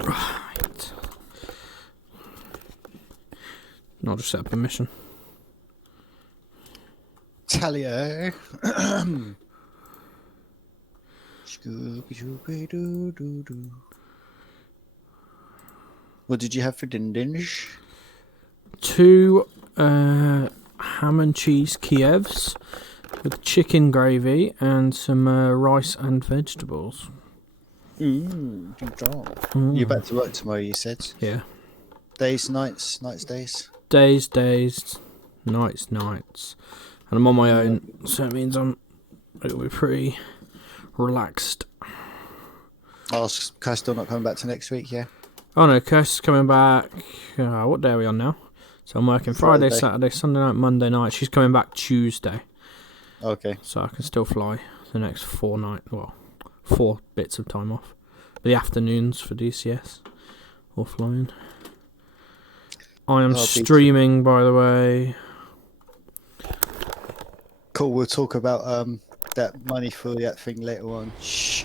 Right. I'll just set up a mission. Talia. Scooby-Doo-Doo-Doo. What did you have for dinner? 2 ham and cheese Kievs with chicken gravy and some rice and vegetables. You're back to work tomorrow, you said? Yeah. Days, nights, days? Days, nights. And I'm on my own, so it means it'll be pretty relaxed. Oh, Kai's still not coming back to next week, yeah? Oh no, Kirsty's coming back. What day are we on now? So I'm working Friday, Saturday, Sunday night, Monday night. She's coming back Tuesday. Okay. So I can still fly the next 4 bits of time off. The afternoons for DCS or flying. I am streaming, by the way. Cool, we'll talk about that money for that thing later on. Shh.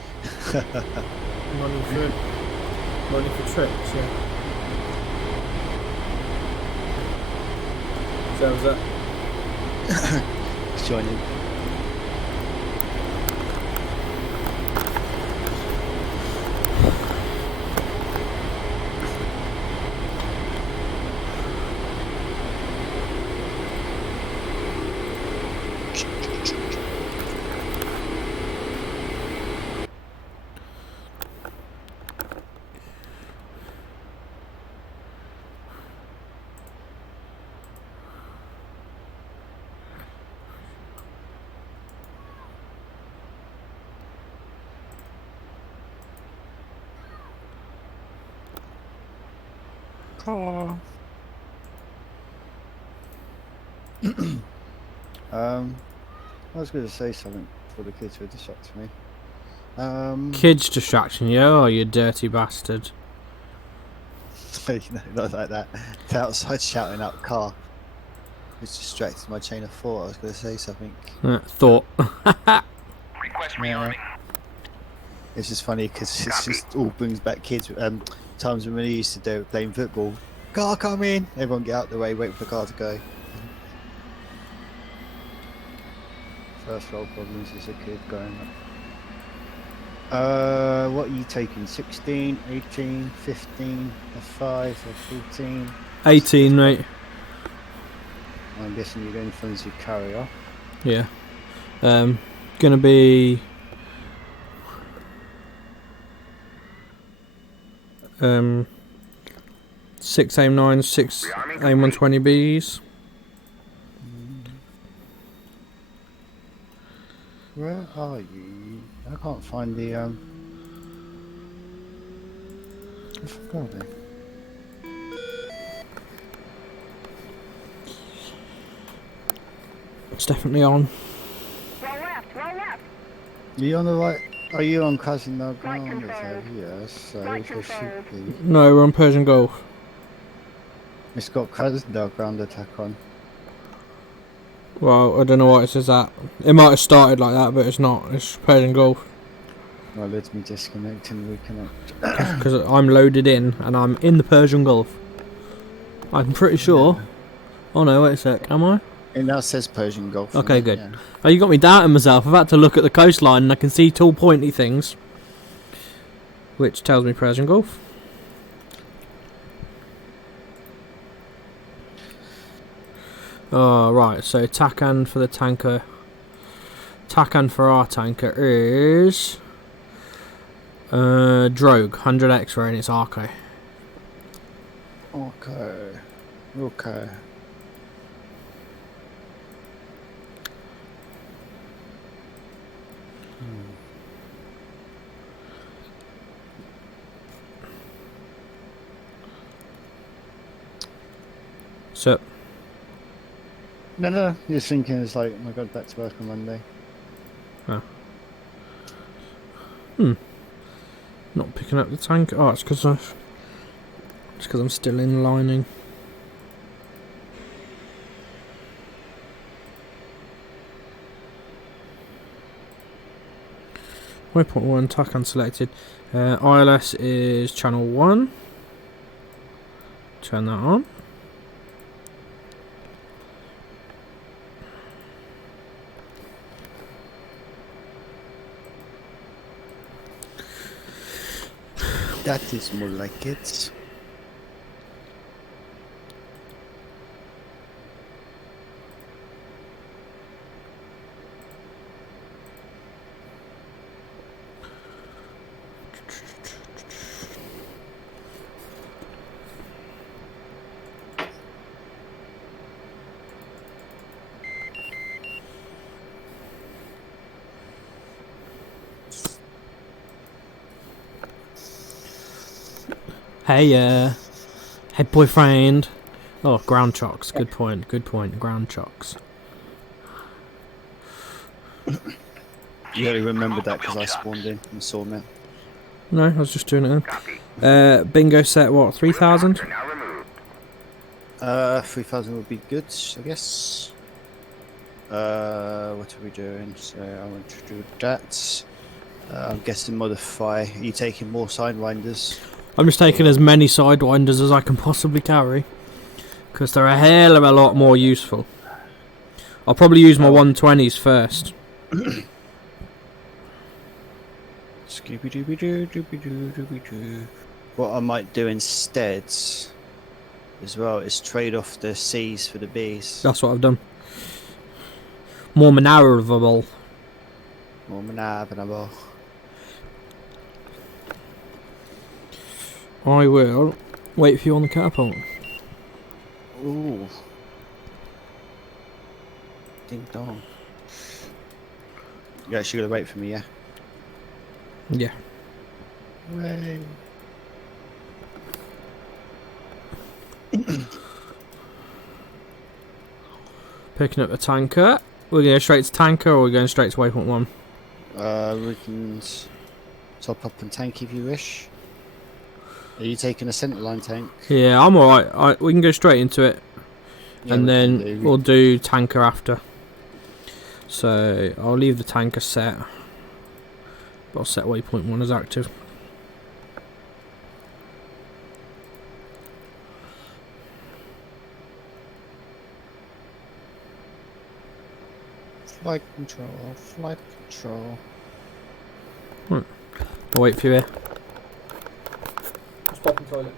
Money for trips, yeah. So was that? Joining. Car. I was going to say something before the kids were distracting me. Kids distraction you? Oh, you dirty bastard. No, not like that. The outside shouting out car. Which distracted my chain of thought. I was going to say something. Thought. Request rearming. It's just funny because it just all brings back kids. Times when we used to do it, playing football. Car come in. Everyone get out the way, wait for the car to go. First world problems as a kid growing up. What are you taking? 16, 18, 15, a 5, or 14? 18, mate. I'm guessing you're going for as your carrier. Yeah. Gonna be 6 AIM-9s, 6 AIM-120Bs. Where are you? I can't find the I forgot it. It's definitely on. Roll left. Are you on the right? Are you on Cousin No Ground? Yes, so it should be. No, we're on Persian Gulf. It's got Cousin No Ground attack on. Well, I don't know why it says that. It might have started like that, but it's not. It's Persian Gulf. Well, let me disconnect and reconnect. Because I'm loaded in, and I'm in the Persian Gulf. I'm pretty sure. Oh no, wait a sec. Am I? It now says Persian Gulf. Okay, good. Yeah. Oh, you got me doubting myself. I've had to look at the coastline, and I can see tall, pointy things. Which tells me Persian Gulf. Oh, right, so TACAN for the tanker. TACAN for our tanker is Drogue, 100 X-ray, and it's Arco. Okay. So, No. You're thinking it's like, oh my god, back to work on Monday. not picking up the tanker. Oh, it's because I'm still in lining. Waypoint 1, TACAN selected. ILS is channel 1. Turn that on. That is more like it. Hey, hey, boyfriend. Oh, ground chocks. Good point. Good point. Ground chocks. You only remember that because I spawned in and saw me. No, I was just doing it Copy. then. Bingo set, what, 3,000? Now removed. 3,000 would be good, I guess. What are we doing? So I want to do that. I'm guessing modify. Are you taking more sidewinders? I'm just taking as many sidewinders as I can possibly carry. Because they're a hell of a lot more useful. I'll probably use my 120s first. Scooby Dooby Doo, Dooby Doo, Dooby Doo. What I might do instead, as well, is trade off the C's for the B's. That's what I've done. More maneuverable. More maneuverable. I will wait for you on the catapult. Ooh. Ding dong. You're actually gonna wait for me, yeah? Yeah. Way. Picking up the tanker. We're going straight to tanker or we're going straight to waypoint 1? We can top up and tank if you wish. Are you taking a centre line tank? Yeah, I'm alright. We can go straight into it. Yeah, And we can then do. we'll do tanker after. So I'll leave the tanker set. But I'll set waypoint 1 as active. Flight control, flight control. I'll wait for you here. Stop the toilet.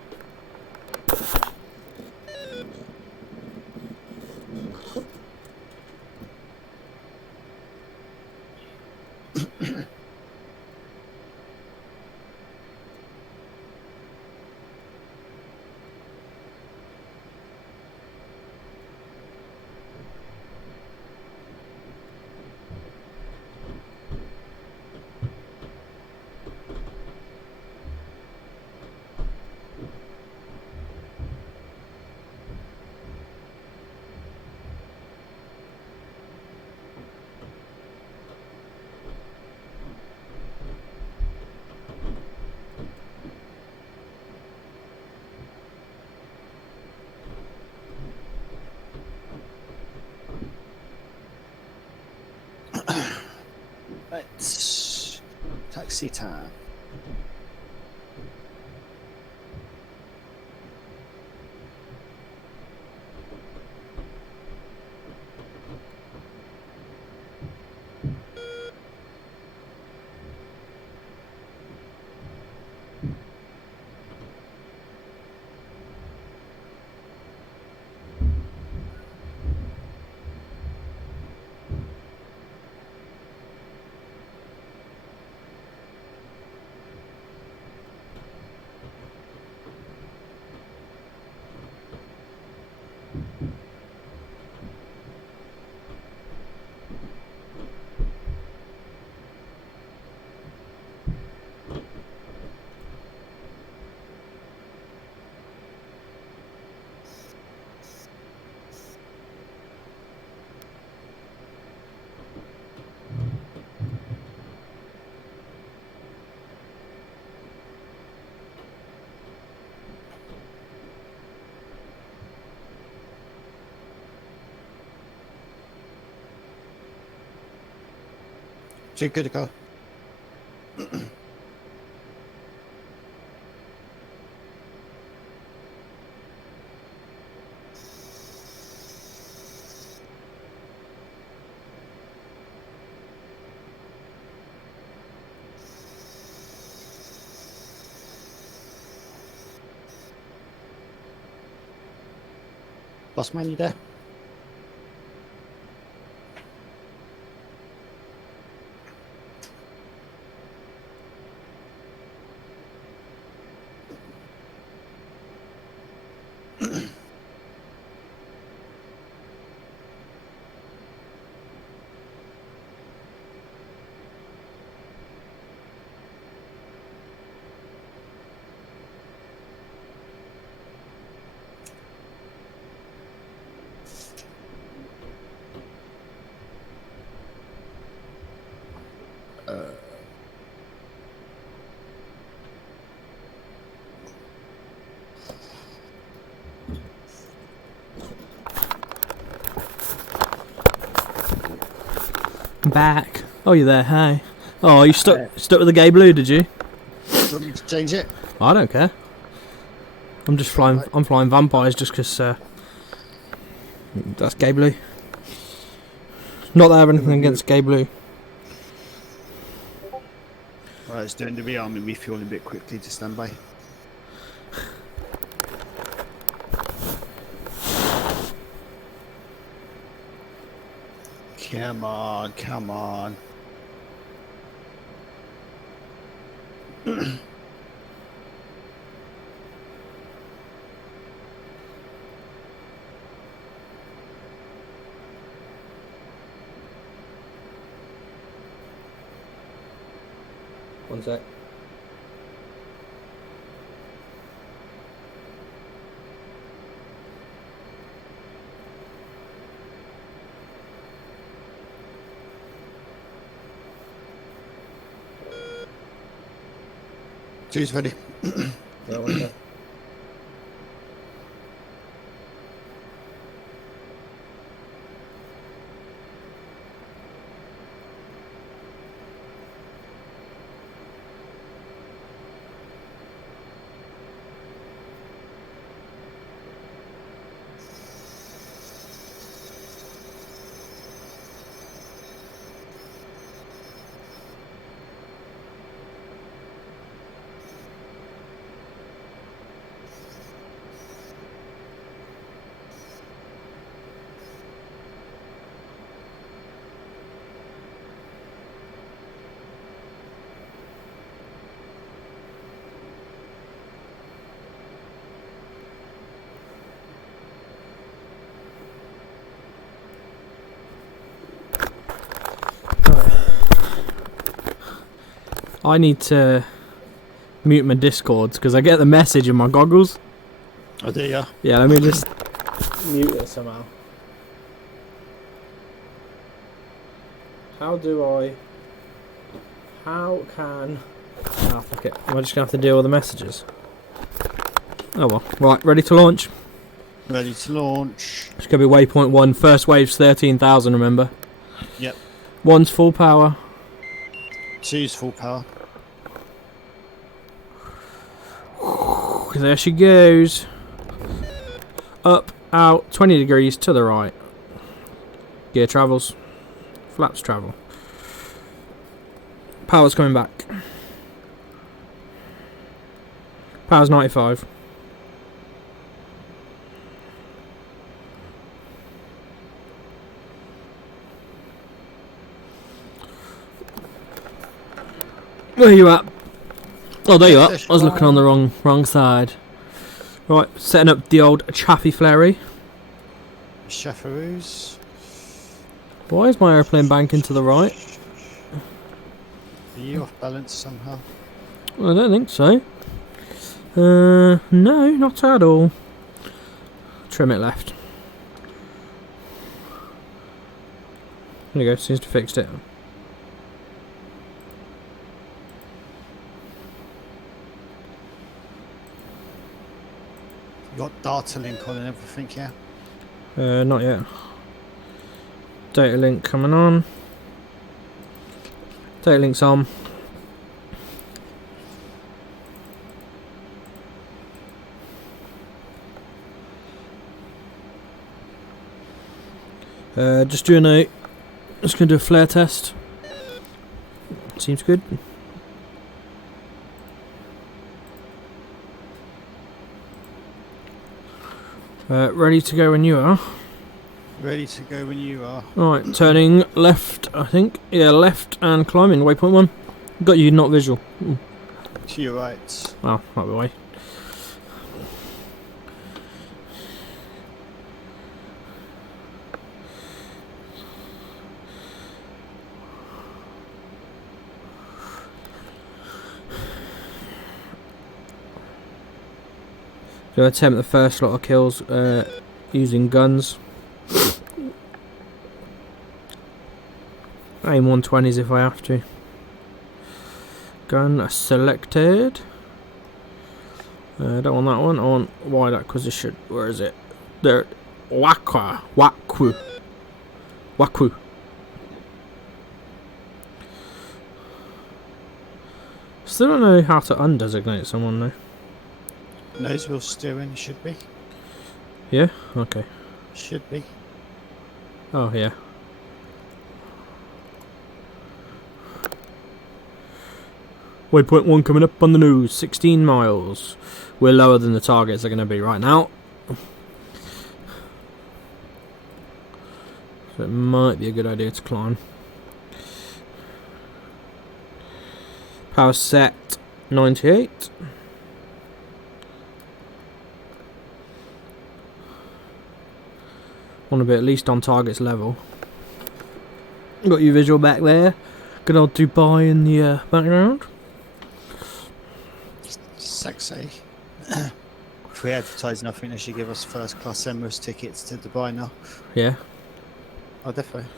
Right. Taxi time. So you're good to go. Boss man, you there? I'm back. Oh, you're there. Hey. Oh, you stuck with the gay blue, did you? Do you want me to change it? I don't care. I'm just flying. I'm flying vampires just because that's gay blue. Not that I have anything against gay blue. Right, it's doing the rearming refueling a bit quickly to stand by. Come on, come on. One sec. Two's ready. Yeah, one sec. I need to mute my Discords because I get the message in my goggles. Oh, there you are. Yeah, let me just mute it somehow. How can... Ah, fuck it. Am I just going to have to deal with the messages? Oh well. Right, ready to launch? Ready to launch. It's going to be waypoint 1. First wave's 13,000, remember? Yep. 1's full power. 2's full power. There she goes. Up, out, 20 degrees to the right. Gear travels. Flaps travel. Power's coming back. Power's 95. Where are you at? Oh, there you are. I was looking on the wrong side. Right, setting up the old Chaffy Flary. Cheffaroos. Why is my airplane banking to the right? Are you off balance somehow? I don't think so. No, not at all. Trim it left. There you go, seems to have fixed it. You got data link on and everything, yeah? Not yet. Data link coming on. Data link's on. Just gonna do a flare test. Seems good. Ready to go when you are. Ready to go when you are. Right, turning left, I think. Yeah, left and climbing. Waypoint 1. Got you, not visual. To your right. Well, that way. Gonna attempt the first lot of kills using guns. Aim 120s if I have to. Gun selected. Don't want that one. I want wide acquisition. Where is it? There. Waku. Still don't know how to undesignate someone though. Nose wheel steering should be. Yeah? Okay. Should be. Oh, yeah. Waypoint 1 coming up on the nose. 16 miles. We're lower than the targets are going to be right now. So it might be a good idea to climb. Power set 98. Want to be at least on target's level. Got your visual back there. Good old Dubai in the background. Sexy. If we advertise nothing, they should give us first class Emirates tickets to Dubai now. Yeah. Oh, definitely.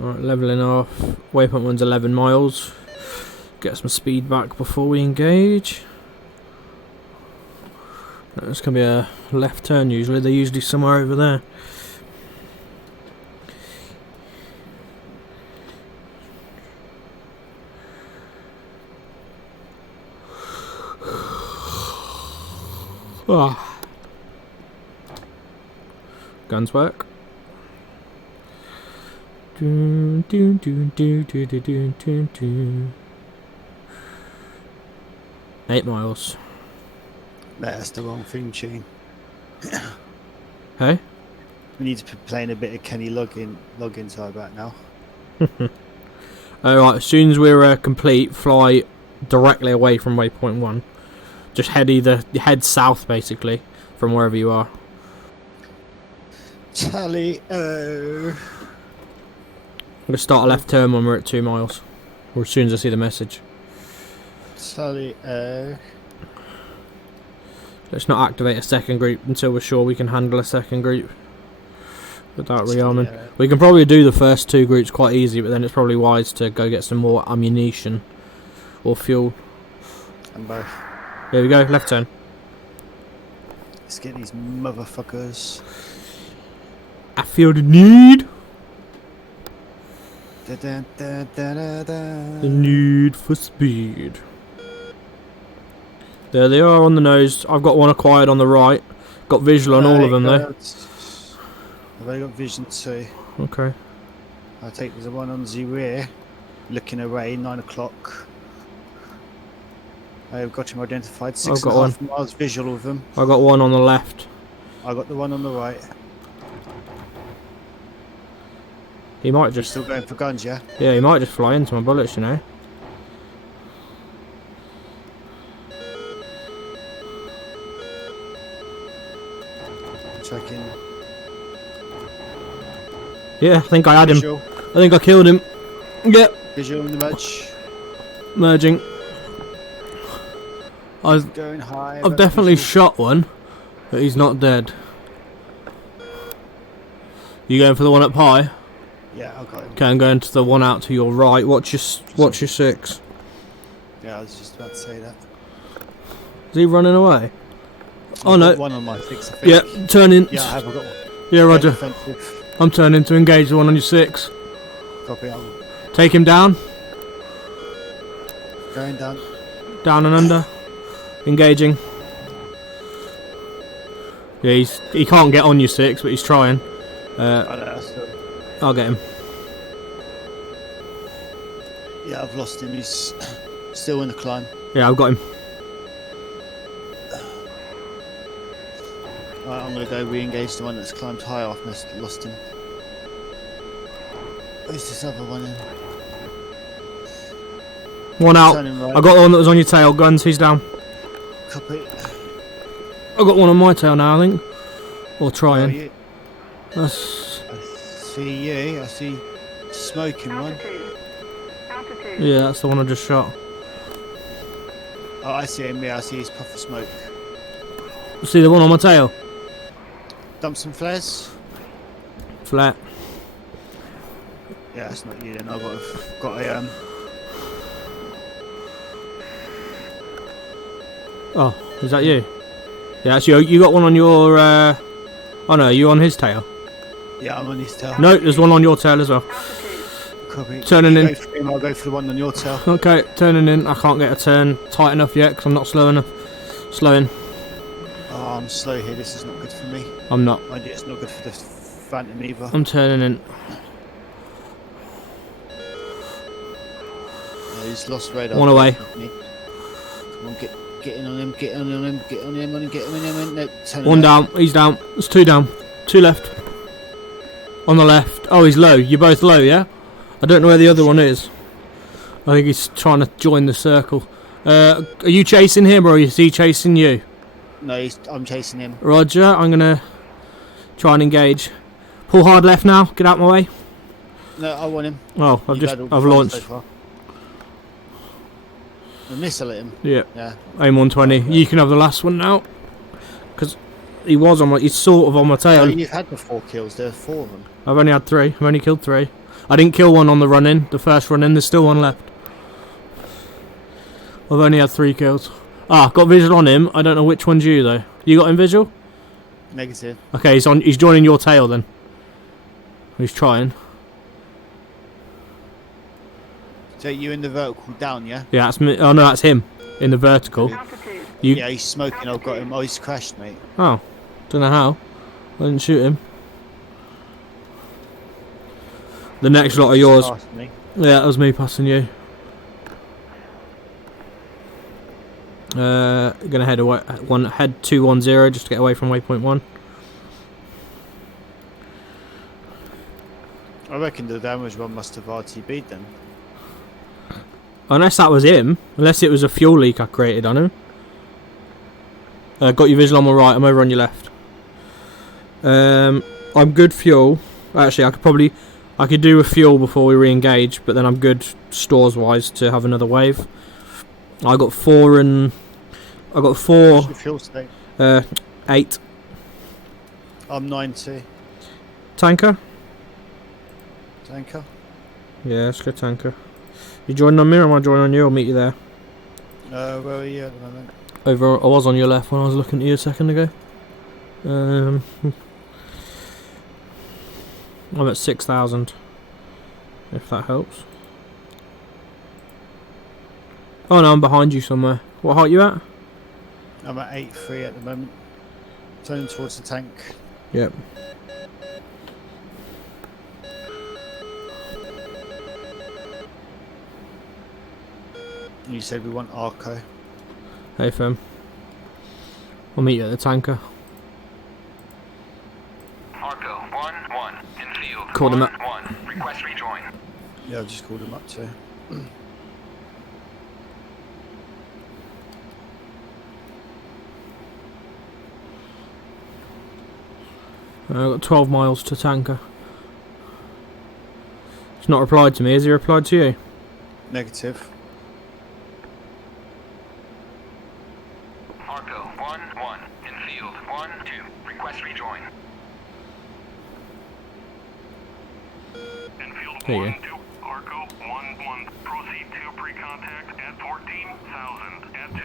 Alright, levelling off. Waypoint 1's 11 miles. Get some speed back before we engage. It's going to be a left turn usually. They're usually somewhere over there. Ah. Guns work. 8 miles. That's the wrong theme tune. Hey? We need to be playing a bit of Kenny login side back now. Alright, as soon as we're complete, fly directly away from waypoint 1. Just head south basically from wherever you are. Tally I'm going to start a left turn when we're at 2 miles. Or as soon as I see the message. Tally Let's not activate a second group until we're sure we can handle a second group without rearming. We can probably do the first 2 groups quite easy, but then it's probably wise to go get some more ammunition or fuel. And both. Here we go, left turn. Let's get these motherfuckers. I feel the need. Da, da, da, da, da, da. The need for speed. There they are on the nose. I've got one acquired on the right. Got visual on all of them there. I've only got vision 2. Okay. I take the one on the rear, looking away, 9 o'clock. I've got him identified. 6.5 miles visual of them. I got one on the left. I got the one on the right. He might You're just still going for guns, yeah? Yeah, he might just fly into my bullets, you know. Checking. Yeah, I think I had him. Visual. I think I killed him. Yep. Visual in the match. Merging. Going high. I've definitely shot one, but he's not dead. You going for the one up high? Yeah, I got him. Okay, I'm going to the one out to your right. Watch your 6. Yeah, I was just about to say that. Is he running away? Oh I've no. got one on my 6, I think. Yeah, turning. Yeah, I have. I've got one. Yeah, Roger. Defensive. I'm turning to engage the one on your 6. Copy. I'm Take him down. going down. Down and under. Engaging. Yeah, he can't get on your 6, but he's trying. I know, I'll get him. yeah, I've lost him. He's still in the climb. Yeah, I've got him. Right, I'm going to go re-engage the one that's climbed high off and I lost him. Where's this other one in? One out. Turning right. I got the one that was on your tail. Guns, he's down. Copy. I got one on my tail now, I think. Or Oh, trying. you, That's... I see you. I see smoking one. Altitude. Yeah, that's the one I just shot. Oh, I see him. Yeah, I see his puff of smoke. See the one on my tail? Dump some flares. Flat. Yeah, that's not you then. I've got a Oh, is that you? Yeah, that's you. You got one on your... Oh no, you on his tail? Yeah, I'm on his tail. No, there's one on your tail as well. Copy. Turning You in. go for him, I'll go for the one on your tail. Okay, turning in. I can't get a turn tight enough yet because I'm not slow enough. Slowing. Oh, I'm slow here. This is not good for me. I'm not. Mind you, it's not good for the Phantom either. I'm turning in. Yeah, he's lost radar. One away. Come on, get in on him. Get on him. Get on him. Get on him. No, turn One him down. He's down. There's 2 down. 2 left. On the left. Oh, he's low. You're both low, yeah? I don't know where the other one is. I think he's trying to join the circle. Are you chasing him or is he chasing you? No, I'm chasing him. Roger, I'm going to try and engage. Pull hard left now. Get out my way. No, I want him. Oh, I've launched. So far. The missile at him. Yeah. Yeah. Aim 120. Okay. You can have the last one now. Because he was on my... He's sort of on my tail. Oh, you've had the 4 kills. There are 4 of them. I've only had 3. I've only killed 3. I didn't kill one on the run in. The first run in. There's still one left. I've only had 3 kills. Ah, got visual on him. I don't know which one's you though. You got him visual? Negative. Okay, he's on. He's joining your tail then. He's trying. So you in the vertical down, yeah? Yeah, that's me. Oh no, that's him in the vertical. Altitude. You. Yeah, he's smoking. I've got him. Oh, he's crashed, mate. Oh, don't know how. I didn't shoot him. The next lot are yours. Past me. Yeah, that was me passing you. Gonna head away. Head 210 just to get away from waypoint 1. I reckon the damage one must have RTB'd then. Unless that was him. Unless it was a fuel leak I created on him. Got your visual on my right. I'm over on your left. I'm good fuel. Actually, I could do a fuel before we re-engage, but then I'm good stores wise to have another wave. I got 4 and I got 4. What's your fuel state? 8 I'm 90. tanker. Tanker. Yeah, let's go tanker. You joining on me or am I joining on you? I'll meet you there. Where are you at the moment? Over. I was on your left when I was looking at you a second ago. I'm at 6,000. If that helps. Oh no, I'm behind you somewhere. What height you at? I'm at 8.3 at the moment. Turning towards the tank. Yep. You said we want Arco. Hey fam. I'll meet you at the tanker. Arco 1-1 in field. Called him up. 1-1. Request rejoin. Yeah, I've just called him up too. I've got 12 miles to tanker. He's not replied to me. Has he replied to you? Negative. Arco 1-1 in field. 1-2. Request rejoin. In field There you 1-2. Arco 1-1. Proceed to pre-contact at 14,000 at 280.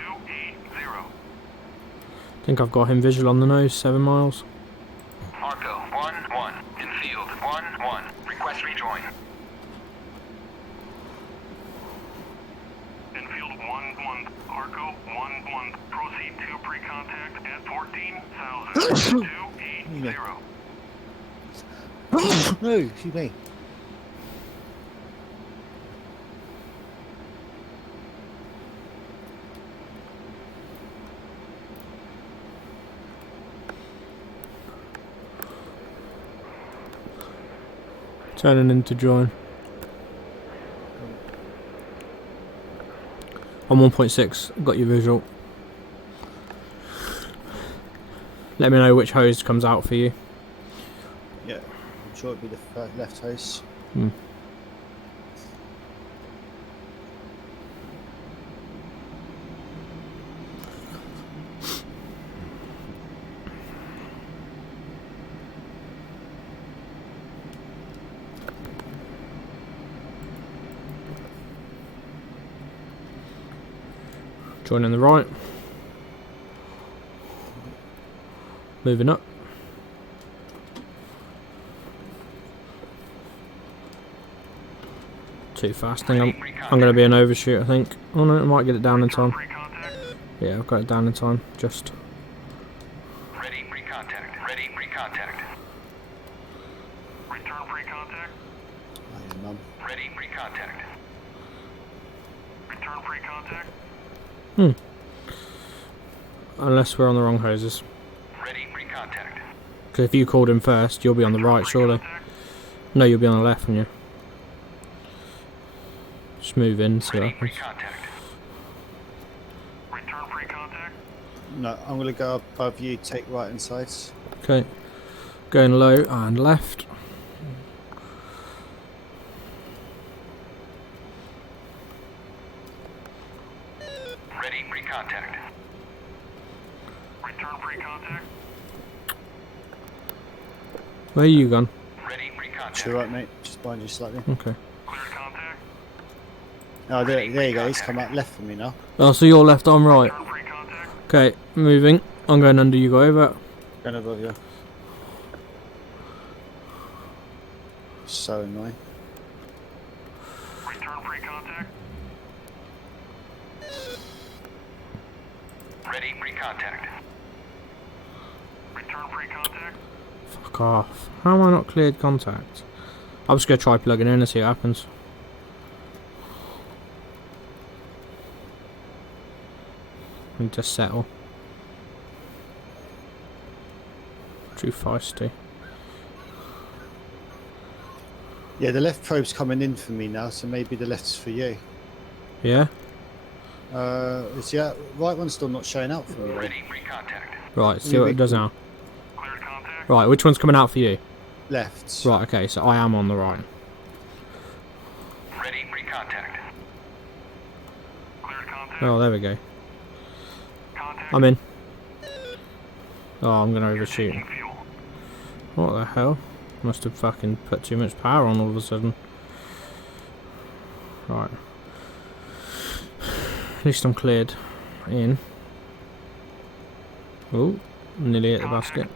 I think I've got him visual on the nose. 7 miles. Arco 1-1 in field. 1-1. Request rejoin. In field 1-1. Marco 1-1. Proceed to pre-contact at 14,000. 280. No, excuse me. Turning in to join. On 1.6, got your visual. Let me know which hose comes out for you. Yeah, I'm sure it'd be the left hose. Hmm. Joining the right. Moving up. Too fast. I think I'm going to be an overshoot, I think. Oh no, I might get it down in time. Pre-contact. Yeah, I've got it down in time. Just. Ready pre-contact. Ready pre-contact. Return pre-contact. Oh, yeah, mum. Ready pre-contact. Return pre-contact. Unless we're on the wrong hoses. Ready pre-contact. Because if you called him first, you'll be on the right, surely. No, you'll be on the left, won't you? Just move in, see what Ready happens. pre-contact. Return pre-contact. No, I'm gonna go above you. Take right hand sides. Okay. Going low and left. Ready pre-contact. Return pre-contact. Where are you gone? Ready pre-contact. To your right, mate. Just behind you slightly. Okay. Cleared contact. Oh, there you go. He's come out left from me now. Oh, so you're left, I'm right. Return pre-contact. Okay, moving. I'm going under, you go over. Going above you. So annoying. Return pre-contact. Ready pre-contact. Return pre-contact. Fuck off. How am I not cleared contact? I'm just going to try plugging in and see what happens. And just settle. Too feisty. Yeah, the left probe's coming in for me now, so maybe the left's for you. Yeah? Is the right one still not showing out for me? Though? Ready pre-contact. Right, see what it does now. Cleared contact. Right, which one's coming out for you? Left. Right, okay, so I am on the right. Ready pre-contact. Cleared contact. Oh, there we go. Contact. I'm in. Oh, I'm going to overshoot. Taking fuel. What the hell? Must have fucking put too much power on all of a sudden. Right. At least I'm cleared in. Oh, nearly hit the basket.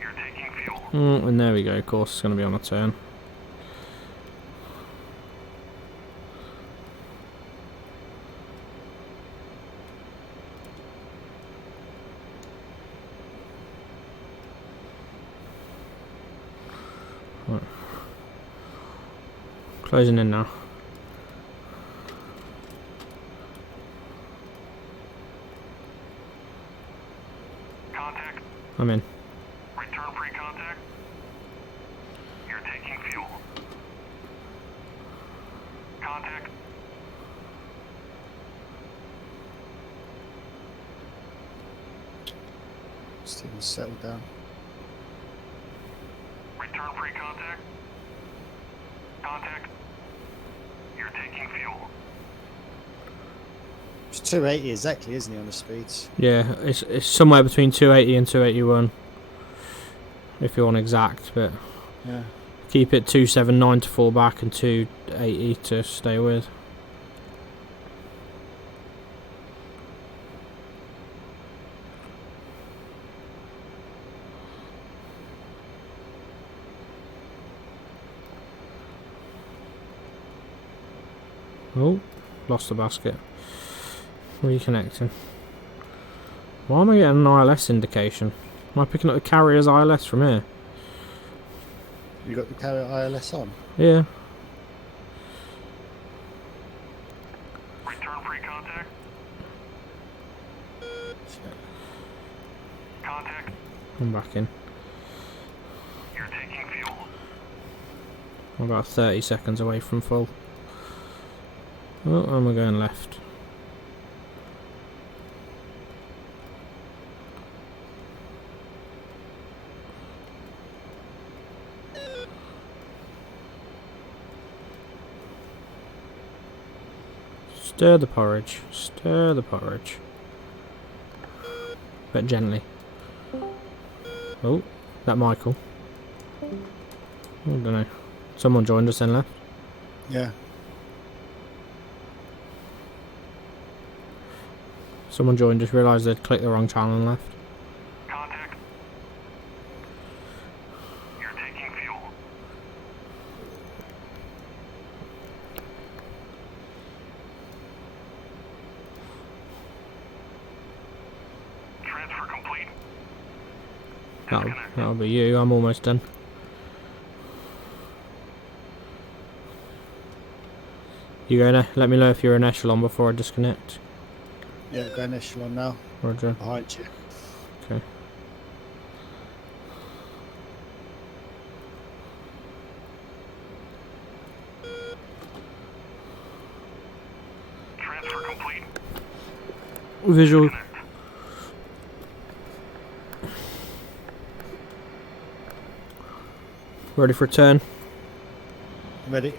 You're taking fuel. And there we go, of course, it's going to be on a turn. Right. Closing in now. Contact. I'm in. Return pre-contact. You're taking fuel. Contact. Steven, settle down. Return pre-contact. Contact. You're taking fuel. It's 280 exactly, isn't he, on the speeds? Yeah, it's somewhere between 280 and 281. If you want exact, but Yeah. keep it 279 to fall back and 280 to stay with. Oh, lost the basket. Reconnecting. Why am I getting an ILS indication? Am I picking up the carrier's ILS from here? You got the carrier ILS on? Yeah. Return pre-contact. Contact. I'm back in. You're taking fuel. I'm about 30 seconds away from full. Oh, am I going left? Stir the porridge. Stir the porridge. But gently. Oh, that Michael. I don't know. Someone joined us and left. Yeah. Someone joined, just realised they'd clicked the wrong channel and left. Contact. You're taking fuel. Transfer complete. That'll be you. I'm almost done. You gonna let me know if you're an echelon before I disconnect? Yeah, going echelon now. Roger. Behind you. Okay. Transfer complete. Visual. Connect. Ready for a turn. Ready?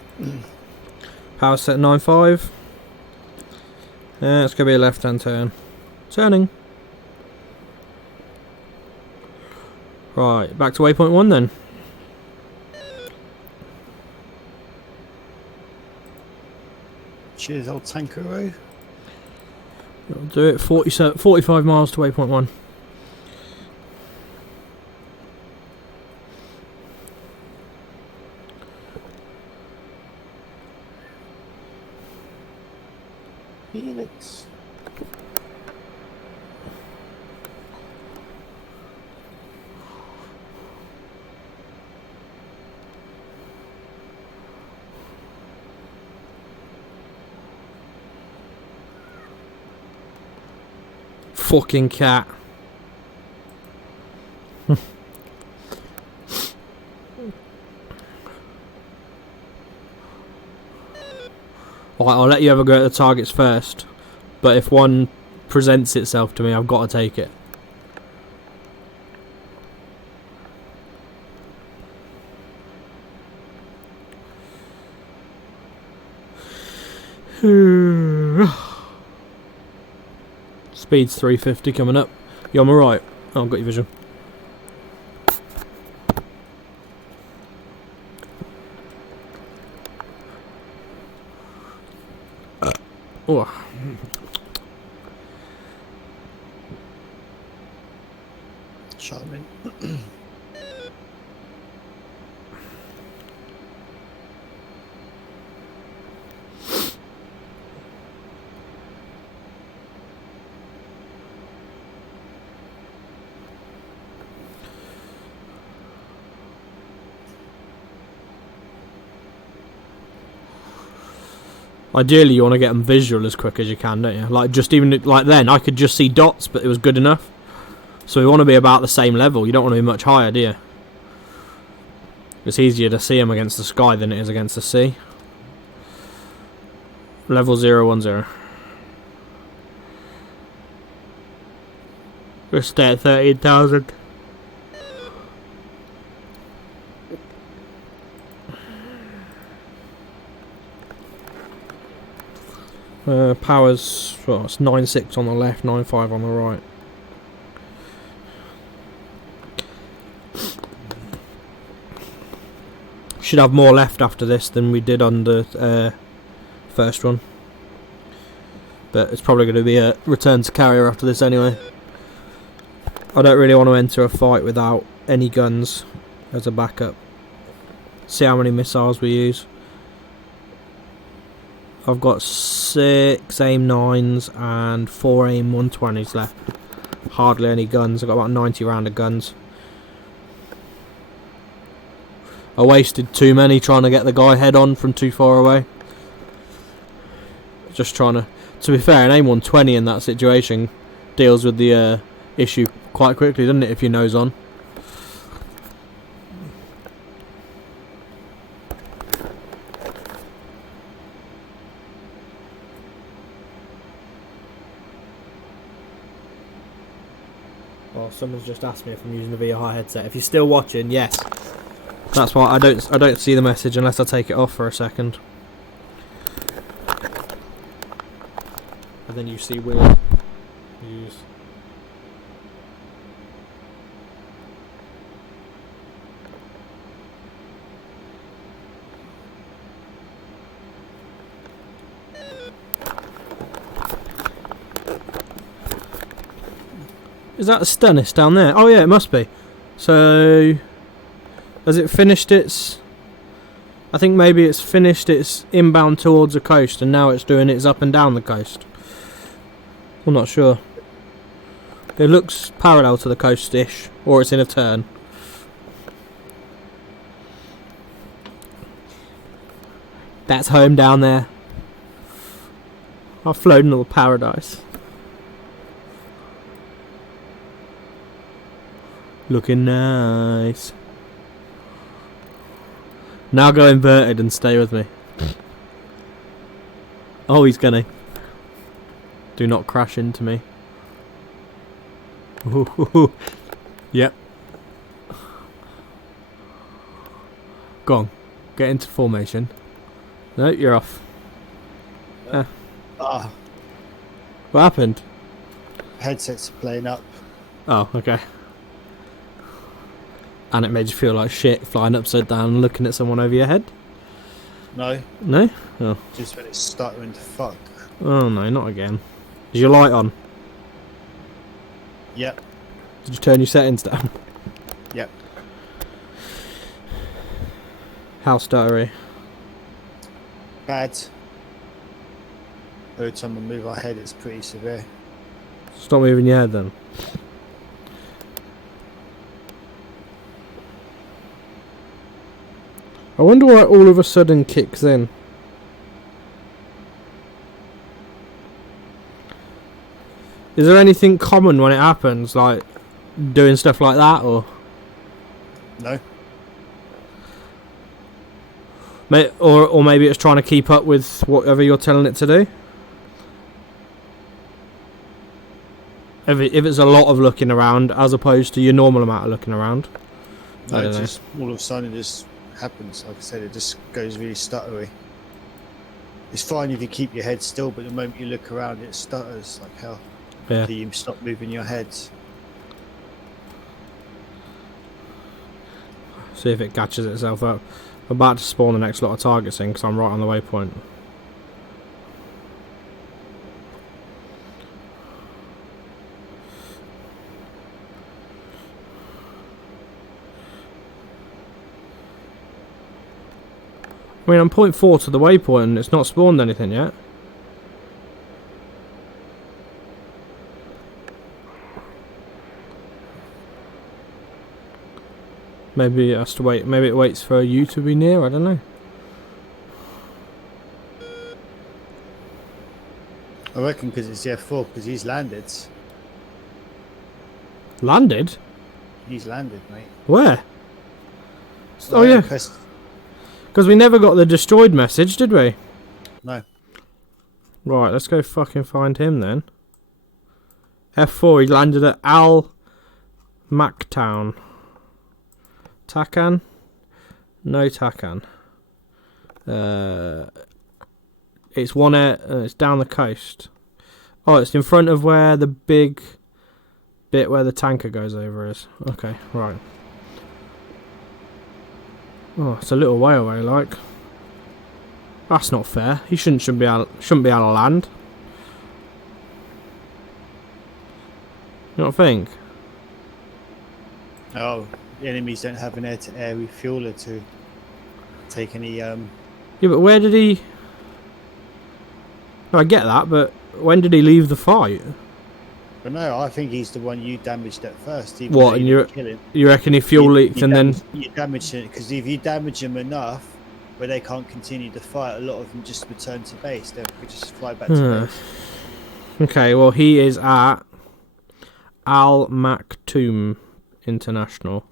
Power set 9.5. Yeah, it's gonna be a left-hand turn. Turning. Right, back to waypoint 1 then. Cheers, old tankaroo. I'll do it. 45 miles to waypoint 1. Felix. Fucking cat. Alright, I'll let you have a go at the targets first, but if one presents itself to me, I've got to take it. Speed's 350 coming up. You on my right? Oh, I've got your vision. Oh. Shot me. Ideally, you want to get them visual as quick as you can, don't you? Like, just even like then, I could just see dots, but it was good enough. So we want to be about the same level. You don't want to be much higher, do you? It's easier to see them against the sky than it is against the sea. Level 010. We'll stay at 13,000. Powers, well, it's 9.6 on the left, 9.5 on the right. Should have more left after this than we did on the first run. But it's probably going to be a return to carrier after this anyway. I don't really want to enter a fight without any guns as a backup. See how many missiles we use. I've got 6 aim 9s and 4 aim 120s left. Hardly any guns. I've got about 90 round of guns. I wasted too many trying to get the guy head on from too far away. Just trying to be fair, an aim 120 in that situation deals with the issue quite quickly, doesn't it, if your nose on? Oh, someone's just asked me if I'm using the VR headset. If you're still watching, yes. That's why I don't see the message unless I take it off for a second. And then you see weird views. Is that a Stennis down there? Oh yeah, it must be. So, has it finished its... I think maybe it's finished its inbound towards the coast and now it's doing its up and down the coast. I'm not sure. It looks parallel to the coast-ish, or it's in a turn. That's home down there. I've flown into paradise. Looking nice. Now go inverted and stay with me. Oh, he's gonna. Do not crash into me. Ooh, yep. Go on. Get into formation. No, you're off. Ah, What happened? headsets are playing up. Oh, okay. And it made you feel like shit flying upside down and looking at someone over your head? No, No? Oh. just when it's starting to fuck. Oh no, not again. Is your light on? Yep, Did you turn your settings down? yep. How stuttery? Bad. Every time I move my head, it's pretty severe. Stop moving your head then. I wonder why it all of a sudden kicks in. Is there anything common when it happens, like doing stuff like that, or No, or maybe it's trying to keep up with whatever you're telling it to do? If it's a lot of looking around as opposed to your normal amount of looking around. I no, don't it know. just all of a sudden it just happens. Like I said, it just goes really stuttery. It's fine if you keep your head still, but the moment you look around, it stutters like hell. Yeah. So you stop moving your head. See if it catches itself up. I'm about to spawn the next lot of targets in because I'm right on the waypoint. I mean, I'm 0.4 to the waypoint and it's not spawned anything yet. Maybe it has to wait. Maybe it waits for you to be near. I don't know. I reckon because it's the F4, because he's landed. Landed? He's landed, mate. Where? Oh yeah, because we never got the destroyed message, did we? No. Right, let's go fucking find him then. F4. He landed at Al Mactown. Takan? No Takan. It's one it's down the coast. Oh, it's in front of where the big bit where the tanker goes over is. Okay, right. Oh, it's a little way away, like. That's not fair. He shouldn't be able to land. You don't think? Oh, the enemies don't have an air-to-air refueler to take any. Yeah, but where did he? I get that, but when did he leave the fight? But no, I think he's the one you damaged at first. Even What, though and you didn't kill him. You reckon he fuel leaked and then... You damaged it, because if you damage him enough where they can't continue the fight, a lot of them just return to base. They could just fly back to base. Okay, well, he is at Al Maktoum International.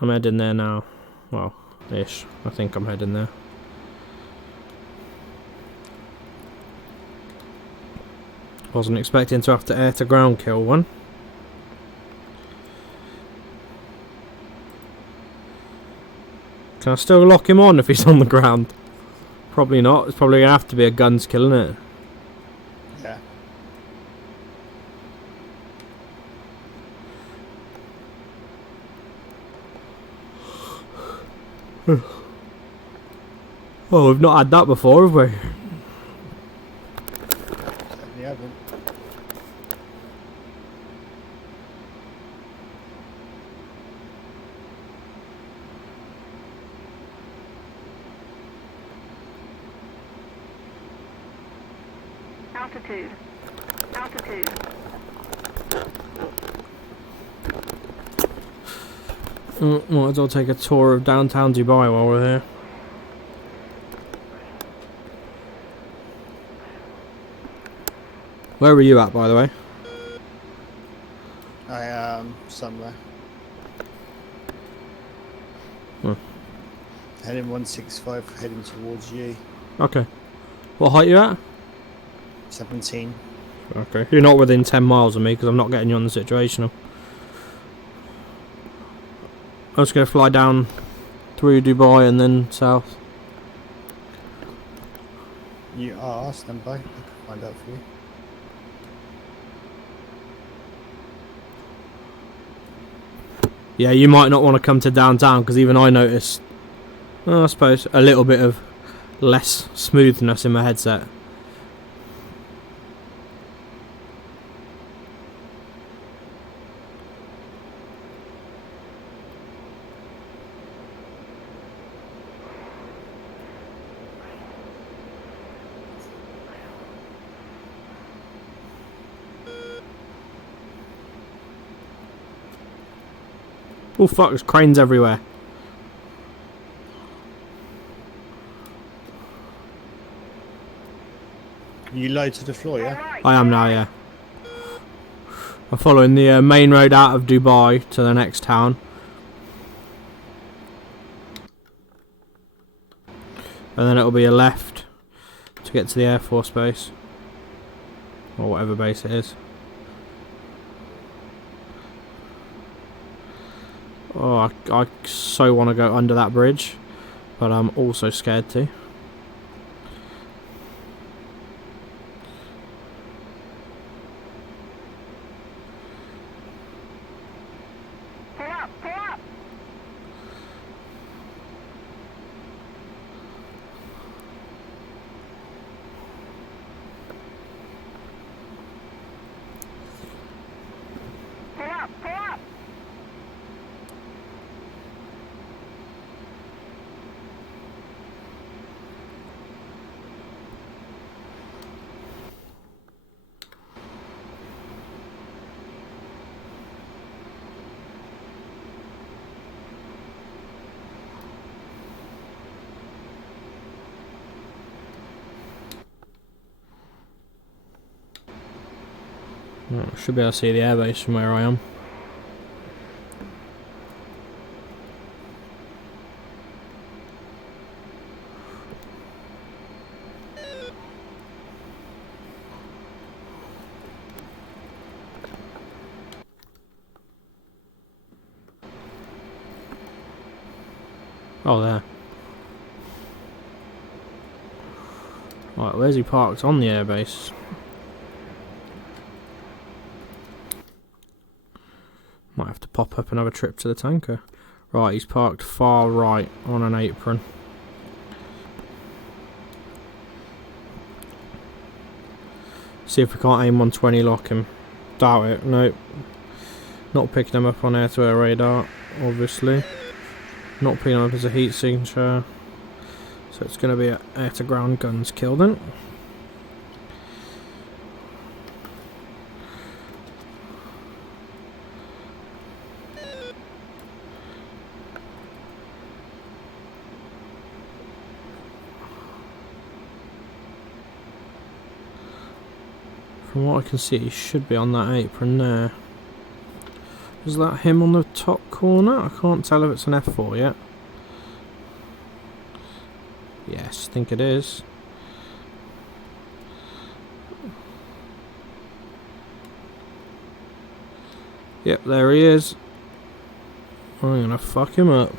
I'm heading there now. Well, ish. I think I'm heading there. Wasn't expecting to have to air to ground kill one. Can I still lock him on if he's on the ground? Probably not. It's probably going to have to be a guns kill, isn't it? Yeah. Oh, we've not had that before, have we? Certainly haven't. Altitude. Altitude. Might as well take a tour of downtown Dubai while we're here. Where were you at, by the way? I am somewhere. Heading 165, heading towards you. Okay. What height you at? 17. Okay. You're not within 10 miles of me because I'm not getting you on the situational. I'm just going to fly down through Dubai and then south. You are, stand by. I can find out for you. Yeah, you might not want to come to downtown because even I noticed, I suppose, a little bit of less smoothness in my headset. Oh fuck, there's cranes everywhere. You low to the floor, yeah? I am now, yeah. I'm following the main road out of Dubai to the next town. And then it'll be a left to get to the Air Force base. Or whatever base it is. Oh, I so want to go under that bridge, but I'm also scared to. Pull up, pull up. Pull up, pull up. Oh, should be able to see the airbase from where I am. Oh, there. Right, where's he parked? On the airbase. Might have to pop up and have a trip to the tanker. Right, he's parked far right on an apron. See if we can't aim 120 lock him. Doubt it, nope. Not picking him up on air-to-air radar, obviously. Not picking him up as a heat signature. So it's going to be air to ground guns kill then. From what I can see, he should be on that apron there. Is that him on the top corner? I can't tell if it's an F4 yet. Yes, I think it is. Yep, there he is. I'm gonna fuck him up.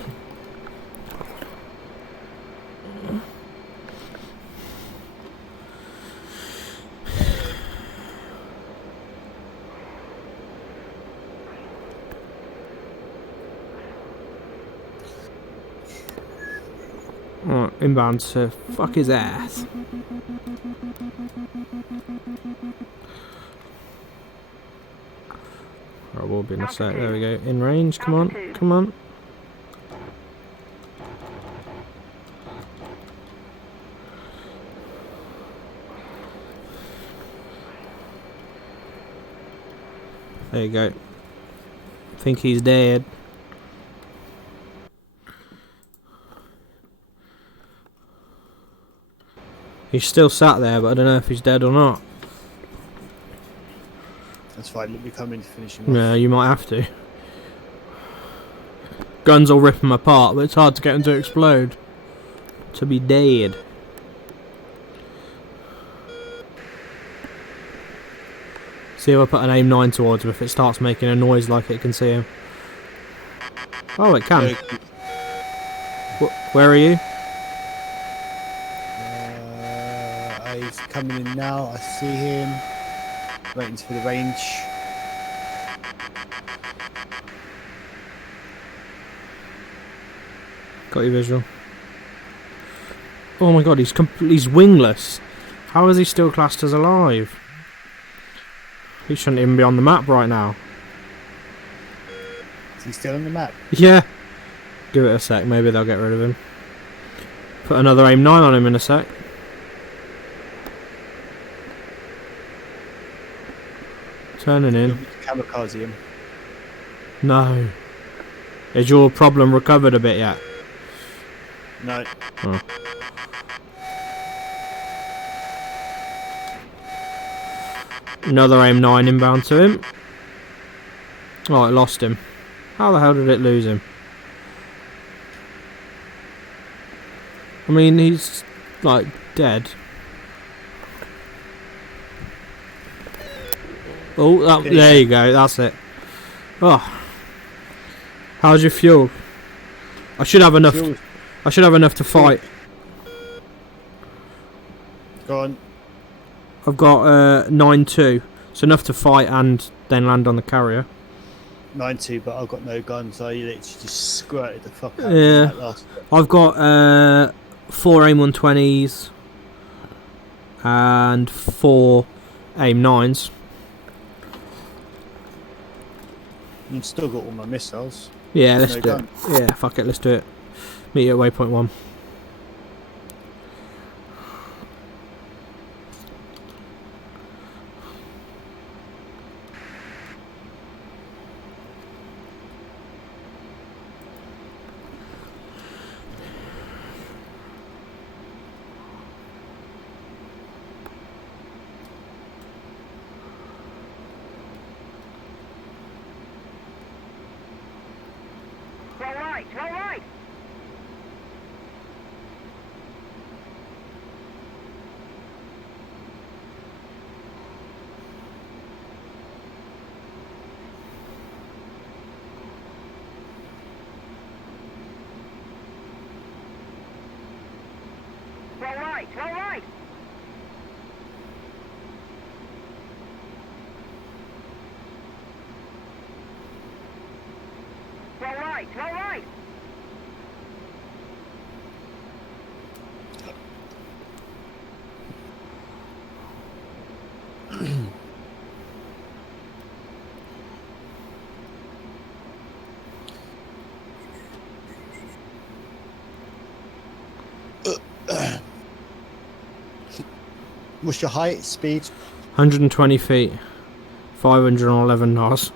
Alright, inbound to fuck his ass. I will be in a sec. There we go. In range. Come on. Come on. There you go. I think he's dead. He's still sat there, but I don't know if he's dead or not. That's fine, let me come in to finish him off. Yeah, you might have to. Guns will rip him apart, but it's hard to get him to explode. To be dead. See if I put an aim 9 towards him, if it starts making a noise like it can see him. Oh, it can. Where are you? He's coming in now, I see him. Waiting for the range. Got your visual. Oh my god, he's wingless. How is he still classed as alive? He shouldn't even be on the map right now. Is he still on the map? Yeah. Give it a sec, maybe they'll get rid of him. Put another aim 9 on him in a sec. Turning in. Kamikaze him. No. Is your problem recovered a bit yet? No. Oh. Another aim 9 inbound to him. Oh, it lost him. How the hell did it lose him? I mean, he's like dead. Oh, there you go. That's it. Oh, how's your fuel? I should have enough. I should have enough to fight. Go on. I've got 9-2, so enough to fight and then land on the carrier. 9-2, but I've got no guns. I literally just squirted the fuck out. Yeah. Of that last bit. I've got 4 aim 120s and 4 aim 9s. I've still got all my missiles. Yeah, let's No do gun. it. Yeah, fuck it, let's do it. Meet you at waypoint 1. Roll right, roll right. Roll right, roll right. Roll right, roll right. What's your height, speed? 120 feet. 511 knots.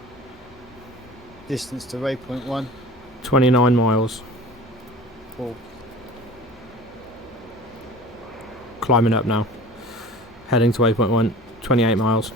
Distance to waypoint 1? 29 miles. Cool. Climbing up now. Heading to waypoint 1. 28 miles.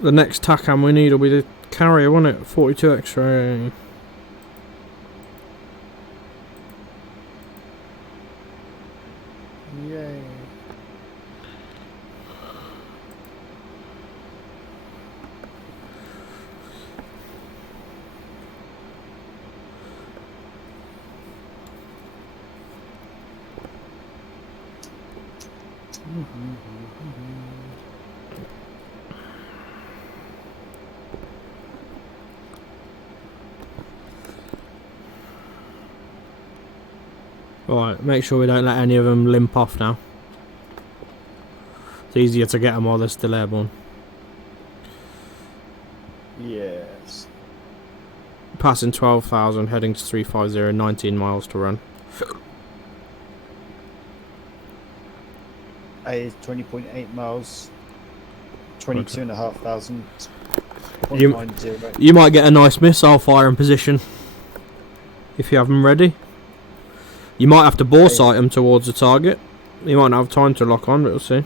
The next TACAM we need will be the carrier, won't it? 42 X-ray. Yay. Alright, make sure we don't let any of them limp off now. It's easier to get them while they're still airborne. Yes. Passing 12,000, heading to 350, 19 miles to run. A is 20.8 miles. 22,500. You- 0.90. You might get a nice missile firing position if you have them ready. You might have to bore sight them towards the target. You might not have time to lock on, but we'll see.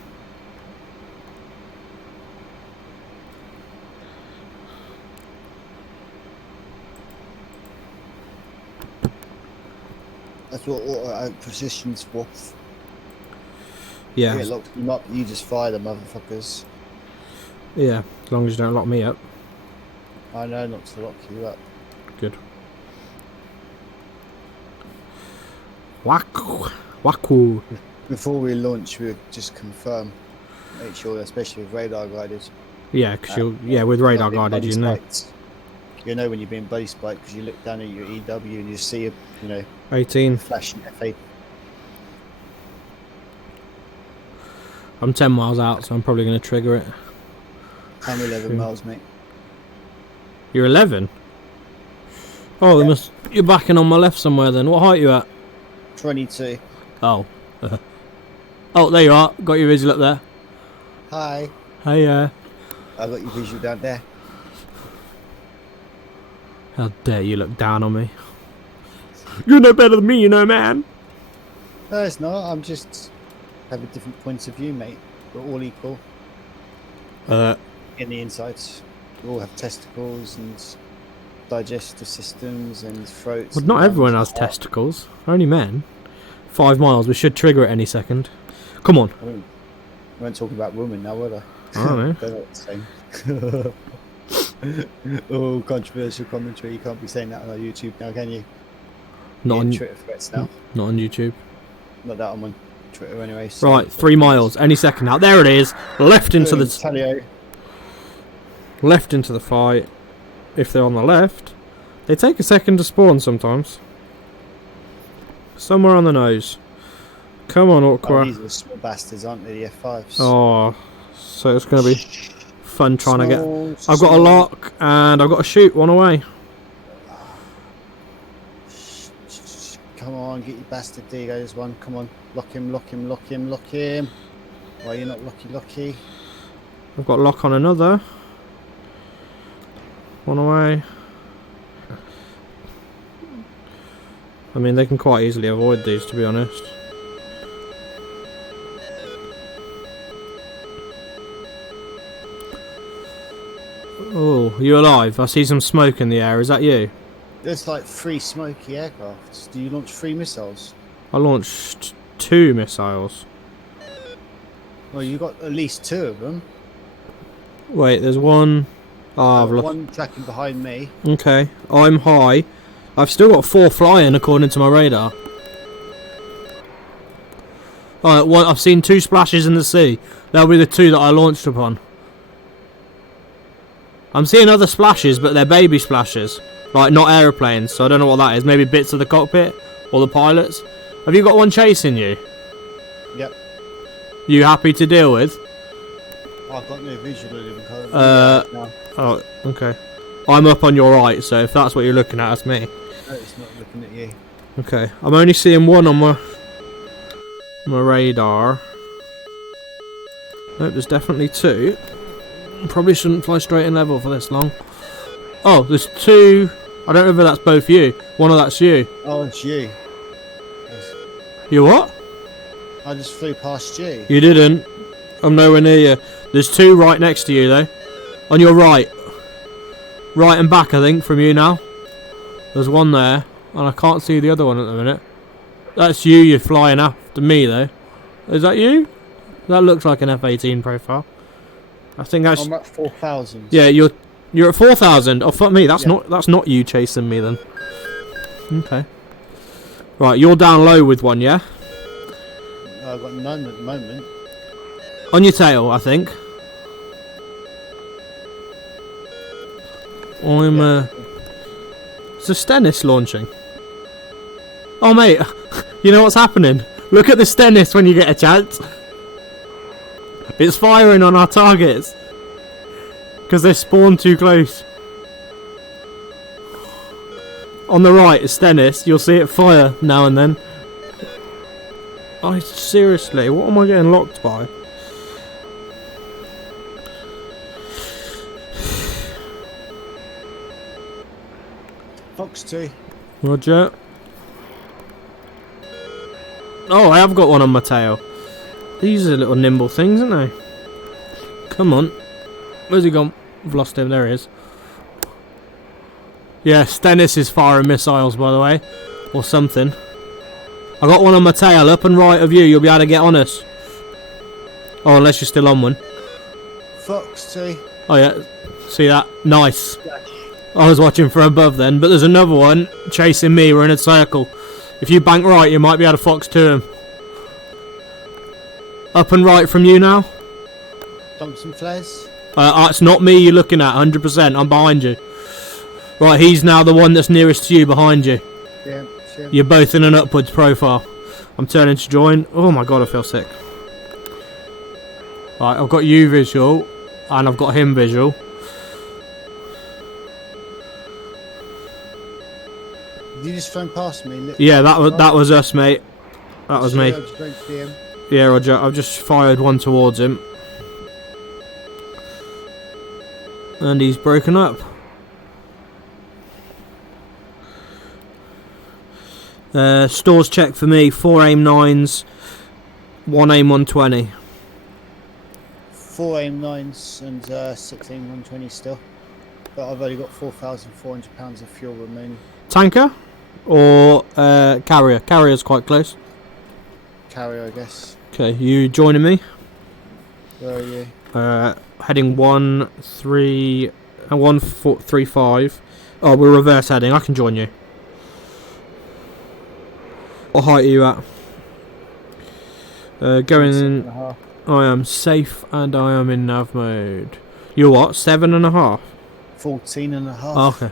That's what auto positions for. Yeah, It locks them up, you just fire the motherfuckers. yeah. As long as you don't lock me up. I know not to lock you up. Good. Wacko. Wacko. Before we launch, we'll just confirm. Make sure, especially with radar guided. Yeah, because with radar Not being guided, buddy you know. spiked. You know when you're being buddy spiked because you look down at your EW and you see a, 18. flashing FA. I'm 10 miles out, so I'm probably going to trigger it. I'm 11 miles, mate. You're 11? Oh, Yeah. you're backing on my left somewhere then. What height are you at? 22. Oh. Oh, there you are. Got your visual up there. Hi. Hey, I got your visual down there. how dare you look down on me? You're no better than me, you know, man. No, it's not. I'm just having different points of view, mate. We're all equal in the insides. We all have testicles and digestive systems and throats. Well, and not lungs everyone and has heart. testicles. Only men. 5 miles. We should trigger it any second. Come on. We weren't talking about women now, were they? I don't know. They're not the same. Oh, controversial commentary. You can't be saying that on our YouTube now, can you? Not Getting on, Twitter threats now. not on YouTube. Not that I'm on Twitter anyway. So Right, 3 miles. Any second now. There it is. Left into the Talio. left into the fight. If they're on the left, they take a second to spawn sometimes. Somewhere on the nose. Come on, Oh, Orqua. these are small bastards, aren't they? The F5s. Oh, so it's going to be fun trying to get... Small, I've got a small. lock and I've got to shoot one away. Come on, get your bastard Digos one. Come on, lock him, lock him, lock him, lock him. Why are you not lucky? I've got lock on another. One away. I mean, they can quite easily avoid these, to be honest. Oh, you alive? I see some smoke in the air. Is that you? There's like 3 smoky aircrafts. Do you launch 3 missiles? I launched 2 missiles. Well, you got at least 2 of them. Wait, there's one. Oh, I've lost. One tracking behind me. Okay, I'm high. I've still got 4 flying according to my radar. Alright, one, I've seen 2 splashes in the sea. That'll be the 2 that I launched upon. I'm seeing other splashes, but they're baby splashes. Like, not aeroplanes, so I don't know what that is. Maybe bits of the cockpit or the pilots. Have you got one chasing you? Yep. You happy to deal with? I've got no visual of him currently. No, Oh, okay. I'm up on your right, so if that's what you're looking at, that's me. it's not looking at you. Okay, I'm only seeing one on my radar. Nope, there's definitely two. Probably shouldn't fly straight and level for this long. Oh, there's two. I don't know if that's both you. One of that's you. Oh, it's you. You what? I just flew past you. You didn't. I'm nowhere near you. There's two right next to you, though. On your right. Right and back, I think, from you now. There's one there, and I can't see the other one at the minute. That's you, you're flying after me, though. Is that you? That looks like an F-18 profile. I think that's... I'm at 4,000. Yeah, you're at 4,000. Oh, fuck me, that's Yeah. not you chasing me, then. Okay. Right, you're down low with one, yeah? I've got none at the moment. On your tail, I think. I'm, It's a Stennis launching. Oh, mate. You know what's happening? Look at the Stennis when you get a chance. It's firing on our targets. Because they spawned too close. On the right is Stennis. You'll see it fire now and then. Oh, seriously, what am I getting locked by? Fox 2. Roger. Oh, I have got one on my tail. These are little nimble things, aren't they? Come on. Where's he gone? I've lost him. There he is. Yeah, Stennis is firing missiles, by the way. Or something. I got one on my tail, up and right of you. You'll be able to get on us. Oh, unless you're still on one. Fox 2. Oh, yeah. See that? Nice. I was watching from above then, but there's another one chasing me. We're in a circle. If you bank right, you might be able to fox to him. Up and right from you now. Thompson flares. It's not me you're looking at, 100%. I'm behind you. Right, he's now the one that's nearest to you, behind you. Yeah, sure. You're both in an upwards profile. I'm turning to join. Oh my god, I feel sick. Right, I've got you visual, and I've got him visual. You just flown past me. Yeah, that was us, mate. That was me. I just went to him. Yeah, Roger. I've just fired one towards him. And he's broken up. Stores check for me. 4 aim 9s, 1 aim 120. 4 aim 9s and 6 aim 120 still. But I've only got £4,400 of fuel remaining. Tanker? Or carrier? Carrier's quite close. Carrier, I guess. Okay, you joining me? Where are you? Heading 135. Oh, we're reverse heading. I can join you. What height are you at? Going in. 7.5. I am safe and I am in nav mode. You're what? 7.5? 14.5. Oh, okay.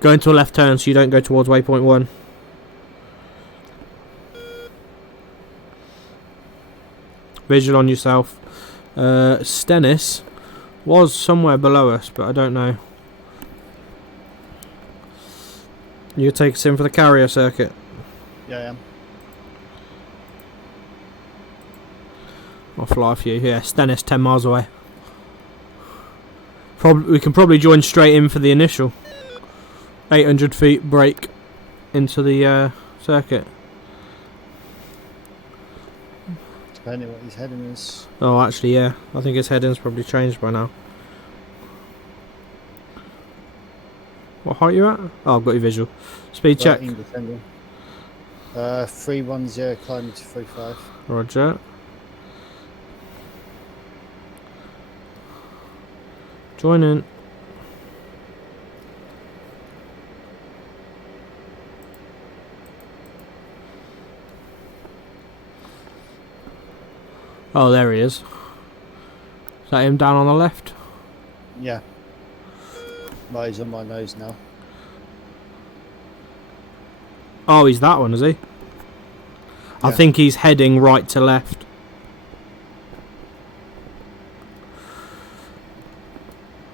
Go into a left turn so you don't go towards waypoint 1. Visual on yourself. Stennis was somewhere below us, but I don't know. You take us in for the carrier circuit. Yeah, I am. I'll fly for you. Yeah, Stennis 10 miles away. We can probably join straight in for the initial. 800 feet break into the circuit. Depending what his heading is. Oh, actually, yeah. I think his heading's probably changed by now. What height you at? Oh, I've got your visual. Speed check. 13 descending. 310 climbing to 35. Roger. Join in. Oh, there he is. Is that him down on the left? Yeah. Right, he's on my nose now. Oh, he's that one, is he? I Yeah. think he's heading right to left.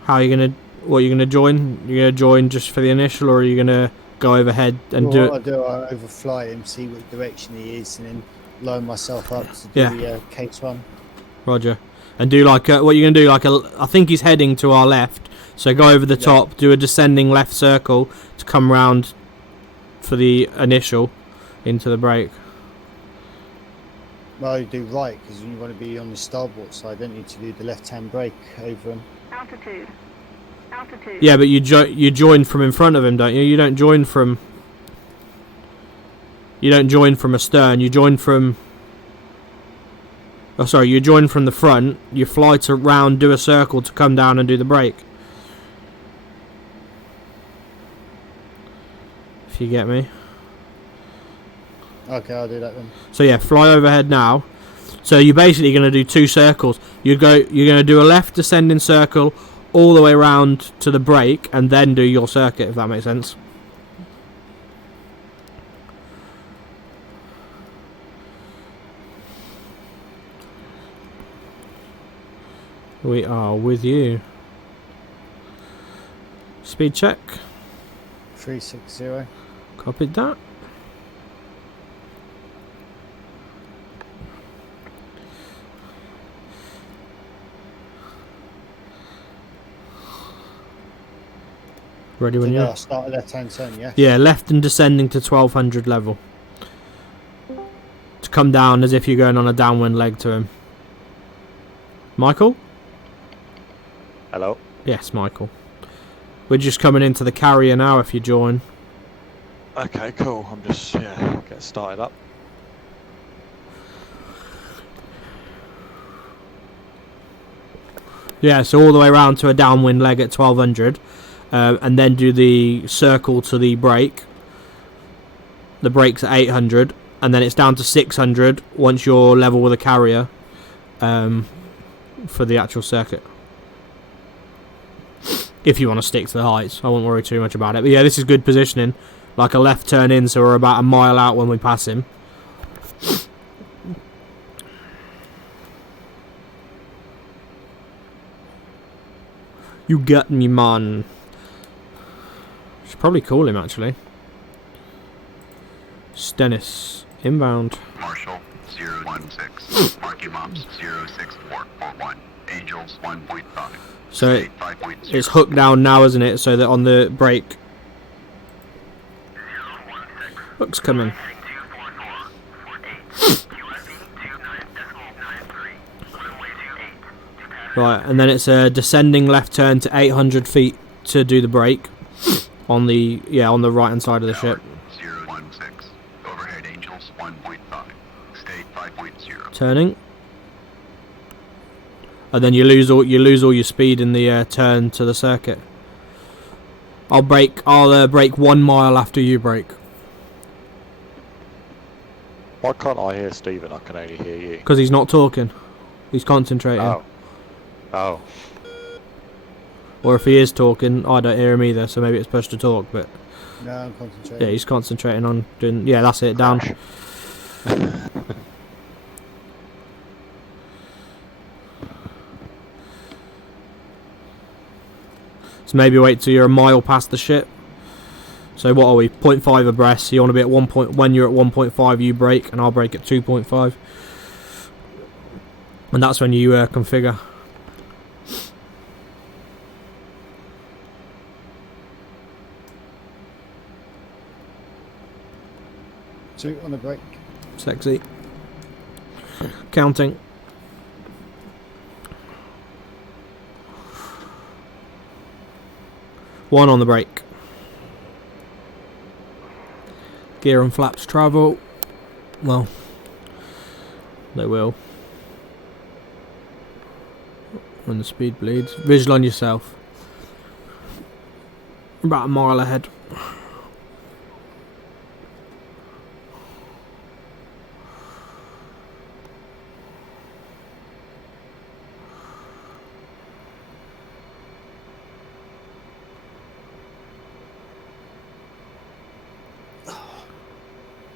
How are you gonna? What are you gonna join? You're gonna join just for the initial, or are you gonna go overhead and Well, do what I it? do, I overfly him, see what direction he is, and then line myself up to do Yeah. the case run. Roger. And do like what you're gonna do? Like I think he's heading to our left. So go over the Yeah. top, do a descending left circle to come round for the initial into the brake. Well, you do right because you want to be on the starboard side, don't you, to do the left-hand brake over him. Altitude. Altitude. Yeah, but you join from in front of him, don't you? You don't join from. You don't join from astern. You join from. Oh, sorry. You join from the front. You fly to round, do a circle to come down and do the brake. If you get me. Okay, I'll do that then. So yeah, fly overhead now. So you're basically going to do 2 circles. You're going to do a left descending circle all the way around to the brake, and then do your circuit. If that makes sense. We are with you. Speed check. 360. Copied that. Ready when So you I'll start a left-hand turn, yeah? Yeah, left and descending to 1200 level. To come down as if you're going on a downwind leg to him. Michael? Hello. Yes, Michael. We're just coming into the carrier now if you join. Okay, cool. I'm just get started up. Yeah, so all the way around to a downwind leg at 1200. And then do the circle to the brake. The brake's at 800. And then it's down to 600 once you're level with a carrier. For the actual circuit. If you want to stick to the heights. I won't worry too much about it. But yeah, this is good positioning. Like a left turn in, so we're about a mile out when we pass him. You got me, man. Should probably call him, actually. Stennis. Inbound. Marshall 016. Marking Mops 06441. Angels 1.5. So State 5.0. it's hooked down now, isn't it? So that on the brake. Hook's coming. Right, and then it's a descending left turn to 800 feet to do the brake on the right hand side of the ship. 016. Overhead Angels 1.5. State 5.0. Turning, and then you lose all your speed in the turn to the circuit. I'll brake 1 mile after you brake. Why can't I hear Stephen? I can only hear you. Because he's not talking. He's concentrating. Oh. Oh. Or if he is talking, I don't hear him either, so maybe it's supposed to talk, but No, I'm concentrating. yeah, he's concentrating on doing... Yeah, that's it, down. Crash. So maybe wait till you're a mile past the ship. So what are we? 0.5 abreast. So you want to be at 1 point... When you're at 1.5, you brake, and I'll brake at 2.5. And that's when you configure. Two on the brake. Sexy. Counting. One on the brake. Gear and flaps travel. Well, they will. When the speed bleeds. Visual on yourself. About a mile ahead.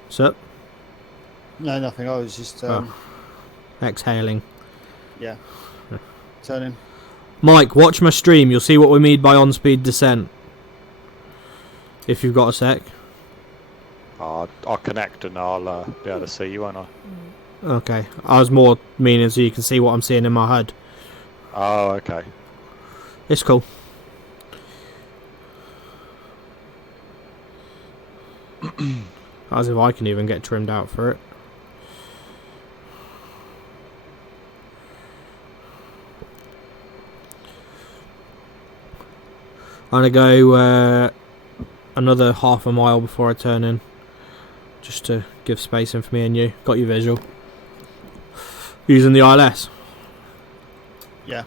So, No, nothing. I was just exhaling. yeah, turning. Mike, watch my stream. You'll see what we mean by on-speed descent. If you've got a sec. I'll connect and I'll be able to see you, won't I? Okay. I was more meaning so you can see what I'm seeing in my HUD. Oh, okay. It's cool. As if I can even get trimmed out for it. I'm gonna go another half a mile before I turn in, just to give spacing for me and you. Got your visual. Using the ILS. Yeah.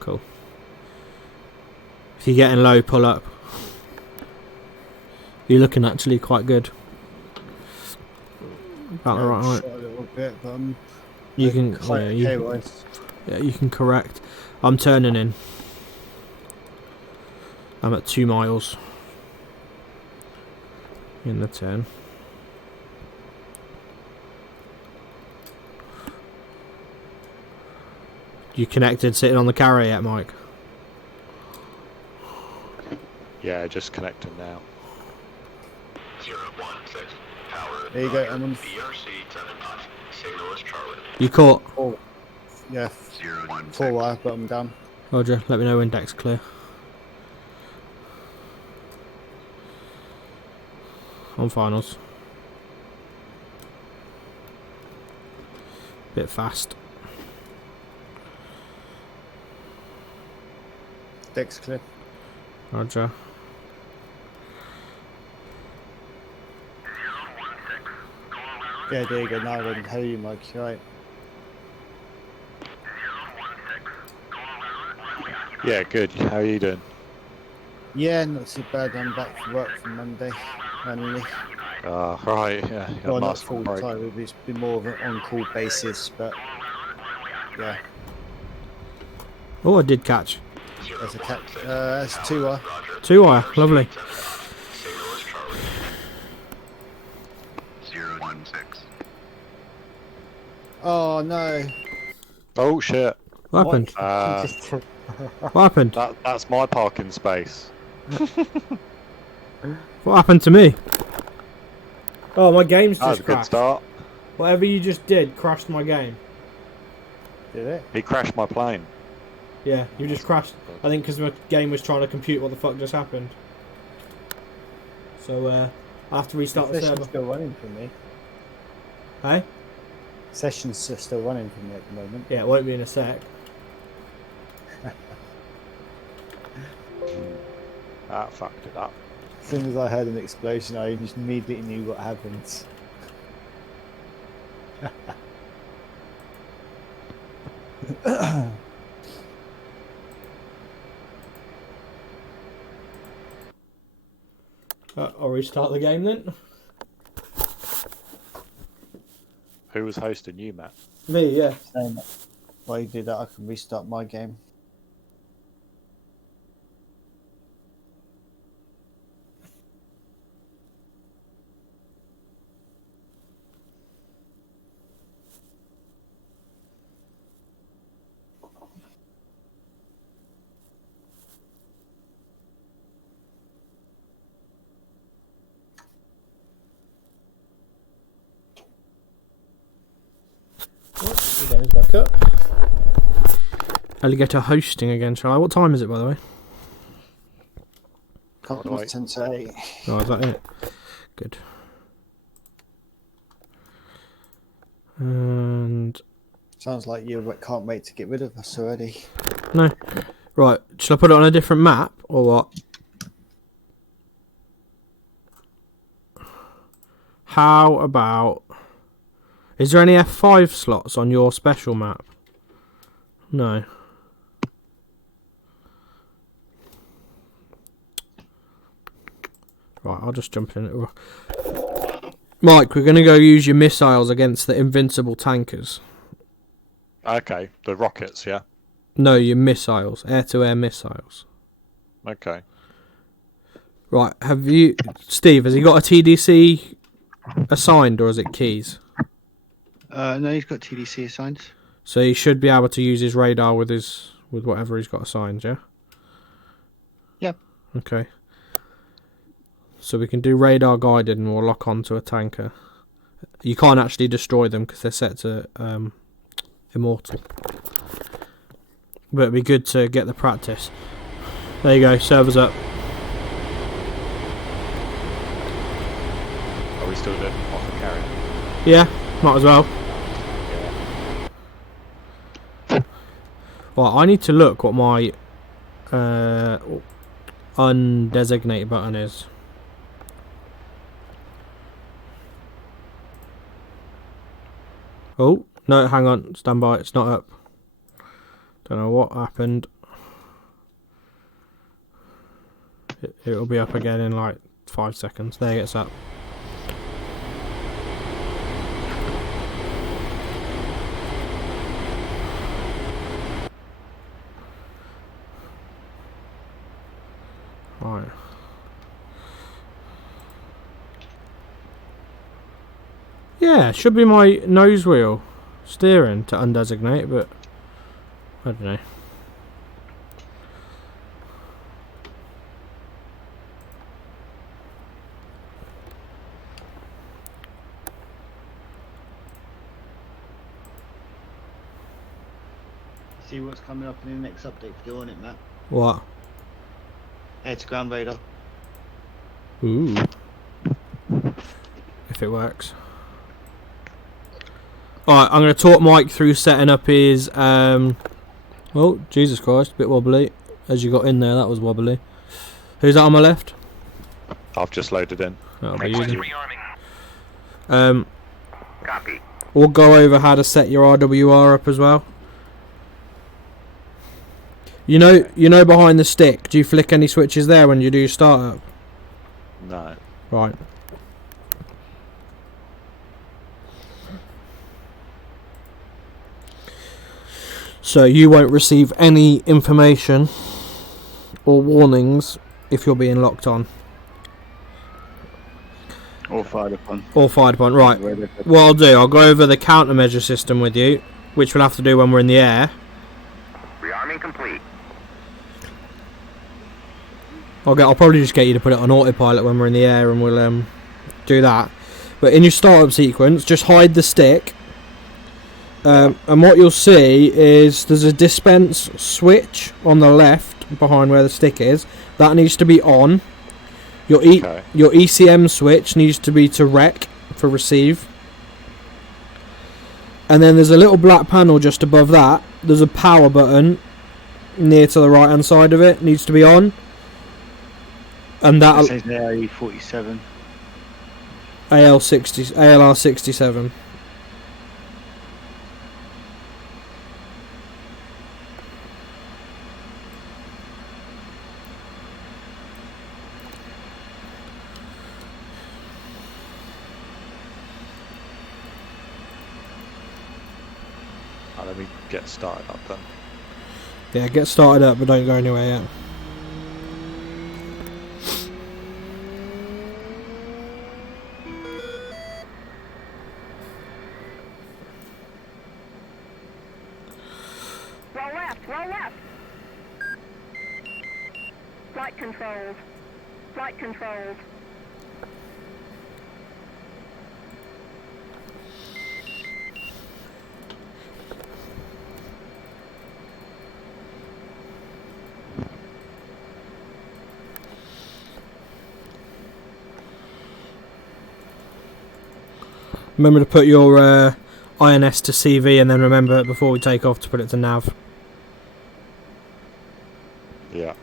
Cool. If you're getting low, pull up. You're looking actually quite good. About the right height. A little bit, but You can. quite Yeah, okay-wise. you can correct. I'm turning in. I'm at 2 miles in the turn. You connected sitting on the carrier yet, Mike? Yeah, just connecting now. 016. Power. There you go, I'm on. BRC 10 knots. Signal is Charlie. You caught? Yeah, 016. 4 wire, but I'm down. Roger, let me know when deck's clear. On finals. Bit fast. Deck's clear. Roger. Yeah, there you go. Now I can tell you, Mike. You're right. Yeah, good. How are you doing? Yeah, not too bad. I'm back to work from Monday. Finally. Right, yeah. You had a Well, not nice full long break. time. It's been more of an on-call basis, but yeah, Oh, I did catch. there's a cat. That's 2 wire. 2 wire, lovely. Signal is Charlie. 016. Oh no! Oh, shit. What happened? What happened? That's my parking space. What happened to me? Oh, my game's That was just a good crashed. start. Whatever you just did crashed my game. Did it? He crashed my plane. Yeah, you just crashed. I think because my game was trying to compute what the fuck just happened. So, I have to restart the Session's server. still running for me. Hey? Session's still running for me at the moment. Yeah, it won't be in a sec. That fucked it up. As soon as I heard an explosion, I just immediately knew what happened. I'll restart the game then. Who was hosting you, Matt? Me, yeah. Saying while you do that, I can restart my game. The game's back up. Alligator hosting again, shall I? What time is it, by the way? Couple of 10 to 8. Oh, is that it? Good. And Sounds like you can't wait to get rid of us already. no, right. Shall I put it on a different map or what? How about? Is there any F5 slots on your special map? No. Right, I'll just jump in it. Mike, we're going to go use your missiles against the invincible tankers. Okay, the rockets, yeah? No, your missiles. Air-to-air missiles. Okay. Right, have you... Steve, has he got a TDC assigned or is it keys? No, he's got TDC assigned. So he should be able to use his radar with whatever he's got assigned, yeah? Yep. Okay. So we can do radar guided and we'll lock onto a tanker. You can't actually destroy them because they're set to immortal. But it'd be good to get the practice. There you go, servers up. Are we still doing off and carry? Yeah, might as well. Well, I need to look what my undesignated button is. Oh, no, hang on, stand by, it's not up. Don't know what happened. It'll be up again in like 5 seconds. There, it's up. Right. Yeah, should be my nose wheel steering to undesignate, but I don't know. See what's coming up in the next update for the Hornet map. What? Air to ground radar. Ooh. If it works. Alright, I'm going to talk Mike through setting up his... Oh, Jesus Christ, a bit wobbly. As you got in there, that was wobbly. Who's that on my left? I've just loaded in. That'll be Request easy. rearming. Copy. We'll go over how to set your RWR up as well. You know behind the stick, do you flick any switches there when you do startup? No. Right. So you won't receive any information or warnings if you're being locked on. Or fired upon. Or fired upon, right. What I'll do, I'll go over the countermeasure system with you, which we'll have to do when we're in the air. Rearming complete. I'll probably just get you to put it on autopilot when we're in the air and we'll do that. But in your startup sequence, just hide the stick. And what you'll see is there's a dispense switch on the left behind where the stick is. That needs to be on. Your ECM switch needs to be to rec for receive. And then there's a little black panel just above that. There's a power button near to the right hand side of it. Needs to be on. And that It says there 47. ALR 67. Let me get started up then. Yeah, get started up, but don't go anywhere yet. Roll left, roll left. Flight controls. Flight controls. Remember to put your INS to CV, and then remember before we take off to put it to nav. Yeah.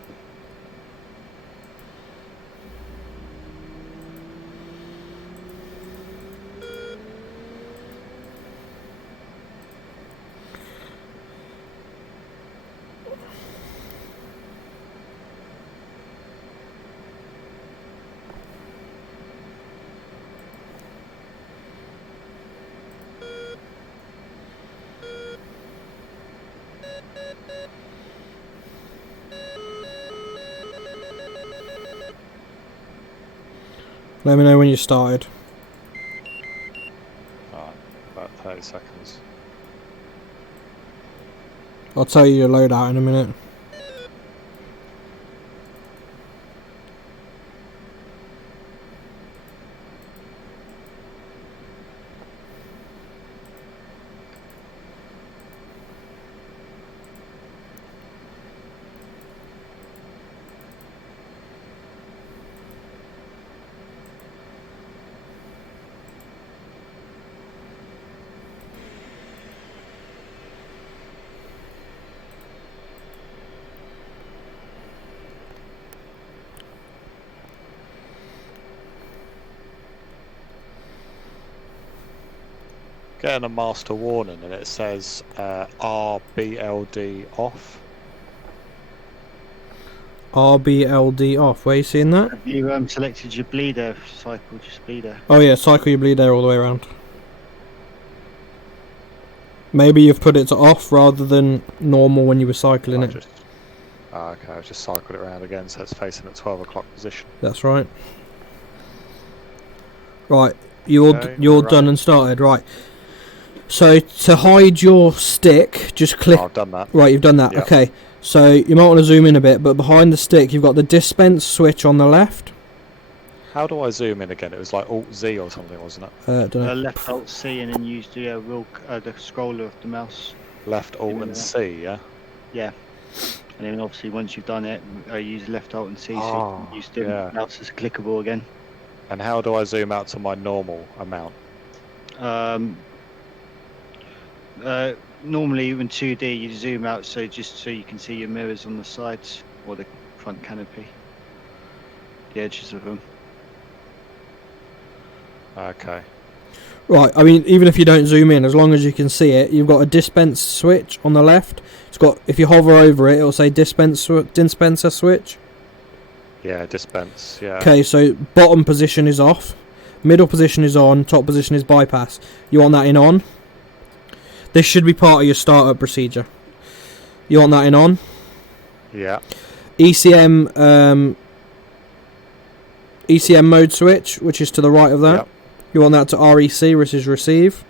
Let me know when you started. 30 seconds. I'll tell you your loadout in a minute. Getting a master warning and it says RBLD off. RBLD off. Where are you seeing that? Have you selected your bleeder cycle? Just bleeder. Oh yeah, cycle your bleed there all the way around. Maybe you've put it to off rather than normal when you were cycling it. Okay, I've just cycled it around again, so it's facing at 12 o'clock position. That's right. Right, you're right. done and started. Right. So to hide your stick, just click. Oh, I've done that. Right, you've done that. Yep. Okay. So you might want to zoom in a bit, but behind the stick, you've got the dispense switch on the left. How do I zoom in again? It was like Alt Z or something, wasn't it? Don't know. Left Alt C and then use the the scroller of the mouse. Left Alt and C, yeah? Yeah. And then obviously once you've done it, use left Alt and C so you Oh, can use the yeah. mouse as clickable again. And how do I zoom out to my normal amount? Normally in 2D you zoom out just so you can see your mirrors on the sides or the front canopy, the edges of them. Okay. Right, I mean, even if you don't zoom in, as long as you can see it, you've got a dispense switch on the left. It's got, if you hover over it, it'll say dispenser switch. Yeah, dispense, yeah. Okay, so bottom position is off, middle position is on, top position is bypass. You want that in on. This should be part of your startup procedure. You want that in on. Yeah. ECM mode switch, which is to the right of that. Yep. You want that to REC, which is receive.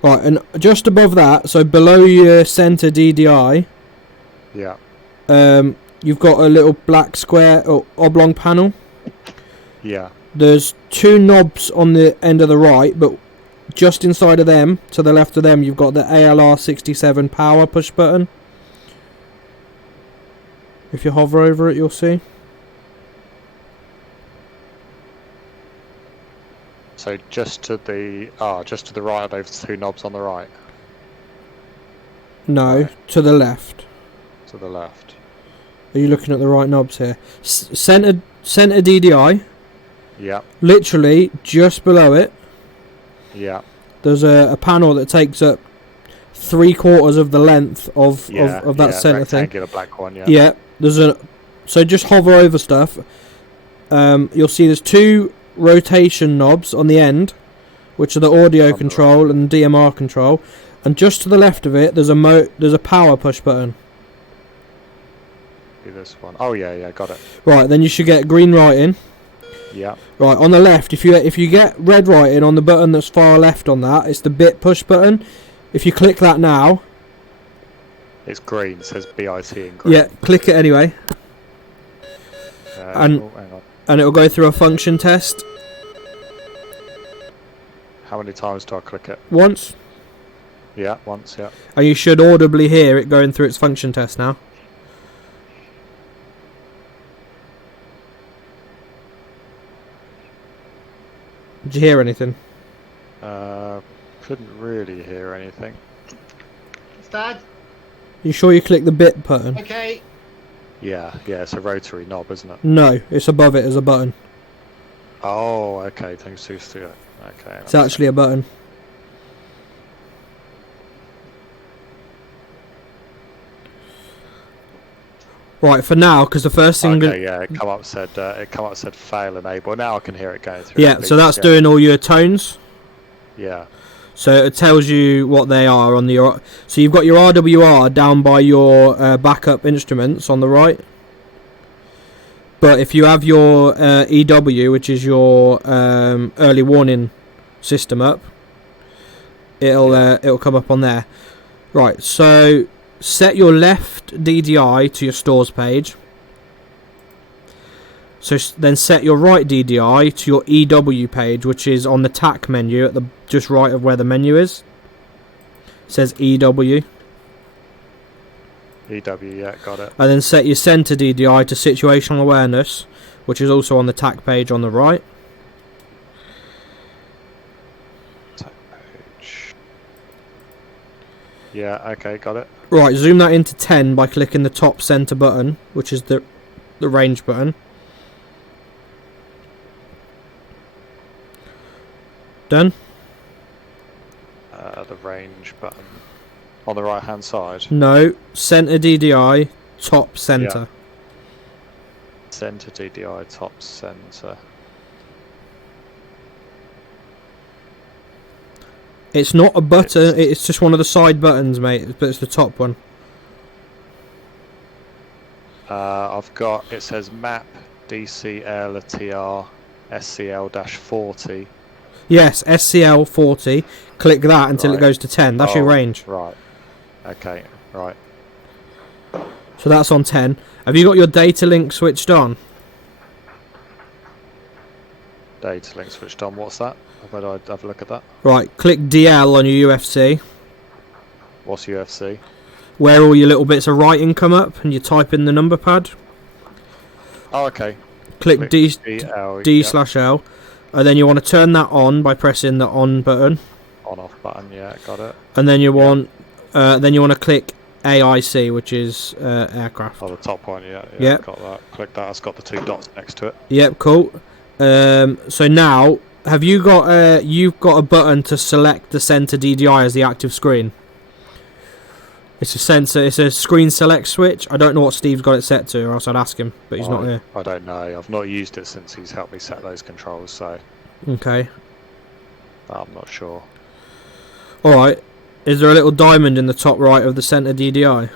Right, and just above that, so below your center DDI, Yeah. you've got a little black square or oblong panel. Yeah. There's two knobs on the end of the right, but just inside of them, to the left of them, you've got the ALR67 power push button. If you hover over it, you'll see. So just to the right of those two knobs on the right. No, Right. to the left. To the left. Are you looking at the right knobs here? Center DDI. Yeah. Literally just below it, Yeah. there's a panel that takes up 3/4 of the length of that center thing. Rectangular black one, yeah. Yeah, so just hover over stuff. You'll see there's two rotation knobs on the end, which are the audio control and DMR control, and just to the left of it there's a power push button. See this one. Oh yeah, got it. Right, then you should get green writing. Yeah. Right, on the left, if you get red writing on the button that's far left on that, it's the bit push button. If you click that now, It's green, it says BIT in green. yeah, click it anyway, and- hang on. and it'll go through a function test How many times do I click it? once, Yeah, once, yeah. and you should audibly hear it going through its function test now. Did you hear anything? Couldn't really hear anything. Dad? You sure you click the bit button? Okay. Yeah, it's a rotary knob, isn't it? No, it's above it as a button. Oh, okay, thanks to it. Okay. It's actually a button. Right, for now, because the first thing... Okay, yeah, it come up said fail enable. Now I can hear it going through. Yeah, at so least, that's yeah. doing all your tones. Yeah. So it tells you what they are on the... So you've got your RWR down by your backup instruments on the right. But if you have your EW, which is your early warning system up, it'll come up on there. Right, so set your left DDI to your stores page. So then set your right DDI to your EW page, which is on the TAC menu at the just right of where the menu is. It says EW. EW, yeah, got it. And then set your center DDI to situational awareness, which is also on the TAC page on the right. TAC page. Yeah, okay, got it. Right, zoom that into 10 by clicking the top center button, which is the range button. Done? The range button. On the right hand side. No, center DDI, top center. Yeah. Center DDI, top center. It's not a button, it's just one of the side buttons, mate, but it's the top one. I've got, it says map DCL TR SCL-40. Yes, SCL 40. Click that until it goes to 10. That's your range. Right. Okay, right. So that's on 10. Have you got your data link switched on? Data link switched on. What's that? How about I have a look at that? Right, click DL on your UFC, What's UFC? where all your little bits of writing come up, and you type in the number pad. Oh, okay. Click D yeah. slash L, and then you want to turn that on by pressing the on button, On off button, yeah, got it. and then you want to click AIC, which is aircraft. Oh, the top one, yeah, Yep. got that. Click that, it's got the two dots next to it. Yep, cool. So now, have you got you've got a button to select the center DDI as the active screen? It's a sensor. It's a screen select switch. I don't know what Steve's got it set to, or else I'd ask him, but he's not here. I don't know. I've not used it since he's helped me set those controls, so Okay. I'm not sure. All right. Is there a little diamond in the top right of the center DDI?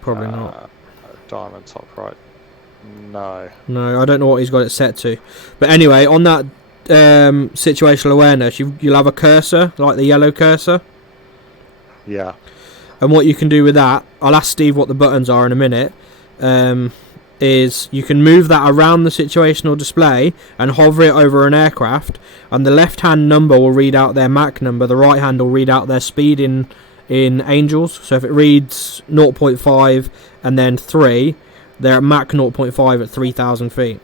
Probably not. Diamond top right. No. No, I don't know what he's got it set to. But anyway, on that situational awareness, you'll have a cursor, like the yellow cursor. Yeah. And what you can do with that, I'll ask Steve what the buttons are in a minute, is you can move that around the situational display and hover it over an aircraft, and the left hand number will read out their Mach number, the right hand will read out their speed in angels. So if it reads 0.5 and then 3, they're at Mach 0.5 at 3,000 feet.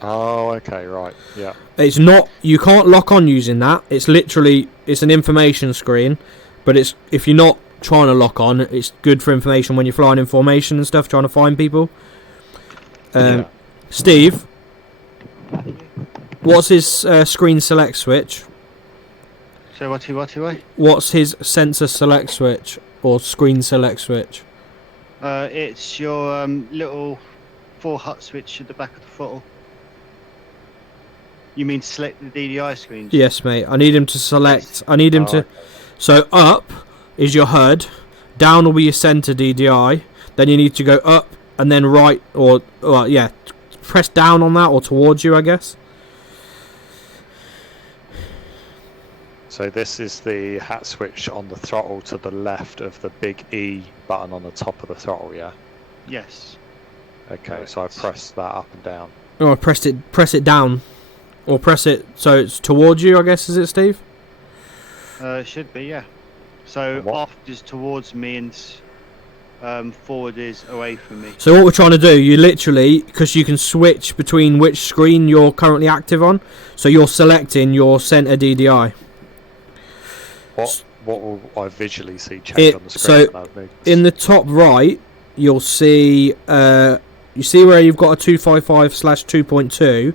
Oh, okay, right, yeah. It's not, you can't lock on using that. It's literally, it's an information screen, but it's, if you're not trying to lock on, it's good for information when you're flying in formation and stuff, trying to find people. Yeah. Steve, what's his screen select switch? So what? What's his sensor select switch or screen select switch? It's your little 4-hut switch at the back of the throttle. You mean select the DDI screens? Yes, mate. I need him to select. I need him to. Okay. So up is your HUD, down will be your center DDI. Then you need to go up and then right, or yeah, press down on that or towards you, I guess. So this is the hat switch on the throttle to the left of the big E button on the top of the throttle, yeah? Yes. Okay, so I press that up and down. Oh, press it down, or press it so it's towards you, I guess. Is it, Steve? It should be, yeah. So What? aft is towards me and forward is away from me. So what we're trying to do, you literally, because you can switch between which screen you're currently active on, so you're selecting your center DDI. What will I visually see change on the screen? So in the top right, you'll see you see where you've got a 255/2.2.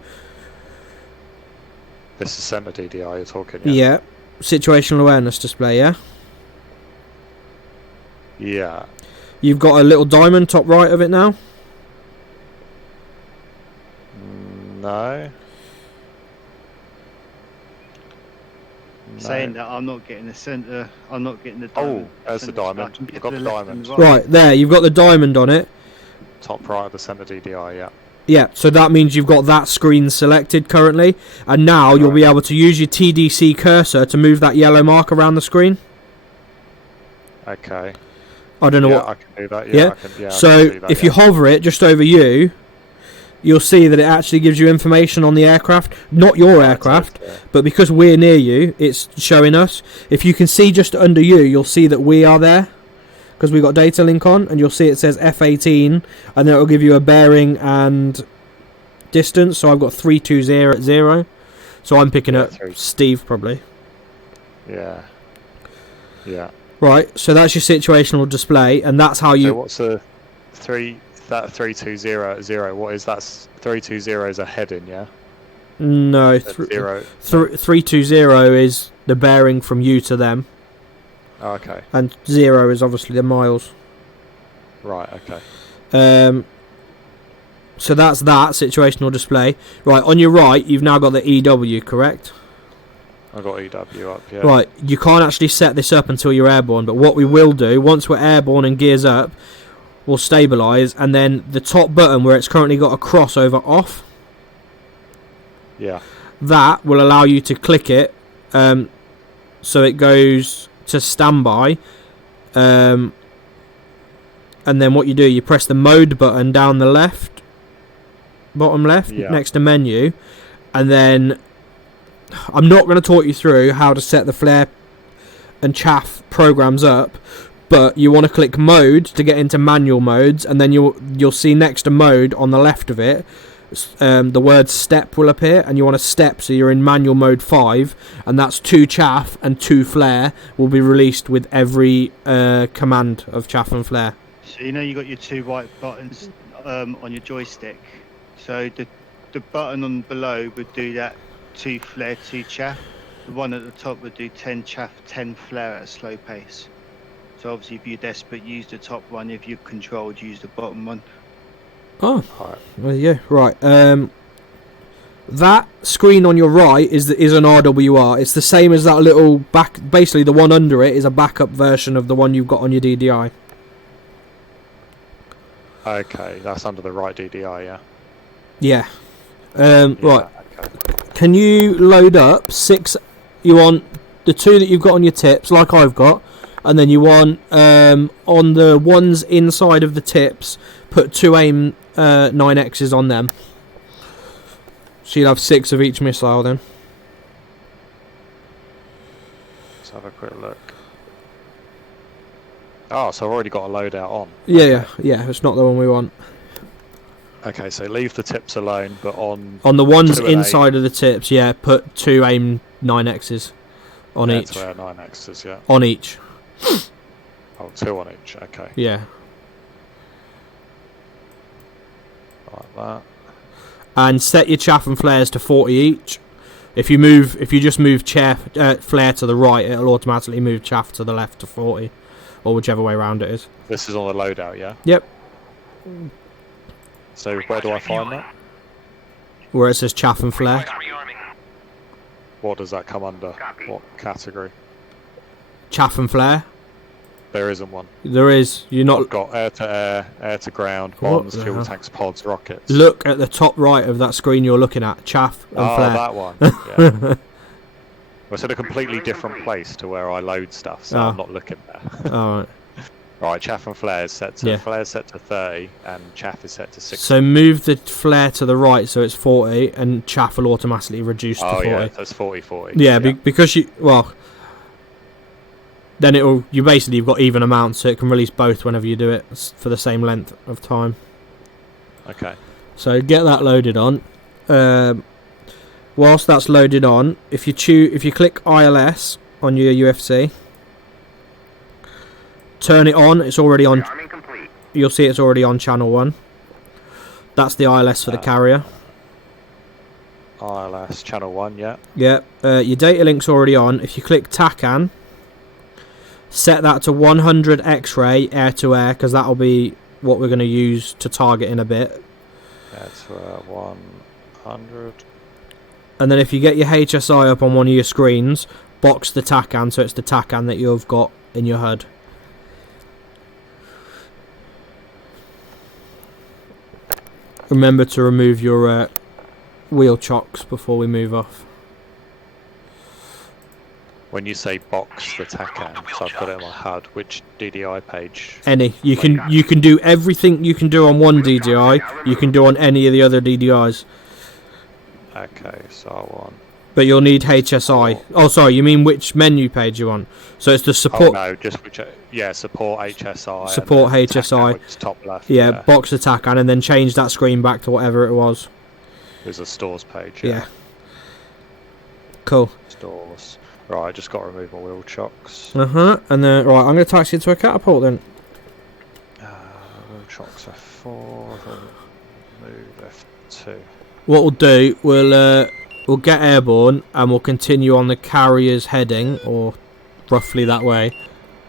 This is center DDI you're talking, Yeah. Situational awareness display, yeah? Yeah. You've got a little diamond top right of it now? No. Saying that, I'm not getting the center. I'm not getting the diamond. Oh, there's the Center. I diamond. can get I've got to the left diamond. and Right, there, you've got the diamond on it. Top right of the center DDI, yeah. Yeah, so that means you've got that screen selected currently, and now you'll be able to use your TDC cursor to move that yellow mark around the screen. Okay. I don't know Yeah, what. I can do that. Yeah. I can see So that, if you hover it just over you, you'll see that it actually gives you information on the aircraft, not your aircraft, but because we're near you, it's showing us. If you can see just under you, you'll see that we are there, because we've got data link on, and you'll see it says F18, and then it'll give you a bearing and distance. So I've got 320 at 0, so I'm picking up Steve probably. Yeah. Right, so that's your situational display, and that's how you. So what's the 320 at 0? What is that? 320 is a heading, yeah. No, 320 is the bearing from you to them. Oh, okay. And 0 is obviously the miles. Right. Okay. So that's that situational display. Right, on your right, you've now got the EW, correct? I got EW up. Yeah. Right, you can't actually set this up until you're airborne, but what we will do, once we're airborne and gears up, we'll stabilise, and then the top button where it's currently got a crossover off, Yeah. that will allow you to click it, so it goes to standby, and then what you do, you press the mode button down the left, bottom left, next to menu, and then I'm not going to talk you through how to set the flare and chaff programs up, but you want to click mode to get into manual modes, and then you'll see next to mode on the left of it, the word step will appear, and you want to step, so you're in manual mode 5, and that's 2 chaff and 2 flare will be released with every command of chaff and flare. So you know you got your 2 white buttons on your joystick. So the button on below would do that 2 flare, 2 chaff. The one at the top would do 10 chaff, 10 flare at a slow pace. So obviously if you're desperate, use the top one. If you're controlled, use the bottom one. Oh, well, yeah, right. That screen on your right is an RWR. It's the same as that little back. Basically, the one under it is a backup version of the one you've got on your DDI. Okay, that's under the right DDI, yeah. Yeah. Right. Okay. Can you load up 6? You want the 2 that you've got on your tips, like I've got, and then you want on the ones inside of the tips, put 2 AIM 9Xs on them. So you'll have 6 of each missile then. Let's have a quick look. Oh, so I've already got a loadout on. Yeah, it's not the one we want. Okay, so leave the tips alone, but on the ones inside of the tips, yeah, put 2 AIM 9Xs on each. 2 9Xs, yeah. On each. Oh, 2 on each, okay. Yeah. Like that. And set your chaff and flares to 40 each. If you just move flare to the right, it'll automatically move chaff to the left to 40, or whichever way around it is. This is on the loadout, yeah? Yep. So where do I find that? Where it says chaff and flare. What does that come under? Copy. What category? Chaff and flare. There isn't one. There is. You're not. I've got air to air, air to ground, What bombs, the fuel hell? tanks, pods, rockets. Look at the top right of that screen you're looking at. Chaff and Oh, flare. that one. Yeah. Well, it's in a completely different place to where I load stuff, so Oh. I'm not looking there. Alright. Right, chaff and flare is set to Yeah. flare's set to 30, and chaff is set to 60. So move the flare to the right so it's 40, and chaff will automatically reduce to 40. yeah, that's 40-40. Yeah, because then you've got even amounts, so it can release both whenever you do it for the same length of time. Okay. So get that loaded on. Whilst that's loaded on, if you click ILS on your UFC, turn it on. It's already on. Arming complete. You'll see it's already on channel 1. That's the ILS for the carrier. ILS channel 1, yeah. Yeah. Your data link's already on. If you click TACAN, set that to 100 X-ray air to air, because that'll be what we're going to use to target in a bit. That's 100. And then if you get your HSI up on one of your screens, box the TACAN, so it's the TACAN that you've got in your HUD. Remember to remove your wheel chocks before we move off. When you say box the TACAN, so I've got it on my HUD, which DDI page? Any. You can do everything you can do on one DDI, you can do on any of the other DDIs. Okay, so I want... But you'll need HSI. Oh, sorry, you mean which menu page you want? So it's the support... Oh, no, just which... Yeah, support HSI. Support and then HSI. TACAN, which is top left. Yeah, box the TACAN and then change that screen back to whatever it was. There's a stores page, Yeah. Cool. Stores. Right, I just got to remove my wheel chocks. And then, right, I'm going to taxi into a catapult then. Wheel chocks F4, move F2. What we'll do, we'll get airborne and we'll continue on the carrier's heading, or roughly that way.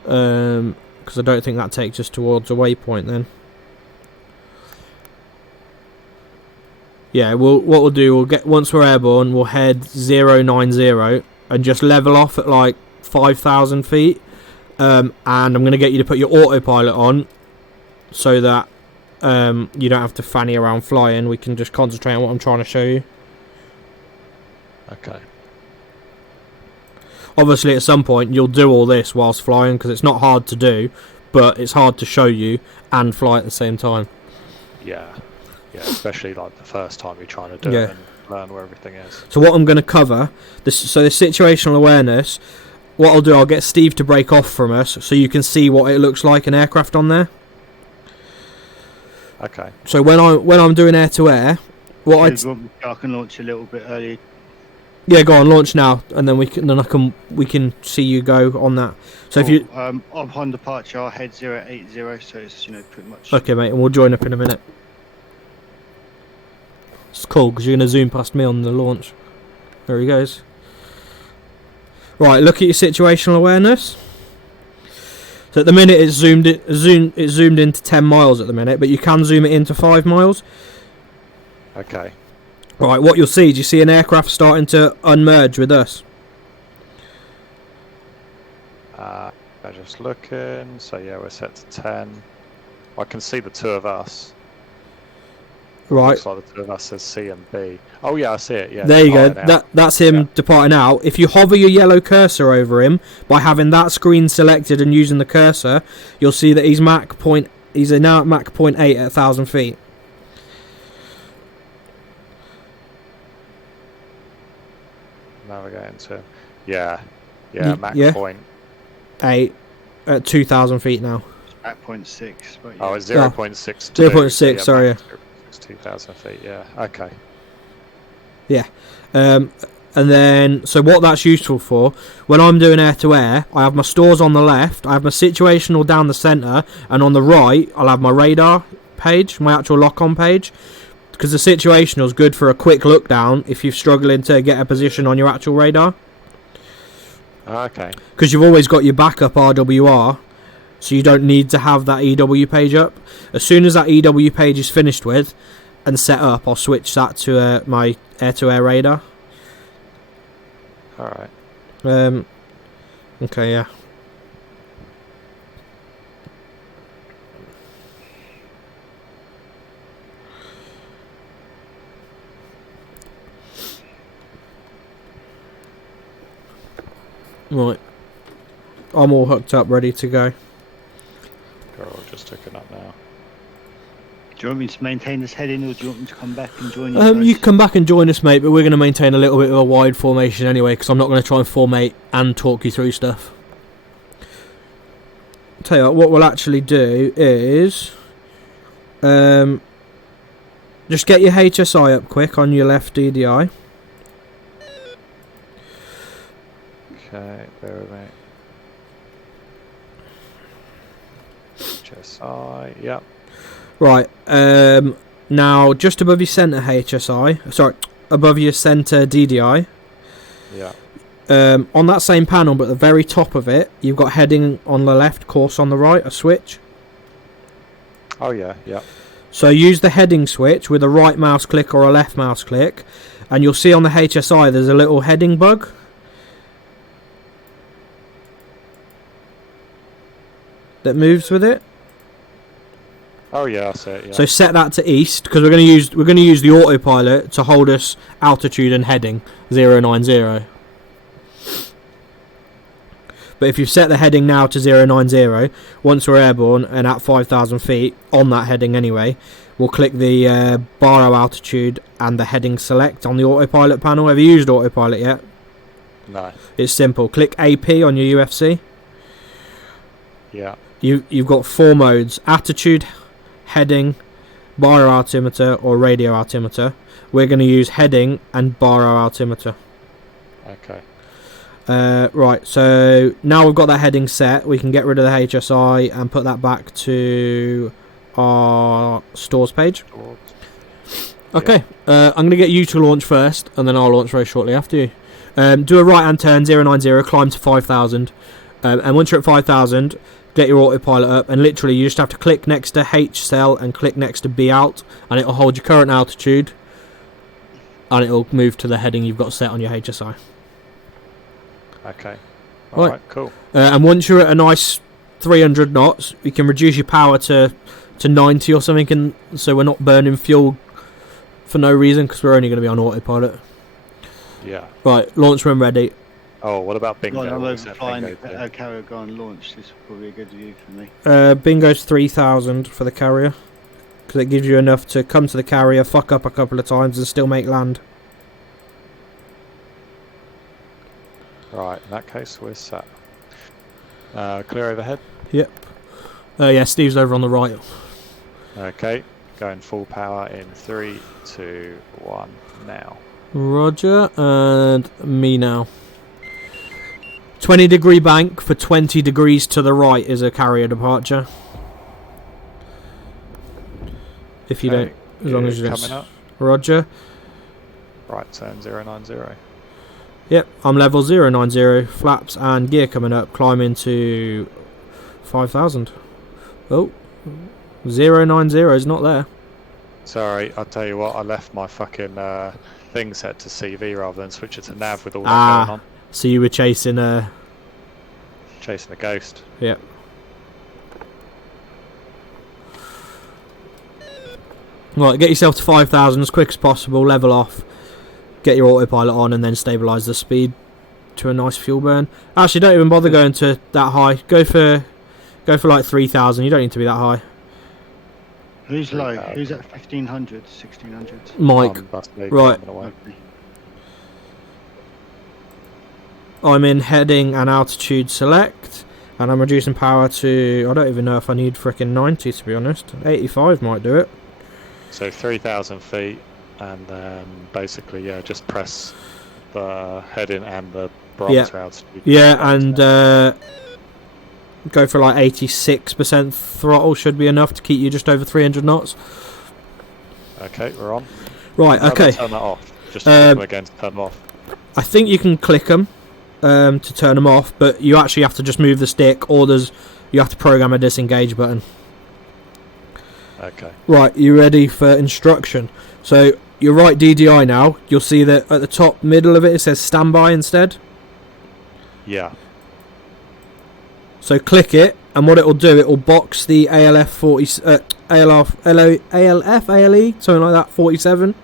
Because I don't think that takes us towards a waypoint then. Yeah, what we'll do, once we're airborne, we'll head 090 and just level off at like 5,000 feet. And I'm going to get you to put your autopilot on so that you don't have to fanny around flying. We can just concentrate on what I'm trying to show you. Okay. Obviously, at some point, you'll do all this whilst flying because it's not hard to do, but it's hard to show you and fly at the same time. Yeah. Yeah, especially like the first time you're trying to do it and learn where everything is. So what I'm going to cover, the situational awareness, what I'll do, I'll get Steve to break off from us so you can see what it looks like an aircraft on there. Okay. So when I'm doing air to air, I can launch a little bit early. Yeah, go on, launch now, and then we can see you go on that. So if you upon departure, I'll head 080, so it's pretty much. Okay, mate, and we'll join up in a minute. It's cool because you're gonna zoom past me on the launch. There he goes. Right, look at your situational awareness. So at the minute it's zoomed into 10 miles at the minute, but you can zoom it into 5 miles. Okay. Right, what you'll see, do you see an aircraft starting to unmerge with us? I'm just looking. So yeah, we're set to 10. I can see the two of us. Right. Looks like the two of us says C and B. Oh yeah, I see it. Yeah. There you go. That's him departing out. If you hover your yellow cursor over him by having that screen selected and using the cursor, you'll see that he's now at Mach 0.8 at 1,000 feet. Navigating to. Yeah. Mach point. 8 at 2,000 feet now. At 0.6. But Oh, it's 0.6. 0.6. Sorry. 2,000 feet. Yeah. Okay. Yeah. And then, so what that's useful for, when I'm doing air-to-air, I have my stores on the left, I have my situational down the centre, and on the right, I'll have my radar page, my actual lock-on page, because the situational is good for a quick look down if you're struggling to get a position on your actual radar. Okay. Because you've always got your backup RWR, so you don't need to have that EW page up. As soon as that EW page is finished with and set up, I'll switch that to my air-to-air radar. Alright. Okay, yeah. Right. I'm all hooked up, ready to go. Girl, just hooking up now. Do you want me to maintain this heading, or do you want me to come back and join you? You can come back and join us, mate, but we're going to maintain a little bit of a wide formation anyway, because I'm not going to try and formate and talk you through stuff. Tell you what we'll actually do is just get your HSI up quick on your left DDI. Okay, bear with me. HSI, yep. Right, now just above your centre HSI, sorry, above your centre DDI. Yeah. On that same panel, but at the very top of it, you've got heading on the left, course on the right, a switch. Oh yeah, yeah. So use the heading switch with a right mouse click or a left mouse click, and you'll see on the HSI there's a little heading bug. That moves with it. Oh yeah, I see it. Yeah. So set that to east because we're going to use the autopilot to hold us altitude and heading 090. But if you've set the heading now to 090, once we're airborne and at 5,000 feet on that heading anyway, we'll click the baro altitude and the heading select on the autopilot panel. Have you used autopilot yet? No. It's simple. Click AP on your UFC. Yeah. You've got 4 modes: attitude, heading, baro altimeter, or radio altimeter. We're going to use heading and baro altimeter. Okay. Right, so now we've got that heading set, we can get rid of the HSI and put that back to our stores page. Okay, I'm going to get you to launch first, and then I'll launch very shortly after you. Do a right-hand turn, 090, climb to 5,000, and once you're at 5,000, get your autopilot up, and literally you just have to click next to H cell and click next to B alt, and it'll hold your current altitude, and it'll move to the heading you've got set on your HSI. Okay. Alright, cool. And once you're at a nice 300 knots, you can reduce your power to 90 or something, and so we're not burning fuel for no reason because we're only going to be on autopilot. Yeah. Right, launch when ready. Oh, what about bingo? Right, I'm What does that overflying bingo do? a carrier go and launch. This is probably a good view for me. Bingo's 3,000 for the carrier because it gives you enough to come to the carrier, fuck up a couple of times, and still make land. Right, in that case, we're set. Clear overhead. Yep. Yeah, Steve's over on the right. Okay, going full power in 3, 2, 1, now. Roger, and me now. 20-degree bank for 20 degrees to the right is a carrier departure. If you don't, as long as you don't. Coming up. Roger. Right, turn 090. Yep, I'm level 090, flaps and gear coming up, climbing to 5,000. Oh, 090 is not there. Sorry, I'll tell you what, I left my fucking thing set to CV rather than switch it to nav with all that going on. So you were chasing Chasing a ghost. Yep. Right, get yourself to 5,000 as quick as possible, level off, get your autopilot on, and then stabilise the speed to a nice fuel burn. Actually, don't even bother going to that high. Go for like 3,000. You don't need to be that high. Who's low? Who's at 1,500, 1,600? Mike. Right. I'm in heading and altitude select, and I'm reducing power to, I don't even know if I need frickin' 90 to be honest. 85 might do it. So 3,000 feet, and then basically, yeah, just press the heading and the barometer altitude. Yeah, and go for like 86% throttle should be enough to keep you just over 300 knots. Okay, we're on. Right, okay. Turn that off. Just click them again to turn them off. I think you can click them to turn them off, but you actually have to just move the stick, or you have to program a disengage button. Okay. Right, you ready for instruction? So you're right DDI now. You'll see that at the top middle of it says standby instead. Yeah. So click it, and what it will do, it will box the ALF 40, ALF, ALE, something like that, 47.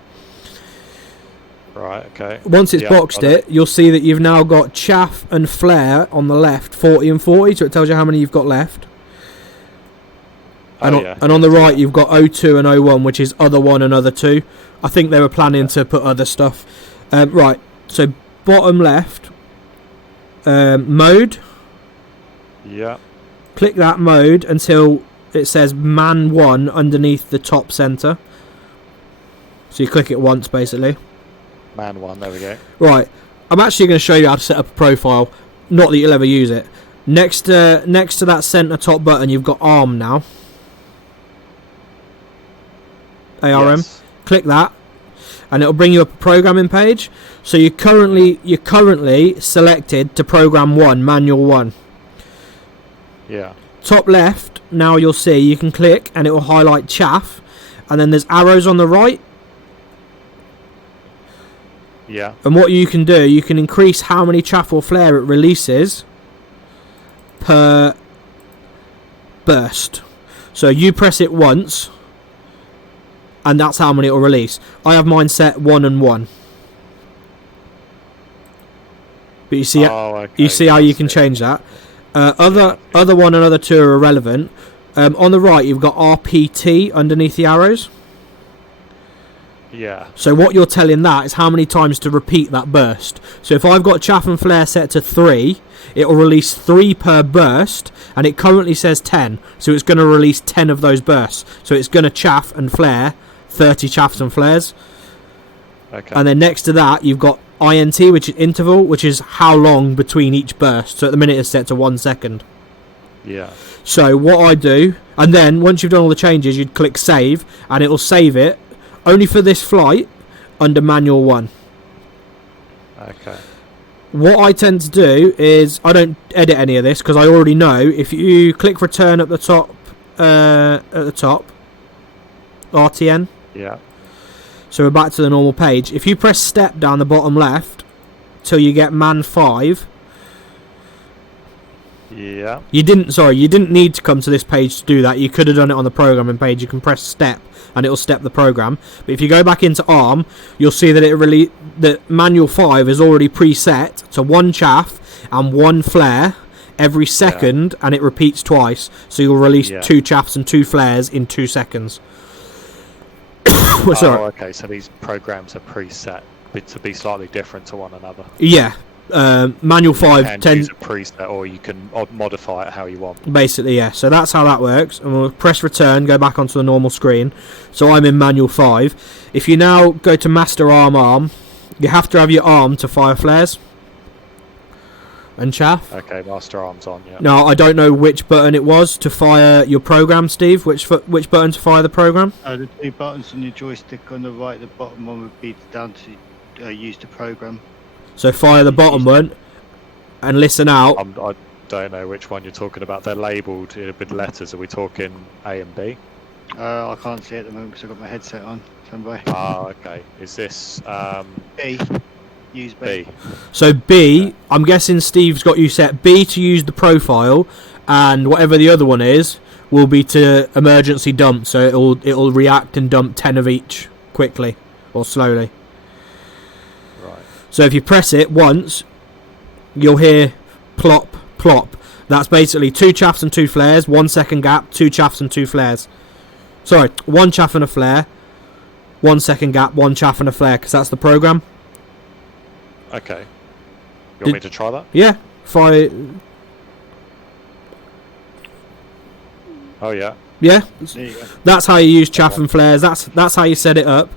Right, okay. Once it's boxed it, you'll see that you've now got chaff and flare on the left, 40 and 40, so it tells you how many you've got left. And on the right, you've got O2 and O1, which is other one and other two. I think they were planning to put other stuff. Right, so bottom left, mode. Yeah. Click that mode until it says man 1 underneath the top center. So you click it once, basically. Man 1, there we go. Right, I'm actually going to show you how to set up a profile. Not that you'll ever use it. Next to that center top button, you've got ARM now. ARM. Yes. Click that, and it'll bring you up a programming page. So you're currently selected to program 1, manual 1. Yeah. Top left, now you'll see you can click, and it will highlight chaff, and then there's arrows on the right. Yeah. And what you can do, you can increase how many chaff or flare it releases per burst. So you press it once, and that's how many it will release. I have mine set 1 and 1. But you see, you see how you can change that. Other 1 and other 2 are irrelevant. On the right, you've got RPT underneath the arrows. Yeah. So what you're telling that is how many times to repeat that burst. So if I've got chaff and flare set to 3, it will release 3 per burst, and it currently says 10. So it's going to release 10 of those bursts. So it's going to chaff and flare 30 chaffs and flares. Okay. And then next to that, you've got INT, which is interval, which is how long between each burst. So at the minute it's set to 1 second. Yeah. So what I do, and then once you've done all the changes, you'd click save, and it will save it only for this flight under manual 1. Okay. What I tend to do is I don't edit any of this because I already know if you click return at the top, RTN. Yeah. So we're back to the normal page. If you press step down the bottom left till you get man 5. Yeah. You didn't need to come to this page to do that. You could have done it on the programming page. You can press step and it'll step the program. But if you go back into ARM, you'll see that that manual 5 is already preset to 1 chaff and 1 flare every second, and it repeats twice. So you'll release 2 chaffs and 2 flares in 2 seconds. Oh, okay. So these programs are preset to be slightly different to one another. Yeah. Manual 5 tends a preset, or you can modify it how you want. Basically, yeah. So that's how that works. And we'll press return, go back onto the normal screen. So I'm in manual 5. If you now go to master arm, you have to have your arm to fire flares and chaff. Okay, master arms on. Yeah. Now I don't know which button it was to fire your program, Steve. Which button to fire the program? The 2 buttons on your joystick on the right. The bottom one would be down to use the program. So fire the bottom one and listen out. I don't know which one you're talking about. They're labelled with letters. Are we talking A and B? I can't see it at the moment because I've got my headset on. Stand by. Ah, okay. Is this B? Use B. B? So B, I'm guessing Steve's got you set B to use the profile, and whatever the other one is will be to emergency dump. So it'll react and dump 10 of each quickly or slowly. So if you press it once, you'll hear plop, plop. That's basically 2 chaffs and 2 flares, 1 second gap, 2 chaffs and 2 flares. Sorry, 1 chaff and a flare, 1 second gap, 1 chaff and a flare, because that's the program. Okay. You want me to try that? Yeah. Fire. Oh, yeah. Yeah. There you go. That's how you use chaff and flares. That's how you set it up.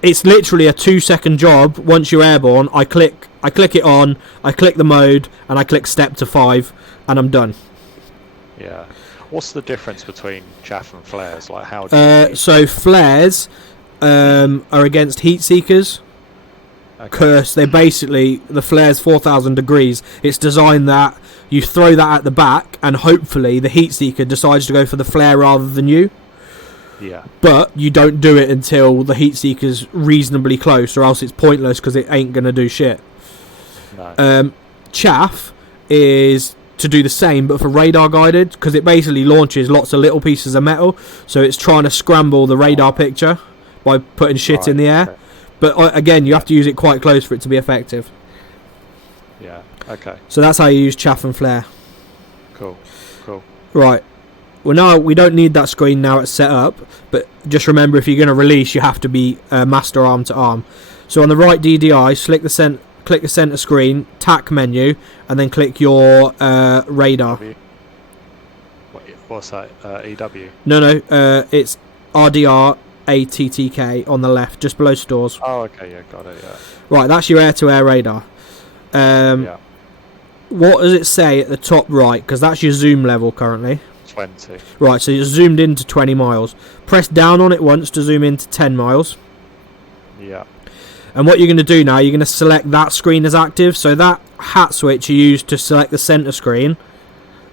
It's literally a 2-second job. Once you're airborne, I click it on, I click the mode, and I click step to 5, and I'm done. Yeah. What's the difference between chaff and flares? Like how? Do So flares are against heat seekers. Curse. They basically, the flare's 4,000 degrees. It's designed that you throw that at the back, and hopefully the heat seeker decides to go for the flare rather than you. Yeah. But you don't do it until the heat seeker's reasonably close, or else it's pointless because it ain't going to do shit. No. Chaff is to do the same, but for radar guided, because it basically launches lots of little pieces of metal, so it's trying to scramble the radar picture by putting shit in the air. Okay. But again, you have to use it quite close for it to be effective. Yeah. Okay. So that's how you use chaff and flare. Cool. Right. Well, now we don't need that screen now it's set up, but just remember if you're going to release, you have to be master arm to arm. So on the right DDI, click the center screen, TAC menu, and then click your radar. What's that? EW? No, it's RDR ATTK on the left, just below stores. Oh, okay, yeah, got it, yeah. Right, that's your air-to-air radar. Yeah. What does it say at the top right? Because that's your zoom level currently. 20. Right, so you're zoomed into 20 miles. Press down on it once to zoom into 10 miles. Yeah. And what you're going to do now, you're going to select that screen as active. So that hat switch you use to select the center screen,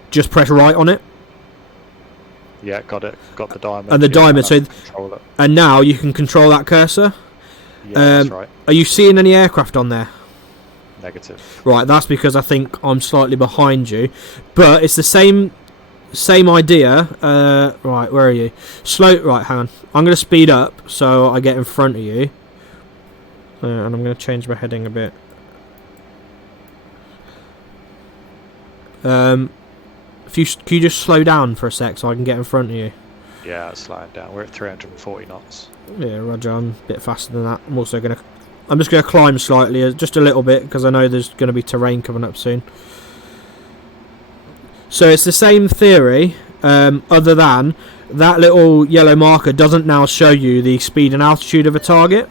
just press right on it. Yeah, got it. Got the diamond. And the diamond. So, control it. and now you can control that cursor. Yeah, that's right. Are you seeing any aircraft on there? Negative. Right, that's because I think I'm slightly behind you. But it's the same same idea. Right, where are you? Slow. Right, hang on. I'm going to speed up so I get in front of you. And I'm going to change my heading a bit. Can you just slow down for a sec so I can get in front of you? Yeah, it's slowing down. We're at 340 knots. Yeah, Roger. I'm a bit faster than that. I'm just going to climb slightly, just a little bit, because I know there's going to be terrain coming up soon. So it's the same theory, other than that little yellow marker doesn't now show you the speed and altitude of a target.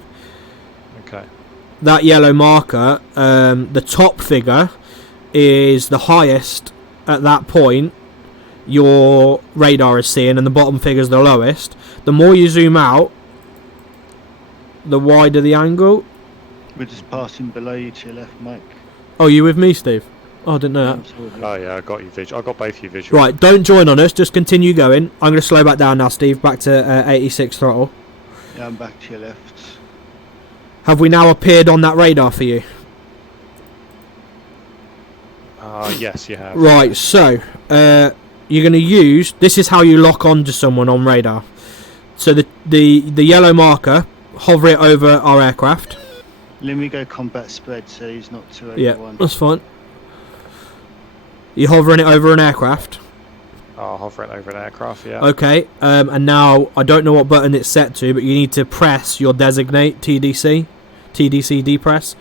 Okay. That yellow marker, the top figure is the highest at that point your radar is seeing, and the bottom figure is the lowest. The more you zoom out, the wider the angle. We're just passing below you to your left, Mike. Oh, you with me, Steve? Oh, I didn't know that. Absolutely. Oh yeah, I got you visual. I got both you visual. Right, don't join on us, just continue going. I'm going to slow back down now, Steve, back to 86 throttle. Yeah, I'm back to your left. Have we now appeared on that radar for you? Yes, you have. Right, so you're going to use... This is how you lock on to someone on radar. So the yellow marker, hover it over our aircraft. Let me go combat spread so he's not too over Yeah, one. that's fine. You're hovering it over an aircraft. Oh, hovering over an aircraft, yeah. Okay, and now I don't know what button it's set to, but you need to press your designate TDC depress.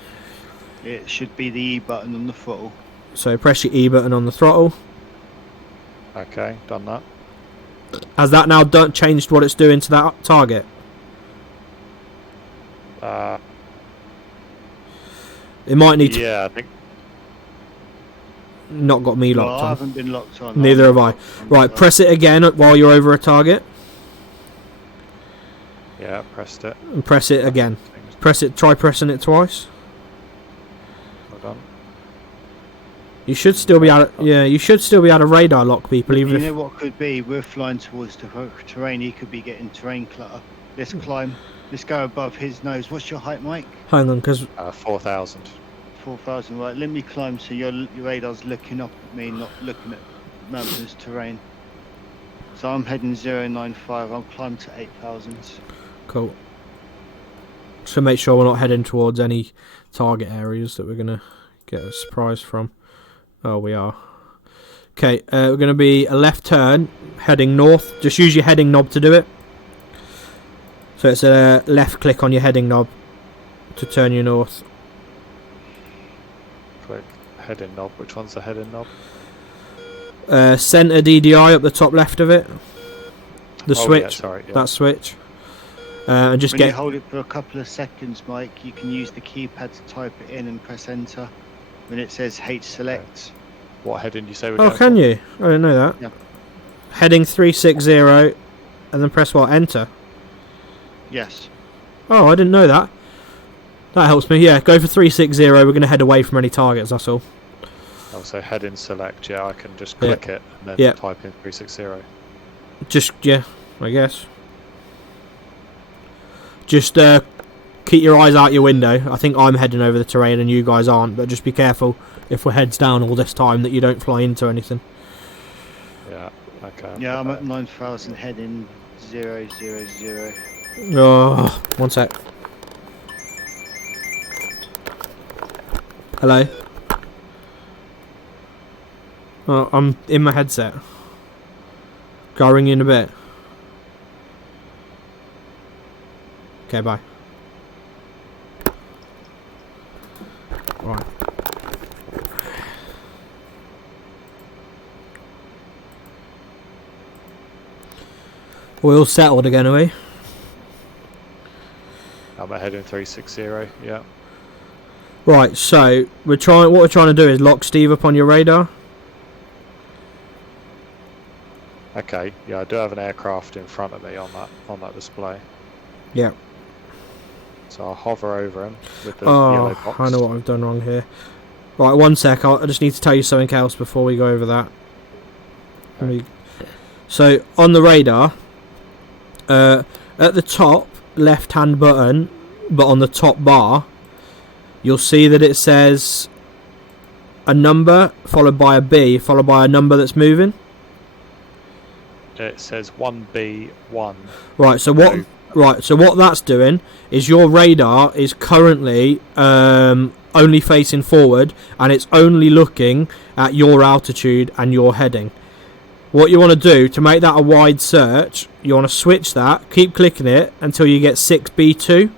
It should be the E button on the throttle. So press your E button on the throttle. Okay, done that. Has that now changed what it's doing to that target? It might need to... Yeah, I think... Not got me No, locked I on. haven't been locked on. Neither have I. Right, press it again while you're over a target. Yeah, pressed it. And press it again. Try pressing it twice. Well done. You should still be able to, you should still be able to radar lock people, even You if... know what could be? We're flying towards the terrain. He could be getting terrain clutter. Let's climb. Let's go above his nose. What's your height, Mike? Hang on, because... 4,000. 4,000. Right, let me climb so your radar's looking up at me, not looking at mountainous terrain. So I'm heading 095. I'll climb to 8,000. Cool. So make sure we're not heading towards any target areas that we're going to get a surprise from. Oh, we are. Okay, we're going to be a left turn, heading north. Just use your heading knob to do it. So it's a left click on your heading knob to turn you north. Click heading knob. Which one's the heading knob? Center DDI up the top left of it. The switch. Yeah, sorry, yeah. That switch. And just When you hold it for a couple of seconds, Mike, you can use the keypad to type it in and press enter. When it says H select. What heading do you say we're Oh, going can for? you? I didn't know that. Yeah. Heading 360, and then press what? Enter. Yes. Oh, I didn't know that. That helps me. Yeah, go for 360. We're going to head away from any targets. That's all. Also heading select, yeah, I can just click it and then Yeah. type in 360. Just I guess. Just keep your eyes out your window. I think I'm heading over the terrain and you guys aren't, but just be careful if we're heads down all this time that you don't fly into anything. Yeah, okay. Yeah, I'm at 9,000 heading 000. Oh, one sec. Hello. Oh, I'm in my headset. I'll ring you in a bit. Okay, bye. Right. We're all settled again, are we? I'm at heading 360, yeah. Right, so what we're trying to do is lock Steve up on your radar. Okay, yeah, I do have an aircraft in front of me on that display. Yeah. So I'll hover over him with the yellow box. I know what I've done wrong here. Right, one sec. I just need to tell you something else before we go over that. So on the radar, at the top left-hand button, but on the top bar, you'll see that it says a number followed by a B followed by a number that's moving. It says 1B1. Right. So what? No. Right. So what that's doing is your radar is currently only facing forward, and it's only looking at your altitude and your heading. What you want to do to make that a wide search, you want to switch that, keep clicking it until you get 6B2.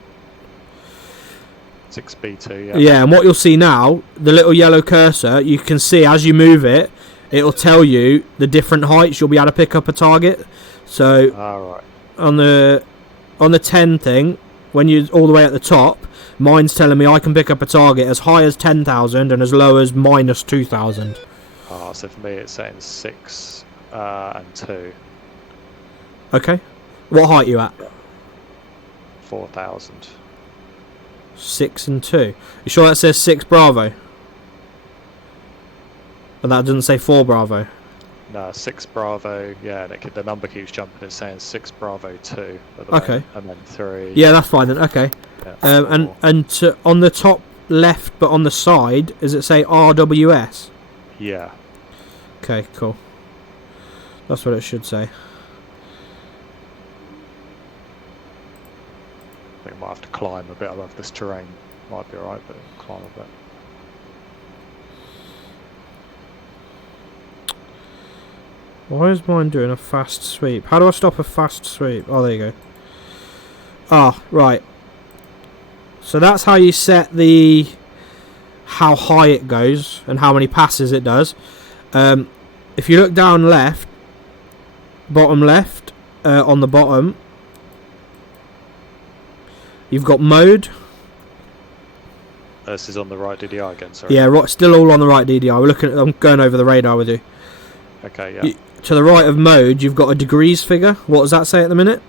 6B2, yeah. Yeah, and what you'll see now, the little yellow cursor, you can see as you move it, it'll tell you the different heights you'll be able to pick up a target. So Alright. on the 10 thing, when you're all the way at the top, mine's telling me I can pick up a target as high as 10,000 and as low as minus 2,000. Oh, so for me it's saying 6 and 2. Okay. What height you at? 4,000. 6 and 2. You sure that says 6 Bravo? But that doesn't say 4 Bravo. No, 6 Bravo, yeah, the number keeps jumping, it's saying 6 Bravo 2 at the Okay. moment, and then 3. Yeah, that's fine then. Okay. Yeah, On the top left, but on the side, does it say RWS? yeah. Okay, cool. That's what it should say. I think I might have to climb a bit above this terrain. Might be alright, but climb a bit. Why is mine doing a fast sweep? How do I stop a fast sweep? Oh, there you go. Ah, right. So that's how you set the how high it goes and how many passes it does. If you look down left, bottom left, on the bottom, you've got mode. This is on the right DDI again, sorry. Yeah, right, still all on the right DDI. We're looking at, I'm going over the radar with you. Okay, yeah. To the right of mode, you've got a degrees figure. What does that say at the minute?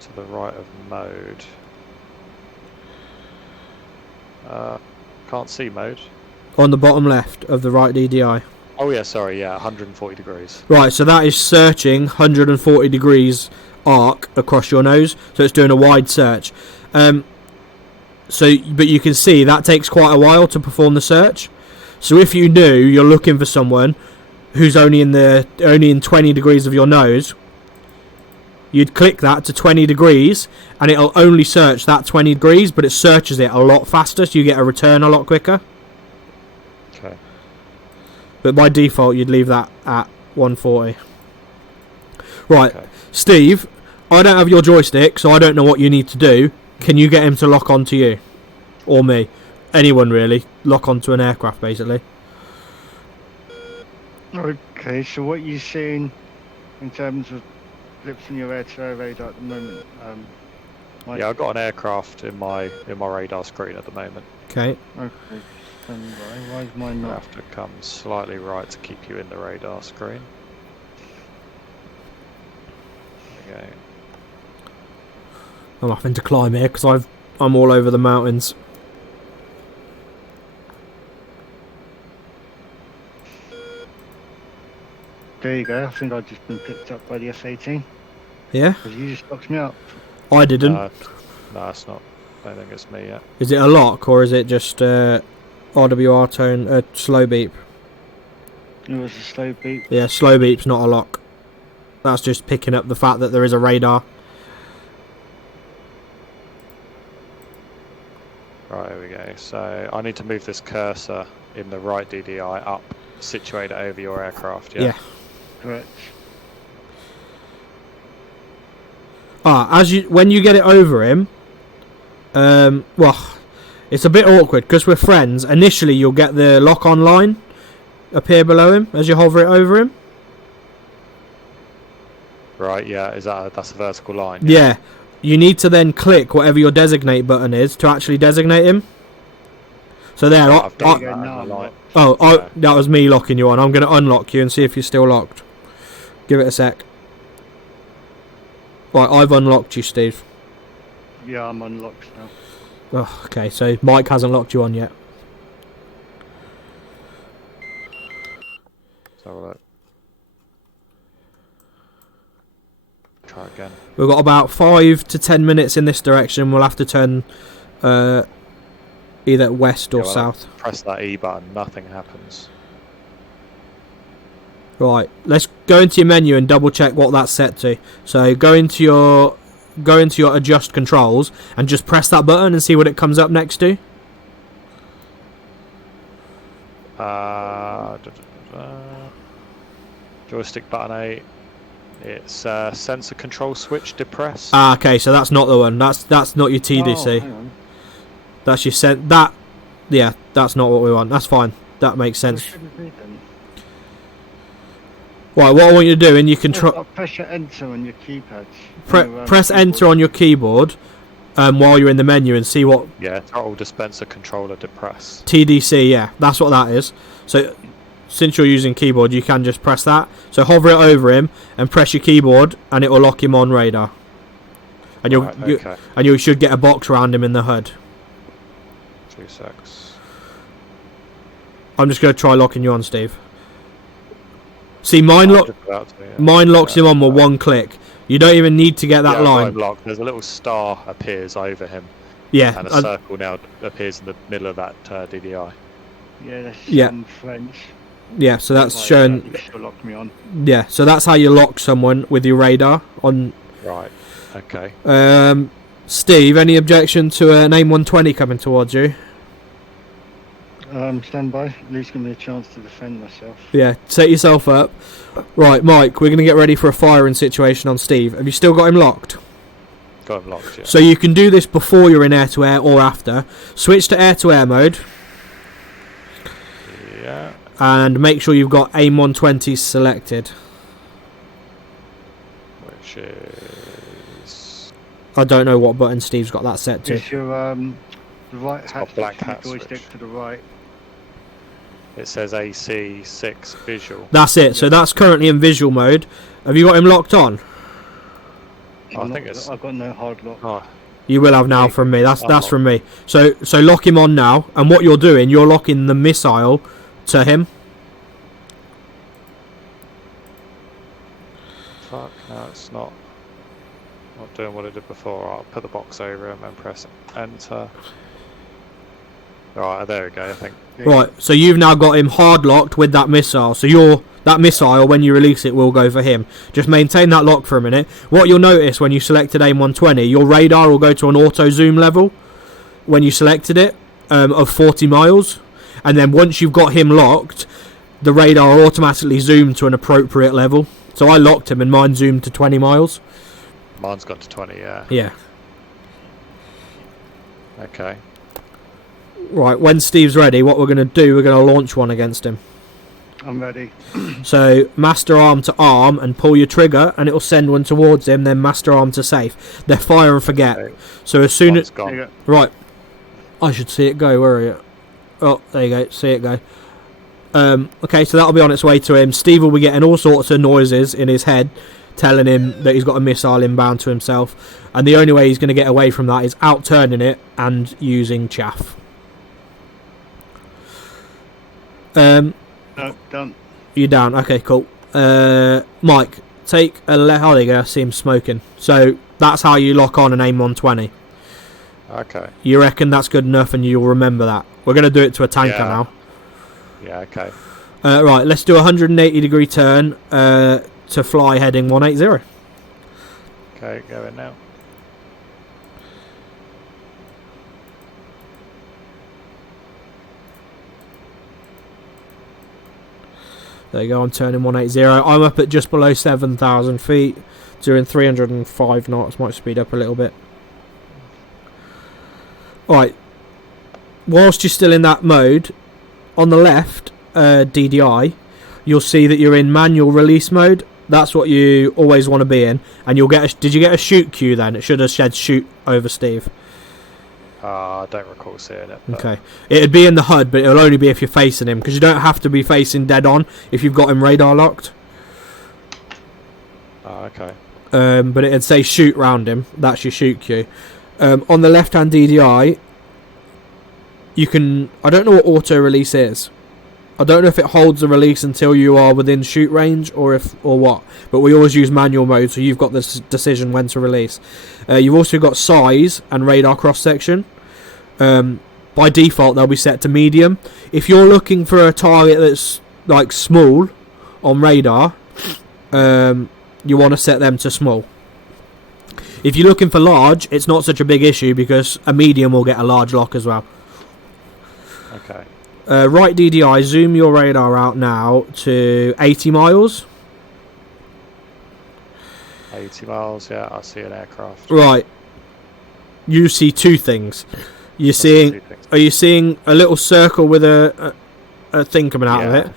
To the right of mode. Can't see mode. On the bottom left of the right DDI. Oh yeah, sorry, yeah, 140 degrees. Right, so that is searching 140 degrees arc across your nose. So it's doing a wide search. But you can see that takes quite a while to perform the search. So if you knew you're looking for someone who's only in 20 degrees of your nose, you'd click that to 20 degrees and it'll only search that 20 degrees, but it searches it a lot faster, so you get a return a lot quicker. Okay. But by default, you'd leave that at 140. Right, Okay. Steve, I don't have your joystick, so I don't know what you need to do. Can you get him to lock onto you? Or me? Anyone, really. Lock onto an aircraft, basically. Okay, so what you're seeing in terms of blips in your air-to-air radar at the moment? Yeah, I've got an aircraft in my radar screen at the moment. Okay. Okay, stand by. Why is mine You not? have to come slightly right to keep you in the radar screen. Okay. I'm having to climb here because I'm all over the mountains. There you go. I think I've just been picked up by the F-18 Yeah? because you just locked me up. I didn't. No, it's not. I don't think it's me yet. Is it a lock or is it just RWR tone, slow beep? It was a slow beep. Yeah, slow beep's not a lock. That's just picking up the fact that there is a radar. Right, here we go. So I need to move this cursor in the right DDI up, situate it over your aircraft, yeah? Yeah. Correct. When you get it over him, well, it's a bit awkward because we're friends. Initially, you'll get the lock-on line appear below him as you hover it over him. Right, yeah, that's a vertical line? Yeah. You need to then click whatever your designate button is to actually designate him. So there, Yeah, I've done I- that, now and I'm I like- oh, that was me locking you on. I'm going to unlock you and see if you're still locked. Give it a sec. Right, I've unlocked you, Steve. Yeah, I'm unlocked now. Oh, okay, so Mike hasn't locked you on yet. Let's have a look. Try again. We've got about 5 to 10 minutes in this direction. We'll have to turn either west or Yeah, well, south. Press that E button, nothing happens. Right, let's go into your menu and double check what that's set to. So go into your adjust controls and just press that button and see what it comes up next to. Joystick button 8. It's sensor control switch depress. Okay, so that's not the one. That's not your TDC. Oh, hang on. That's your that's not what we want. That's fine. That makes sense. What should it be then? Right, what I want you to do in your control, I'll press your enter on your keypad. press enter on your keyboard while you're in the menu and see what Yeah, throttle dispenser controller depress. TDC. Yeah, that's what that is. So since you're using keyboard, you can just press that. So hover it over him and press your keyboard, and it will lock him on radar. And Okay. you should get a box around him in the HUD. 2 secs. I'm just going to try locking you on, Steve. See, mine locks him on with one click. You don't even need to get that line. Locked. There's a little star appears over him, Yeah, and a circle now appears in the middle of that DDI. Yeah, that's Yeah. French. yeah. So that's Right, showing. that should lock me on. Yeah, so that's how you lock someone with your radar on. Right. Okay. Steve, any objection to an AIM 120 coming towards you? Stand by. At least give me a chance to defend myself. Yeah, set yourself up. Right, Mike, we're going to get ready for a firing situation on Steve. Have you still got him locked? Got him locked, yeah. So you can do this before you're in air-to-air or after. Switch to air-to-air mode Yeah. and make sure you've got AIM 120 selected. Which is... I don't know what button Steve's got that set to. It's your the right got hat black switch, hat joystick switch. to the right. It says AC6 visual. That's it. So that's currently in visual mode. Have you got him locked on? I think it's... I've got no hard lock. Oh, You will have now from me. That's Unlock. from me. So lock him on now. And what you're doing, you're locking the missile to him. fuck. No, it's not doing what it did before. I'll put the box over him and press enter. Right, there we go, I think. Right. So you've now got him hard locked with that missile. So that missile, when you release it, will go for him. Just maintain that lock for a minute. What you'll notice when you selected AIM 120, your radar will go to an auto zoom level when you selected it of 40 miles. And then once you've got him locked, the radar will automatically zoom to an appropriate level. So I locked him and mine zoomed to 20 miles. Mine's gone to 20, yeah. Yeah. Okay. Right, when Steve's ready, what we're going to do, we're going to launch one against him. I'm ready. So master arm to arm and pull your trigger and it'll send one towards him, then master arm to safe. They're fire and forget. Okay. So as soon as... Mine's There you gone. go. Right. I should see it go, where are you? Oh, there you go, see it go. Okay, so that'll be on its way to him. Steve will be getting all sorts of noises in his head telling him that he's got a missile inbound to himself. And the only way he's going to get away from that is out-turning it and using chaff. No, done. You down? Okay, cool. Mike, take a oh, there you go. I see him smoking. So that's how you lock on an AIM 120. Okay. You reckon that's good enough, and you'll remember that? We're gonna do it to a tanker Yeah. now. Yeah, okay. Right, let's do a 180-degree turn to fly heading 180. Okay, go in now. There you go. I'm turning 180. I'm up at just below 7,000 feet, doing 305 knots. Might speed up a little bit. Alright, whilst you're still in that mode, on the left, DDI, you'll see that you're in manual release mode. That's what you always want to be in. And you'll get did you get a shoot cue then? It should have said shoot over Steve. I don't recall seeing it. But Okay. It'd be in the HUD, but it'll only be if you're facing him, because you don't have to be facing dead on if you've got him radar locked. Okay. But it'd say shoot round him. That's your shoot cue. On the left-hand DDI, you can... I don't know what auto-release is. I don't know if it holds the release until you are within shoot range or what. But we always use manual mode, so you've got this decision when to release. You've also got size and radar cross-section. By default, they'll be set to medium. If you're looking for a target that's like small on radar, you want to set them to small. If you're looking for large, it's not such a big issue because a medium will get a large lock as well. Okay. Right DDI, zoom your radar out now to 80 miles. 80 miles, yeah, I see an aircraft. Right. You see two things. Are you seeing a little circle with a thing coming out of it?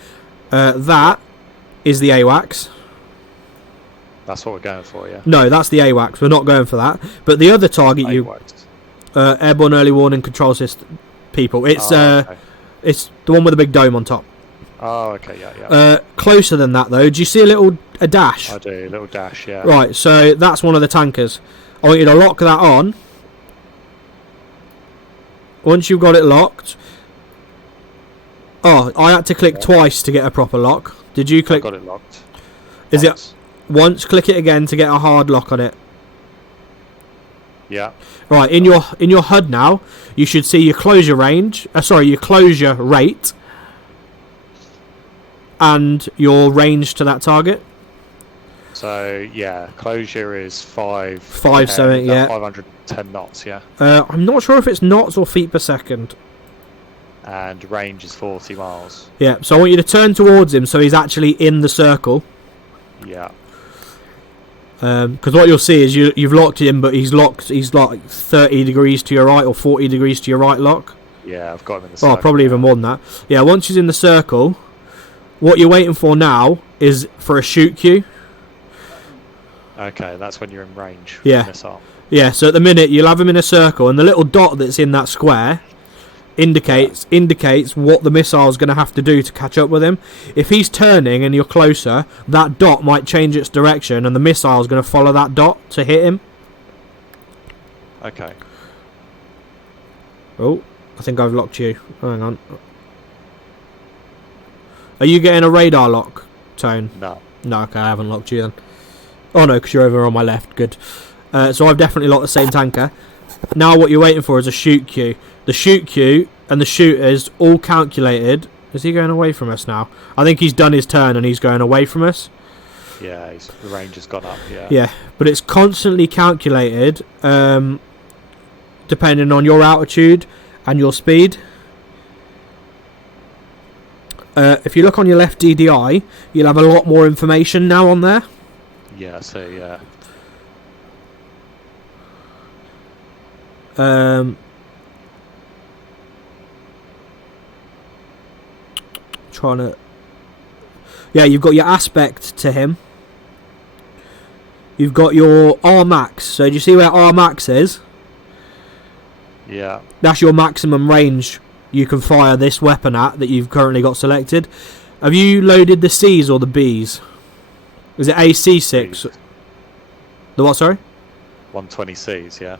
That is the AWACS. That's what we're going for, yeah. No, that's the AWACS. We're not going for that. But the other target, Airborne Early Warning Control System people. It's it's the one with the big dome on top. Oh, okay, yeah. Closer than that, though. Do you see a dash? I do, a little dash, yeah. Right, so that's one of the tankers. I want you to lock that on. Once you've got it locked... Oh, I had to click twice to get a proper lock. Did you click... I got it locked. Is it... Once, click it again to get a hard lock on it. Yeah. Right, in your HUD now, you should see your closure range... your closure rate... and your range to that target. So, yeah, closure is 510, yeah. 510 knots, yeah. I'm not sure if it's knots or feet per second. And range is 40 miles. Yeah, so I want you to turn towards him so he's actually in the circle. Yeah. Because what you'll see is you've locked him, but he's like 30 degrees to your right or 40 degrees to your right lock. Yeah, I've got him in the circle. Oh, probably even more than that. Yeah, once he's in the circle, what you're waiting for now is for a shoot cue. Okay, that's when you're in range for Yeah. the missile. Yeah, so at the minute you'll have him in a circle, and the little dot that's in that square indicates what the missile's going to have to do to catch up with him. If he's turning and you're closer, that dot might change its direction, and the missile's going to follow that dot to hit him. Okay. Oh, I think I've locked you. Hang on. Are you getting a radar lock, Tone? No. No, okay, I haven't locked you then. Oh no, because you're over on my left. Good. So I've definitely locked the same tanker. Now what you're waiting for is a shoot cue. The shoot cue and the shooter's all calculated. Is he going away from us now? I think he's done his turn and he's going away from us. Yeah, the range has gone up, yeah. Yeah, but it's constantly calculated depending on your altitude and your speed. If you look on your left DDI, you'll have a lot more information now on there. Yeah, so yeah. Trying to... Yeah, you've got your aspect to him. You've got your R max. So do you see where R max is? Yeah. That's your maximum range you can fire this weapon at that you've currently got selected. Have you loaded the C's or the B's? Is it AC6? The what, sorry? 120Cs, yeah.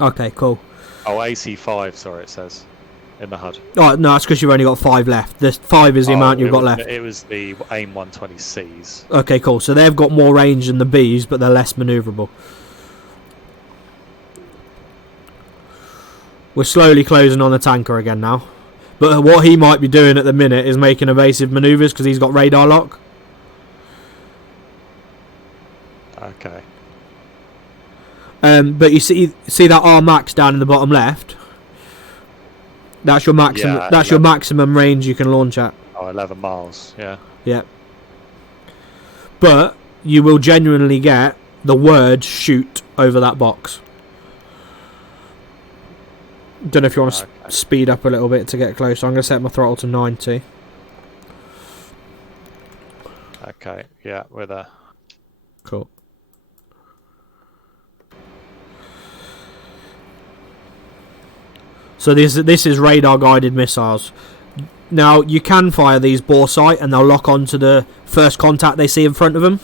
Okay, cool. Oh, AC5, sorry, it says in the HUD. Oh, no, that's because you've only got 5 left. The 5 is the amount you've got left. It was the AIM 120Cs. Okay, cool. So they've got more range than the B's, but they're less manoeuvrable. We're slowly closing on the tanker again now. But what he might be doing at the minute is making evasive manoeuvres because he's got radar lock. Okay. But you see that R max down in the bottom left? That's your maximum. Yeah, that's 11. your maximum range you can launch at. Oh, 11 miles, yeah. Yeah. But you will genuinely get the word shoot over that box. Don't know if you want to speed up a little bit to get closer. I'm going to set my throttle to 90. Okay, yeah, we're there. Cool. So this is radar guided missiles. Now you can fire these bore sight and they'll lock onto the first contact they see in front of them.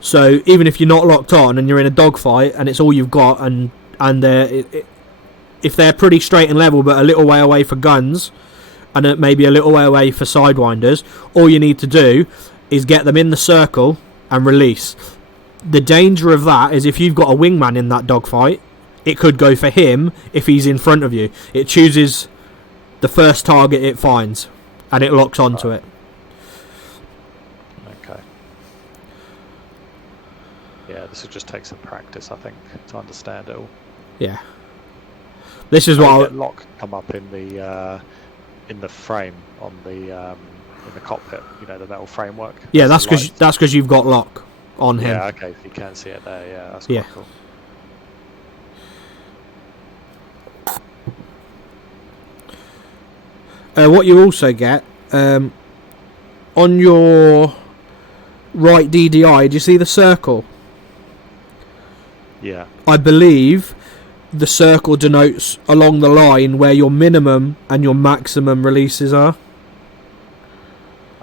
So even if you're not locked on and you're in a dogfight and it's all you've got, and if they're pretty straight and level but a little way away for guns and maybe a little way away for sidewinders, all you need to do is get them in the circle and release. The danger of that is if you've got a wingman in that dogfight, it could go for him if he's in front of you. It chooses the first target it finds and it locks onto it. this will just take some practice, I think, to understand it all. Yeah. This is Oh, what you I... get lock come up in the frame on the in the cockpit. You know, the metal framework. Yeah, There's that's the lights. because you've got lock on him. Yeah, okay. If you can see it there, yeah, that's Yeah. quite cool. What you also get on your right DDI, do you see the circle? Yeah. I believe the circle denotes along the line where your minimum and your maximum releases are.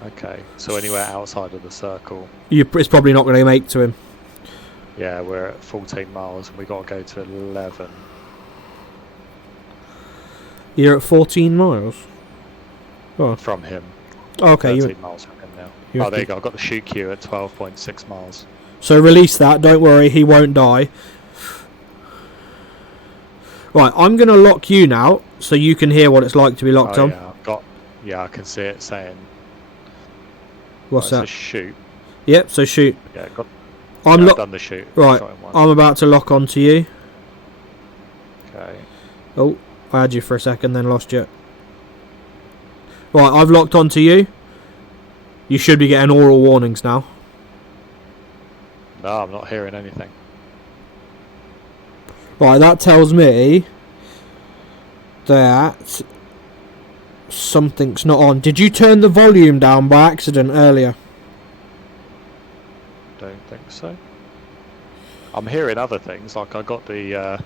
Okay. So anywhere outside of the circle. It's probably not going to make to him. Yeah, we're at 14 miles and we got to go to 11. You're at 14 miles. Oh, From him. okay. 13 miles from him now. you're Oh, there you go. I've got the shoot queue at 12.6 miles. So release that. Don't worry, he won't die. Right, I'm going to lock you now, so you can hear what it's like to be locked Oh, on. yeah, I've got. Yeah, I can see it saying. What's It that? says shoot. Yep. So shoot. Yeah, got. I'm I've lock. done the shoot. Right, Shot him once. I'm about to lock onto you. Okay. Oh, I had you for a second, then lost you. Right, I've locked onto you. You should be getting oral warnings now. No, I'm not hearing anything. Right, that tells me that something's not on. Did you turn the volume down by accident earlier? Don't think so. I'm hearing other things, like I got the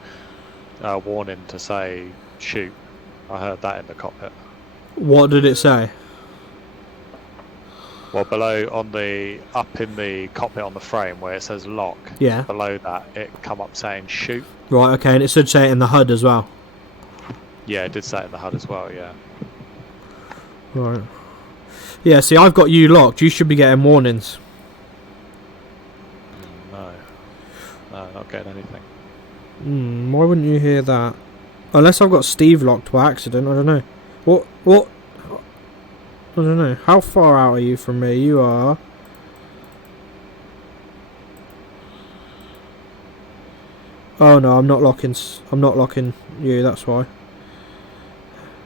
warning to say shoot. I heard that in the cockpit. What did it say? Well, below on the up in the cockpit on the frame where it says lock. Yeah. Below that, it come up saying shoot. Right, okay, and it should say it in the HUD as well. Yeah, it did say it in the HUD as well. Yeah. Right. Yeah, see, I've got you locked. You should be getting warnings. No, not getting anything. Why wouldn't you hear that? Unless I've got Steve locked by accident, I don't know. What? I don't know. How far out are you from me? You are... Oh no, I'm not locking you, that's why.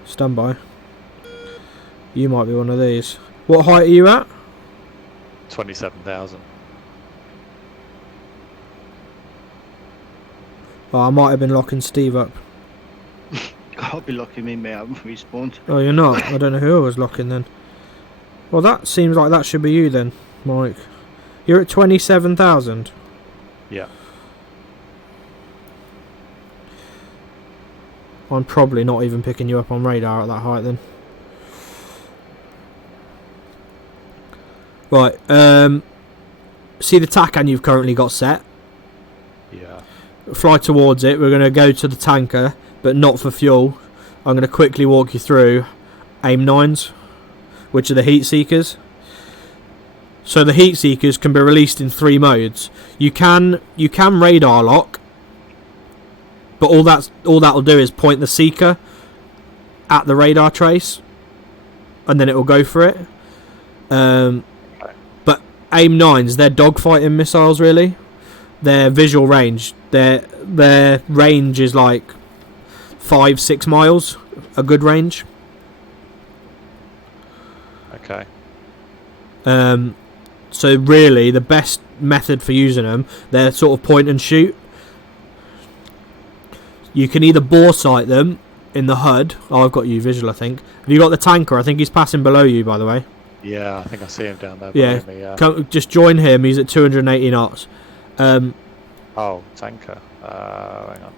Stand by. You might be one of these. What height are you at? 27,000. Oh, I might have been locking Steve up. I'll be locking me, mate. I haven't respawned. Oh, you're not? I don't know who I was locking then. Well, that seems like that should be you then, Mike. You're at 27,000. Yeah. I'm probably not even picking you up on radar at that height then. Right, see the TACAN you've currently got set? Yeah. Fly towards it. We're going to go to the tanker, but not for fuel. I'm going to quickly walk you through AIM-9s, which are the heat seekers. So the heat seekers can be released in 3 modes. You can radar lock, but all that'll do is point the seeker at the radar trace, and then it will go for it. But AIM-9s, they're dogfighting missiles really. Their visual range, their range is like 5-6 miles, a good range. Okay. So really, the best method for using them, they're sort of point and shoot. You can either bore sight them in the HUD. Oh, I've got you visual, I think. Have you got the tanker? I think he's passing below you, by the way. Yeah, I think I see him down there. Yeah. Me, yeah. Just join him. He's at 280 knots. Oh, tanker. Hang on.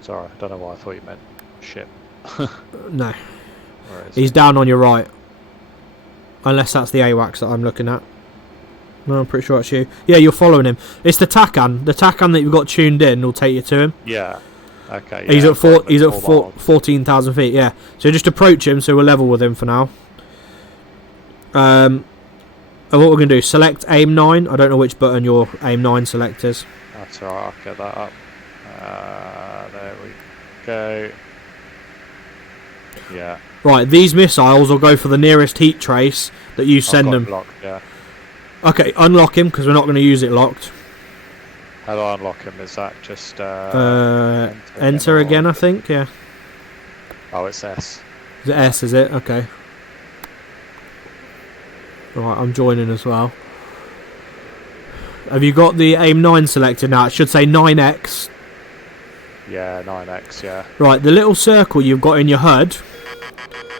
Sorry, I don't know why I thought you meant ship. No, Where is he's he? down on your right. Unless that's the AWACS that I'm looking at. No, I'm pretty sure it's you. Yeah, you're following him. It's the TACAN. The TACAN that you've got tuned in will take you to him. Yeah. Okay. He's yeah, at four. I've got him He's at 4 miles. 14,000 feet. Yeah. So just approach him. So we're level with him for now. And what we're gonna do? Select AIM-9. I don't know which button your AIM-9 select is. That's alright, I'll get that up. There we go. Yeah. Right. These missiles will go for the nearest heat trace that you send I've got them. him locked, yeah. Okay. Unlock him because we're not going to use it locked. How do I unlock him? Is that just Enter again, I think. Yeah. Oh, it's S. Is it S? Is it? Okay. Right, I'm joining as well. Have you got the aim 9 selected now? It should say 9X. Yeah, 9X. Yeah. Right, the little circle you've got in your HUD.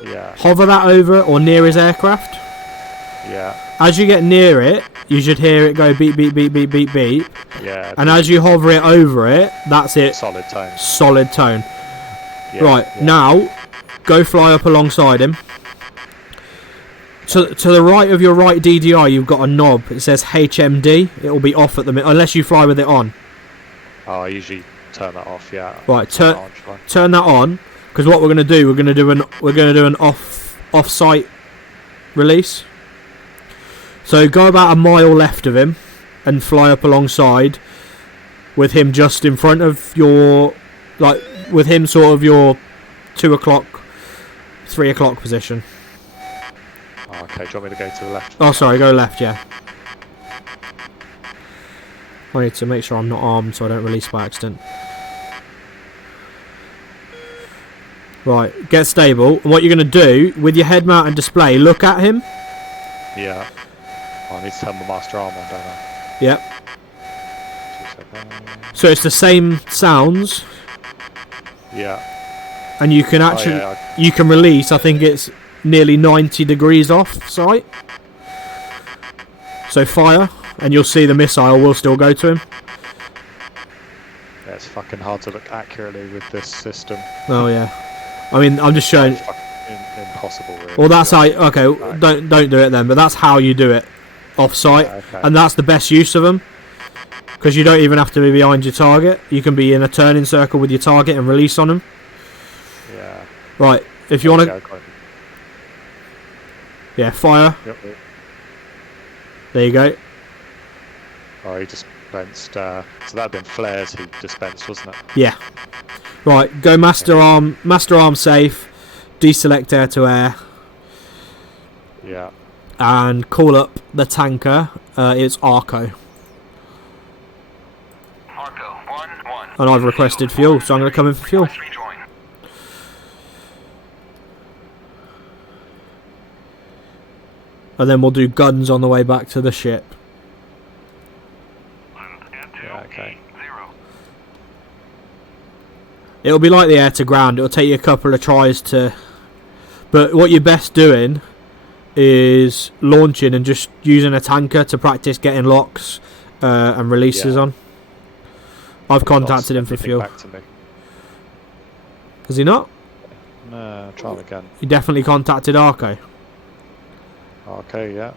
Yeah. Hover that over or near his aircraft. Yeah. As you get near it, you should hear it go beep, beep, beep, beep, beep, beep. Yeah. And as you hover it over it, that's it. Solid tone. Solid tone. Yeah, Right, yeah. now, go fly up alongside him. To the right of your right DDI, you've got a knob. It says HMD. It will be off at the minute, unless you fly with it on. Oh, I usually turn that off. Yeah. Right, Turn that on, shall I? turn that on, because what we're going to do, we're going to do an off-site release. So go about a mile left of him, and fly up alongside, with him just in front of your, like, with him sort of your 2 o'clock, 3 o'clock position. Oh, okay, do you want me to go to the left? Oh, sorry, go left, yeah. I need to make sure I'm not armed so I don't release by accident. Right, get stable. And what you're going to do, with your head mount and display, look at him. Yeah. Oh, I need to turn my master arm on, don't I? Yep. 2 seconds. So it's the same sounds, Yeah. and you can actually Oh, yeah, you can release. I think it's nearly 90 degrees off site. So fire, and you'll see the missile will still go to him. yeah, it's fucking hard to look accurately with this system. Oh yeah. I mean, I'm just showing. It's fucking impossible, really. Well, that's how. Yeah. Okay, Right. don't do it then. But that's how you do it, off site, Yeah, okay. and that's the best use of them. Because you don't even have to be behind your target. You can be in a turning circle with your target and release on them. Yeah. Right. If you want to, Go, go. yeah, fire. Yep. There you go. Oh, he dispensed. So that'd been flares he dispensed, wasn't it? Yeah. Right. Go master arm safe. Deselect air to air. Yeah. And call up the tanker. It's Arco. Arco 1-1. And I've requested fuel, so I'm going to come in for fuel. Request rejoin. And then we'll do guns on the way back to the ship. Yeah, okay. 0. It'll be like the air to ground. It'll take you a couple of tries to... But what you're best doing is launching and just using a tanker to practice getting locks and releases Yeah. on. I've contacted him for Everything fuel. Back to me. Has he not? No, try him again. He definitely contacted Arco. Okay, yeah.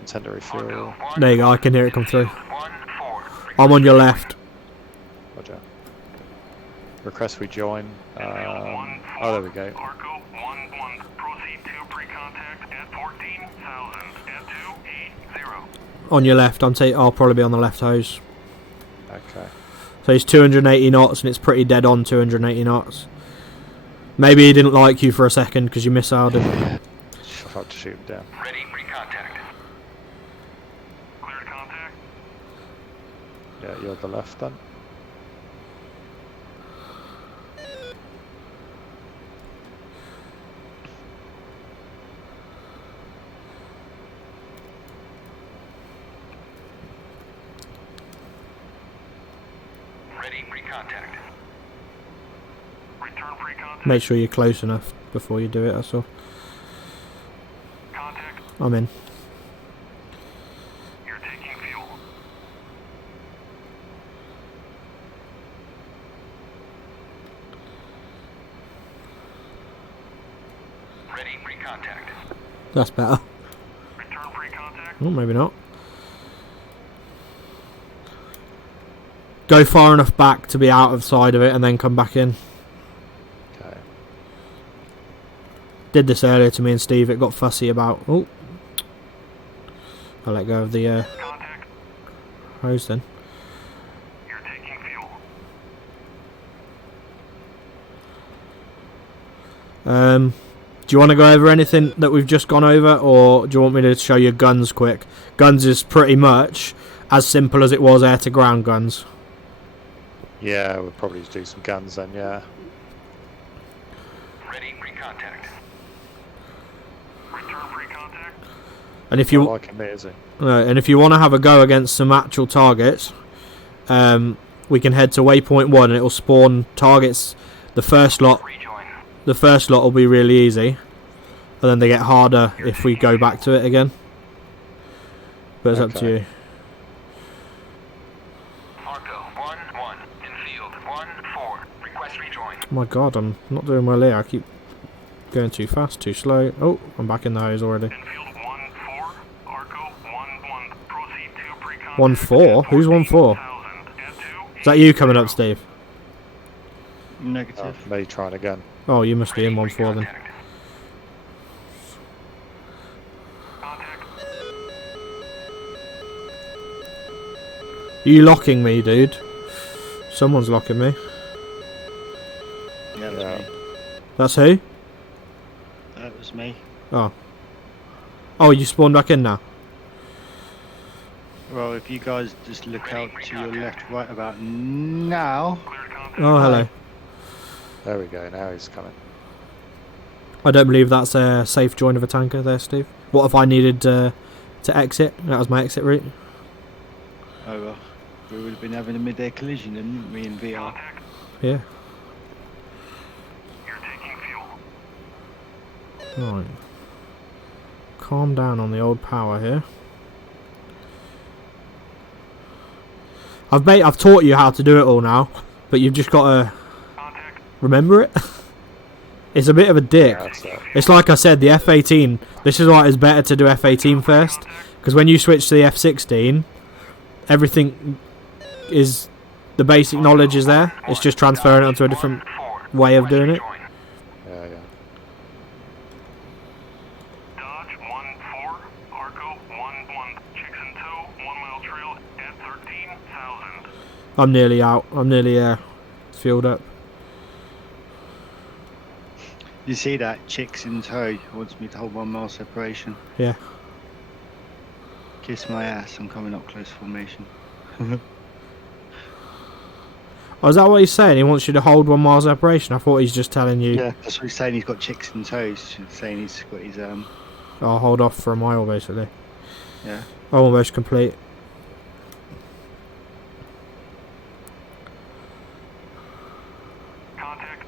Intend to refuel. There you go, I can hear it come through. 1-4. I'm on your left. Roger. Request we join. Oh, there we go. Arco 1-1. Proceed to pre-contact at 14,000 at 280. On your left. I'll probably be on the left hose. Okay. So he's 280 knots and it's pretty dead on 280 knots. Maybe he didn't like you for a second because you missiled him. I'll have to shoot him down. Ready, pre-contact. Cleared contact. Yeah, you're the left then. Ready, pre-contact. Return pre-contact. Make sure you're close enough before you do it, that's all. Contact. I'm in. You're taking fuel. Ready, pre-contact. That's better. Return pre-contact. Oh, maybe not. Go far enough back to be out of side of it and then come back in. Okay. Did this earlier to me and Steve. It got fussy about... Oh. I let go of the Contact. hose then. You're taking fuel. Do you want to go over anything that we've just gone over, or do you want me to show you guns quick? Guns is pretty much as simple as it was air-to-ground guns. Yeah, we'll probably do some guns then, yeah. Ready for contact. Return free contact. And if Not you liking me, is he? and if you want to have a go against some actual targets, we can head to waypoint 1 and it will spawn targets. The first lot will be really easy, and then they get harder if we go back to it again. But it's up to you. Arco 1-1 in field 1-4. Request rejoin. Oh my god, I'm not doing well here. I keep going too fast, too slow. Oh, I'm back in the hose already. In field 1-4. Arco 1-1. Proceed to pre-contact. 1-4? Who's 1-4? Is that you coming up, Steve? Negative. Me trying again. Oh, you must be in 1-4 then. You locking me, dude? Someone's locking me. Yeah, that was me. That's who? That was me. Oh. Oh, you spawned back in now? Well, if you guys just look out to your left, right about now. Oh, hello. There we go, now he's coming. I don't believe that's a safe join of a tanker there, Steve. What if I needed to exit? That was my exit route. Oh well, we would have been having a mid-air collision, didn't we, in VR? Yeah. You're taking fuel. Right. Calm down on the old power here. I've taught you how to do it all now, but you've just got to remember it. It's a bit of a dick. Yeah, that's it. It's like I said, the F18. This is why it's better to do F18 first, because when you switch to the F16, everything is the basic knowledge is there. It's just transferring it onto a different way of doing it. Yeah, yeah. Dodge 1-4. Arco 1-1. Chicks in tow. 1 mile trail at 13,000. I'm nearly out. I'm nearly filled up. You see that? Chicks in tow wants me to hold 1 mile separation. Yeah. Kiss my ass, I'm coming up close formation. Oh, is that what he's saying? He wants you to hold 1 mile separation. I thought he's just telling you. Yeah, that's what he's saying. He's got chicks in tow. He's saying he's got his I'll hold off for a mile, basically. yeah. Almost complete. Contact.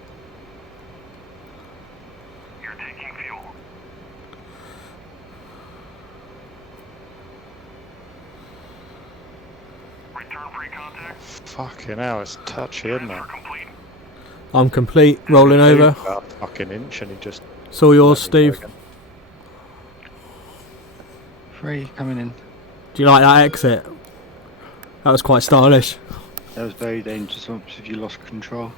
You're taking fuel. Return free contact. Fucking hell, it's touchy, isn't it? Transfer complete. I'm complete. Rolling over. About a fucking inch and he just... It's all yours, let me go Steve. again. Free coming in. Do you like that exit? That was quite stylish. That was very dangerous if you lost control.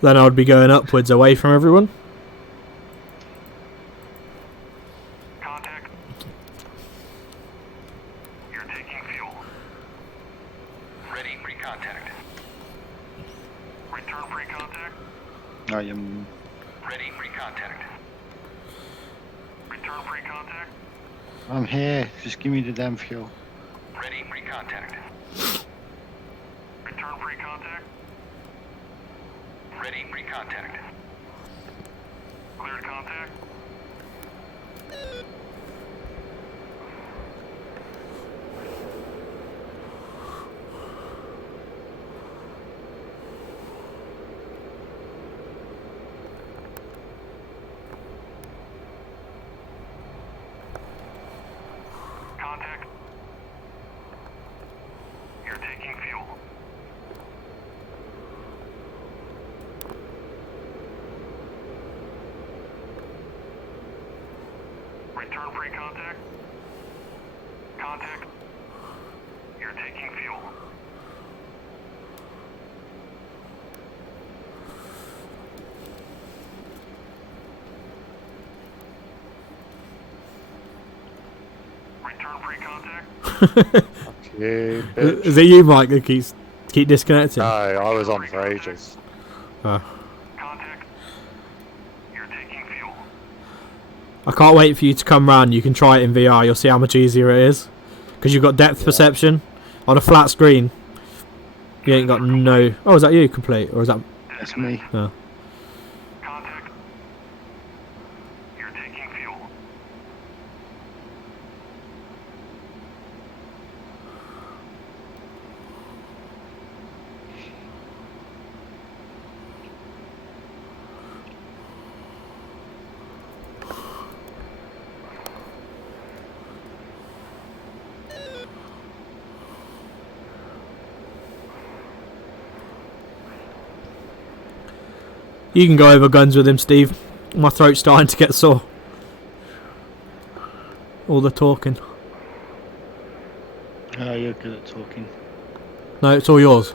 Then I would be going upwards away from everyone. Contact. You're taking fuel. Ready free contact. Return free contact. I am. Ready free contact. Return free contact. I'm here. Just give me the damn fuel. Ready free contact. Return free contact. Ready free contact. Cleared contact. Contact. You're taking fuel. Return free contact. Contact. You're taking fuel. Return free contact. Fuck you, bitch. Is it you, Mike, that keep disconnecting? No, I was on for ages. Oh. Contact. You're taking fuel. I can't wait for you to come round. You can try it in VR. You'll see how much easier it is. Because you've got depth perception on a flat screen. You ain't got no... Oh, is that you, complete? Or is that... That's me. No. Contact. You're taking fuel. You can go over guns with him, Steve. My throat's starting to get sore. All the talking. Oh, you're good at talking. No, it's all yours.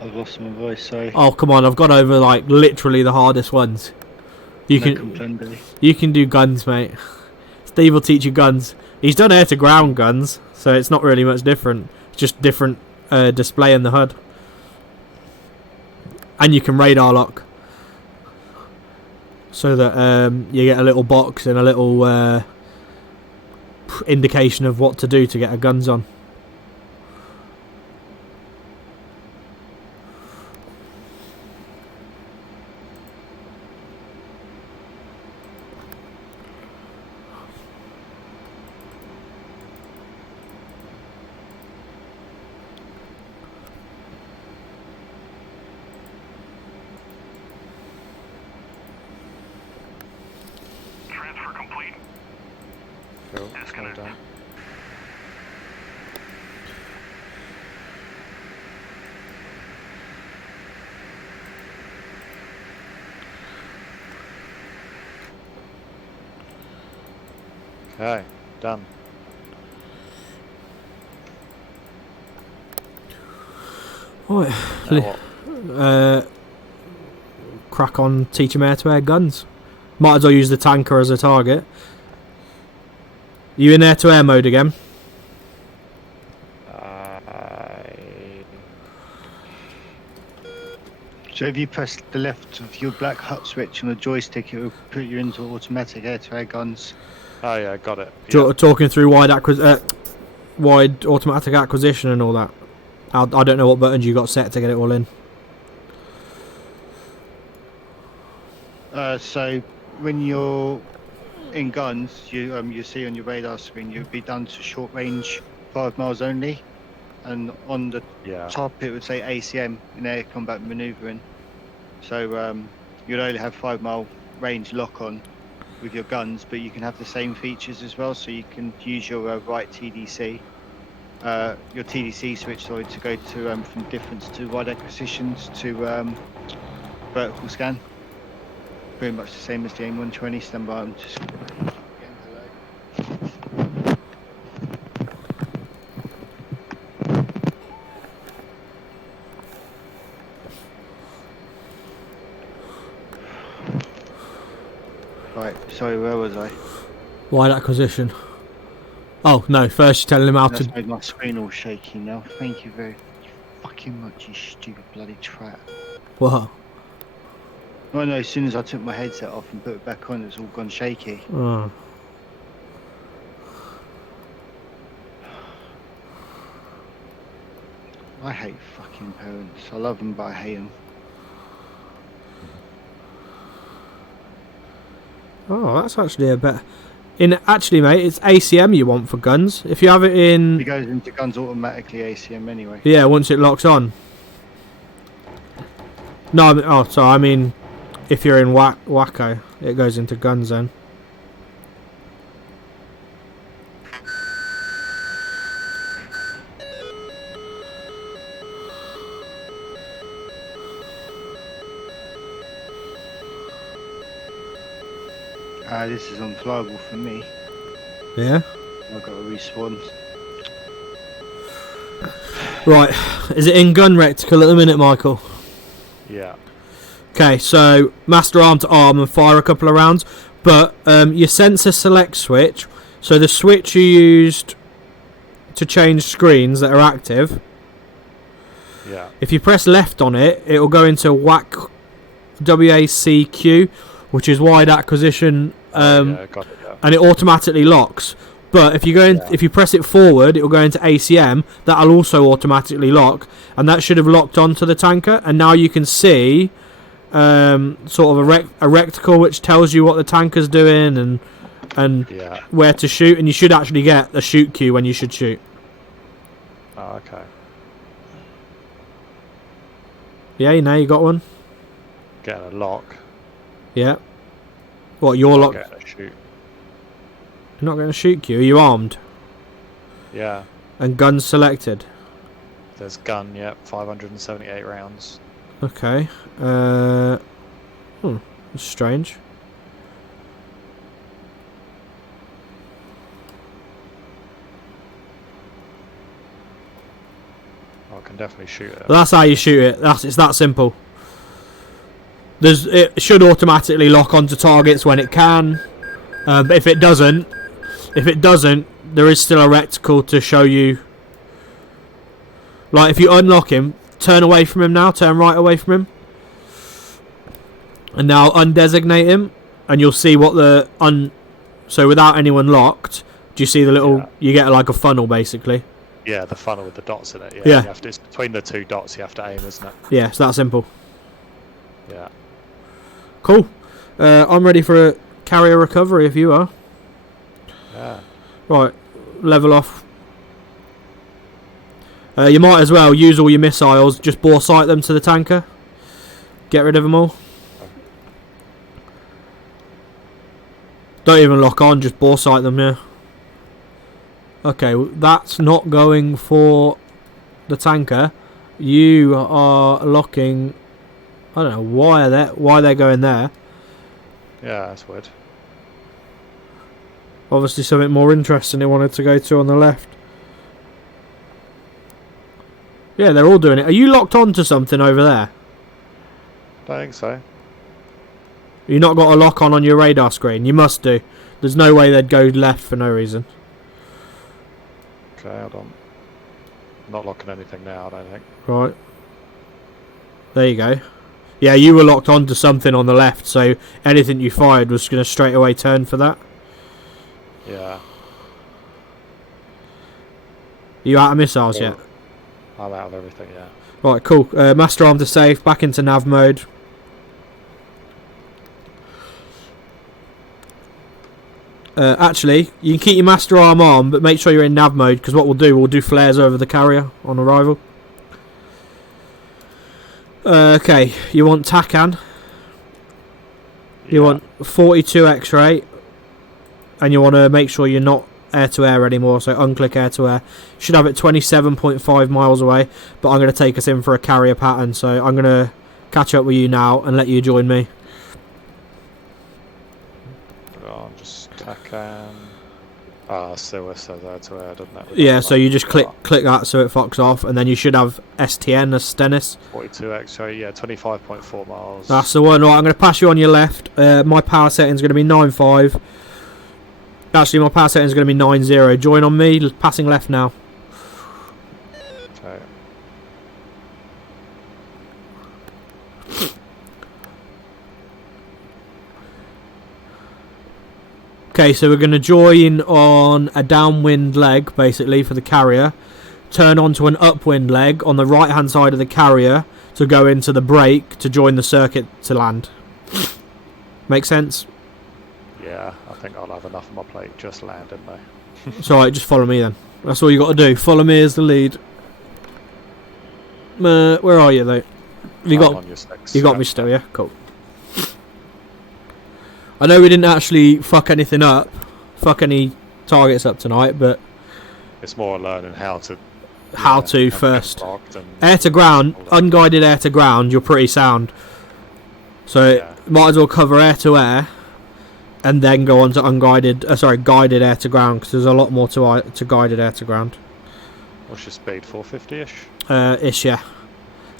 I've lost my voice, sorry. Oh, come on. I've got over, like, literally the hardest ones. You No can complaint, Billy. you can do guns, mate. Steve will teach you guns. He's done air-to-ground guns, so it's not really much different. It's just different display in the HUD. And you can radar lock. So that you get a little box and a little indication of what to do to get a guns on. Transfer complete. Cool. Well Disconnect. done. Okay, done. Right. Now what? Crack on, teach him how to air guns. Might as well use the tanker as a target. You in air to air mode again? So if you press the left of your black hut switch on the joystick, it will put you into automatic air-to-air guns. Oh yeah, got it. Talking through wide automatic acquisition and all that. I don't know what buttons you got set to get it all in. So when you're in guns, you see on your radar screen you'll be done to short range 5 miles only, and on the Yeah. top it would say ACM in air combat manoeuvring. So you'd only have 5 mile range lock on with your guns, but you can have the same features as well. So you can use your right TDC, your TDC switch, sorry, to go to from difference to wide acquisitions to vertical scan. Pretty much the same as the AIM-120. Stand by. I'm just. Right, sorry, where was I? Wide acquisition. Oh no! First you're telling him how That's to. made my screen all shaky now. Thank you very fucking much, you stupid bloody twat. What? I know, as soon as I took my headset off and put it back on, it's all gone shaky. Oh. I hate fucking parents. I love them, but I hate them. Oh, that's actually a better. Actually, mate, it's ACM you want for guns. If you have it in. It goes into guns automatically ACM anyway. Yeah, once it locks on. No, I mean, if you're in Wacko, it goes into guns then. This is unflyable for me. Yeah. I've got to respawn. Right, is it in gun reticle at the minute, Michael? Yeah. Okay, so master arm to arm and fire a couple of rounds, but your sensor select switch, so the switch you used to change screens that are active, Yeah. if you press left on it, it will go into WACQ, which is wide acquisition, yeah, got it, yeah. and it automatically locks. But if you go in, if you press it forward, it will go into ACM. That'll also automatically lock, and that should have locked onto the tanker. And now you can see sort of a reticle which tells you what the tanker's doing and Yeah. where to shoot. And you should actually get a shoot cue when you should shoot. Oh, okay. Yeah, now you got one. Getting a lock. Yeah. What, you're locked? Getting a shoot. You're not going to shoot cue. Are you armed? Yeah. And guns selected. There's gun, yep, 578 rounds. Okay. That's strange. I can definitely shoot it. That's how you shoot it. It's that simple. It should automatically lock onto targets when it can. But if it doesn't, there is still a reticle to show you. Like if you unlock him, turn away from him now. Turn right away from him. And now undesignate him, and you'll see what the So without anyone locked, do you see the little? Yeah. You get like a funnel basically. Yeah, the funnel with the dots in it. Yeah. Yeah. It's between the two dots you have to aim, isn't it? Yeah, it's that simple. Yeah. Cool. I'm ready for a carrier recovery if you are. Yeah. Right, level off. You might as well use all your missiles, just bore sight them to the tanker. Get rid of them all. Don't even lock on, just bore sight them, yeah. Okay, that's not going for the tanker. You are locking... I don't know why they're going there. Yeah, that's weird. Obviously something more interesting they wanted to go to on the left. Yeah, they're all doing it. Are you locked on to something over there? Don't think so. You not got a lock on your radar screen? You must do. There's no way they'd go left for no reason. Okay, hold on. Not locking anything now, I don't think. Right. There you go. Yeah, you were locked on to something on the left, so anything you fired was going to straight away turn for that. Yeah. You out of missiles yet? I'm out of everything, yeah. Right, cool. Master arm to safe, back into nav mode. Actually, you can keep your master arm on, but make sure you're in nav mode, because what we'll do flares over the carrier on arrival. Okay, you want TACAN. You want 42 X-ray, and you want to make sure you're not air-to-air anymore, so unclick air-to-air. Should have it 27.5 miles away, but I'm going to take us in for a carrier pattern, so I'm going to catch up with you now and let you join me. I'm just TACAN. Still it says air-to-air, doesn't it? Yeah, so you just click that so it fucks off, and then you should have STN as Stennis. 42 X-ray, yeah, 25.4 miles. That's the one. Right, I'm going to pass you on your left. My power setting is going to be 9.5. Actually, my power setting is going to be 9.0. Join on me. Passing left now. Okay. Okay, so we're going to join on a downwind leg, basically, for the carrier. Turn onto an upwind leg on the right-hand side of the carrier to go into the brake to join the circuit to land. Make sense? Yeah, I think I'll have enough on my plate just landing though. It's alright, just follow me then. That's all you got to do. Follow me as the lead. Where are you, though? You I'm on your six. got me still, yeah? Cool. I know we didn't actually fuck anything up, fuck any targets up tonight, but It's more learning how to first. and Air to ground, unguided air to ground, you're pretty sound. So Yeah. might as well cover air to air, and then go on to guided air to ground, because there's a lot more to guided air to ground. What's your speed? 450-ish? Ish, yeah.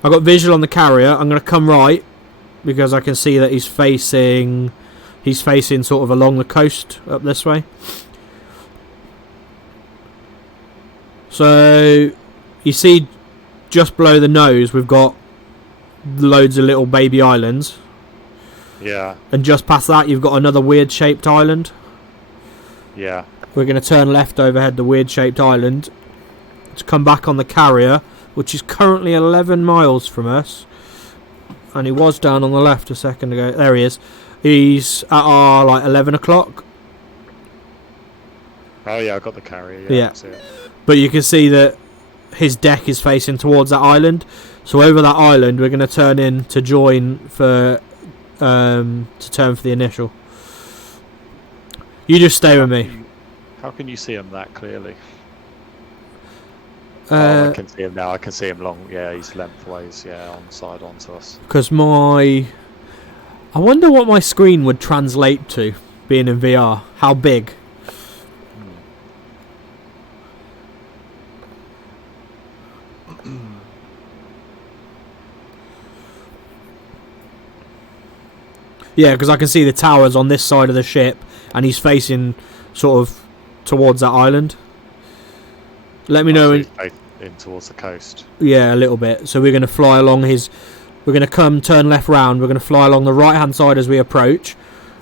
I got visual on the carrier. I'm going to come right because I can see that he's facing sort of along the coast up this way. So you see just below the nose we've got loads of little baby islands. Yeah. And just past that, you've got another weird shaped island. Yeah. We're going to turn left overhead the weird shaped island to come back on the carrier, which is currently 11 miles from us. And he was down on the left a second ago. There he is. He's at our like 11 o'clock. Oh yeah, I got the carrier. Yeah. I can see it. But you can see that his deck is facing towards that island. So over that island, we're going to turn in to join to turn for the initial. You just stay with me. How can you see him that clearly? I can see him now. I can see him long. Yeah, he's lengthways. Yeah, on side onto us. Because I wonder what my screen would translate to, being in VR. How big? Yeah, because I can see the towers on this side of the ship, and he's facing sort of towards that island. Let me know. In towards the coast. Yeah, a little bit. So we're going to fly along his... We're going to come, turn left round. We're going to fly along the right-hand side as we approach,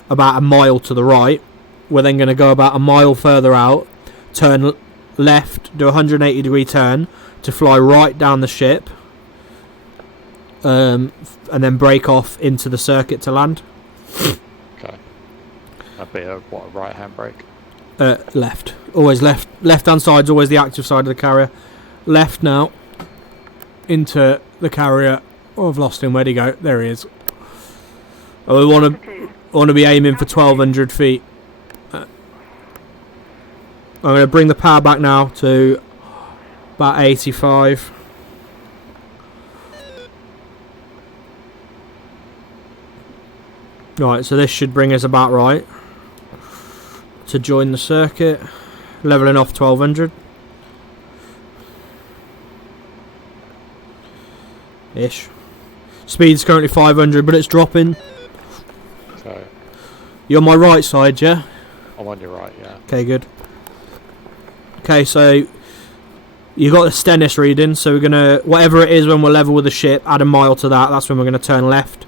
about a mile to the right. We're then going to go about a mile further out, turn left, do a 180-degree turn to fly right down the ship, and then break off into the circuit to land. Okay. A bit of what, a right-hand brake? Left. Always left. Left-hand side's always the active side of the carrier. Left now. Into the carrier. Oh, I've lost him. Where'd he go? There he is. Oh, we want to be aiming for 1,200 feet. I'm going to bring the power back now to about 85. Right, so this should bring us about right to join the circuit. Leveling off 1,200. Ish. Speed's currently 500, but it's dropping. So You're on my right side, yeah? I'm on your right, yeah. Okay, good. Okay, so you got the Stennis reading, so we're gonna, whatever it is when we're level with the ship, add a mile to that. That's when we're gonna turn left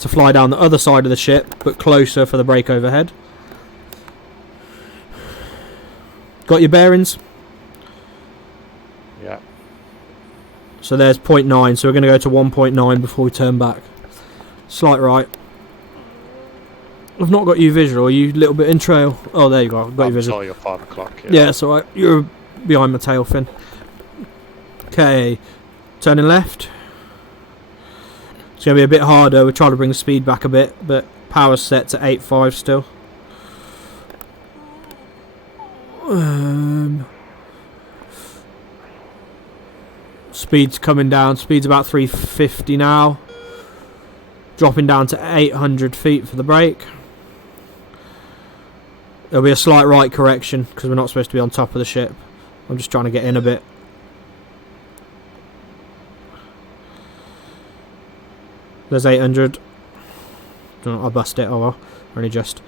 to fly down the other side of the ship, but closer for the break overhead. Got your bearings? Yeah. So there's 0.9, so we're going to go to 1.9 before we turn back. Slight right. I've not got you visual, are you a little bit in trail? Oh, there you go, I've got you visual. Sorry, you're 5 o'clock. Yeah, it's alright, you're behind my tail fin. Okay, turning left. It's going to be a bit harder, we're trying to bring the speed back a bit, but power's set to 8.5 still. Speed's coming down. Speed's about 350 now. Dropping down to 800 feet for the brake. There'll be a slight right correction because we're not supposed to be on top of the ship. I'm just trying to get in a bit. There's 800. I bust it. Oh well. Only just.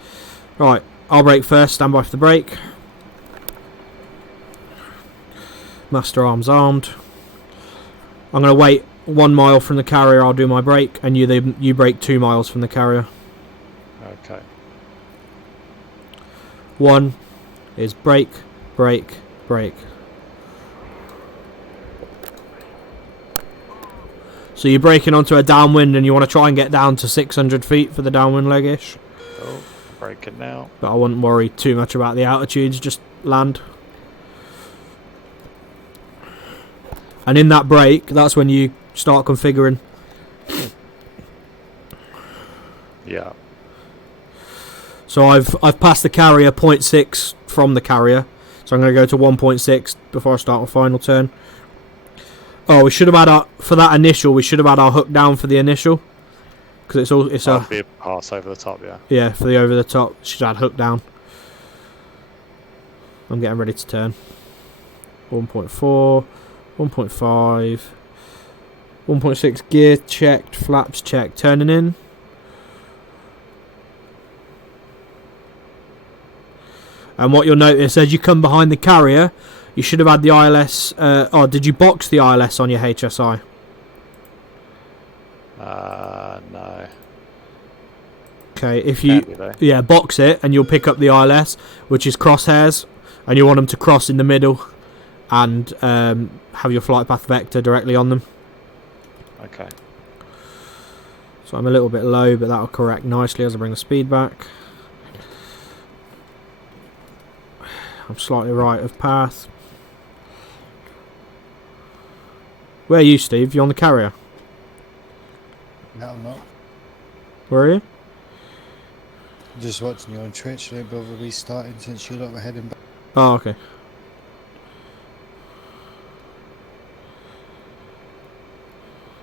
Right. I'll brake first. Stand by for the brake. Master arms armed. I'm going to wait 1 mile from the carrier. I'll do my brake, and you brake 2 miles from the carrier. Okay. 1 is brake, brake, brake. So you're braking onto a downwind, and you want to try and get down to 600 feet for the downwind leg-ish. Oh, braking now. But I wouldn't worry too much about the altitudes. Just land. And in that brake, that's when you start configuring. Yeah. So I've passed the carrier 0.6 from the carrier. So I'm going to go to 1.6 before I start my final turn. Oh, we should have had our, for that initial, we should have had our hook down for the initial. Because it's a be a pass over the top, yeah. Yeah, for the over the top, should have had hook down. I'm getting ready to turn. 1.4. 1.5, 1.6 gear checked, flaps checked, turning in. And what you'll notice as you come behind the carrier, you should have had the ILS. Did you box the ILS on your HSI? No. Okay, if you Can do though. yeah box it and you'll pick up the ILS, which is crosshairs, and you want them to cross in the middle, and have your flight path vector directly on them. Okay. So I'm a little bit low, but that'll correct nicely as I bring the speed back. I'm slightly right of path. Where are you, Steve? You on the carrier? No, I'm not. Where are you? I'm just watching you on Twitch. I don't bother restarting since you lot were heading back. Oh, okay.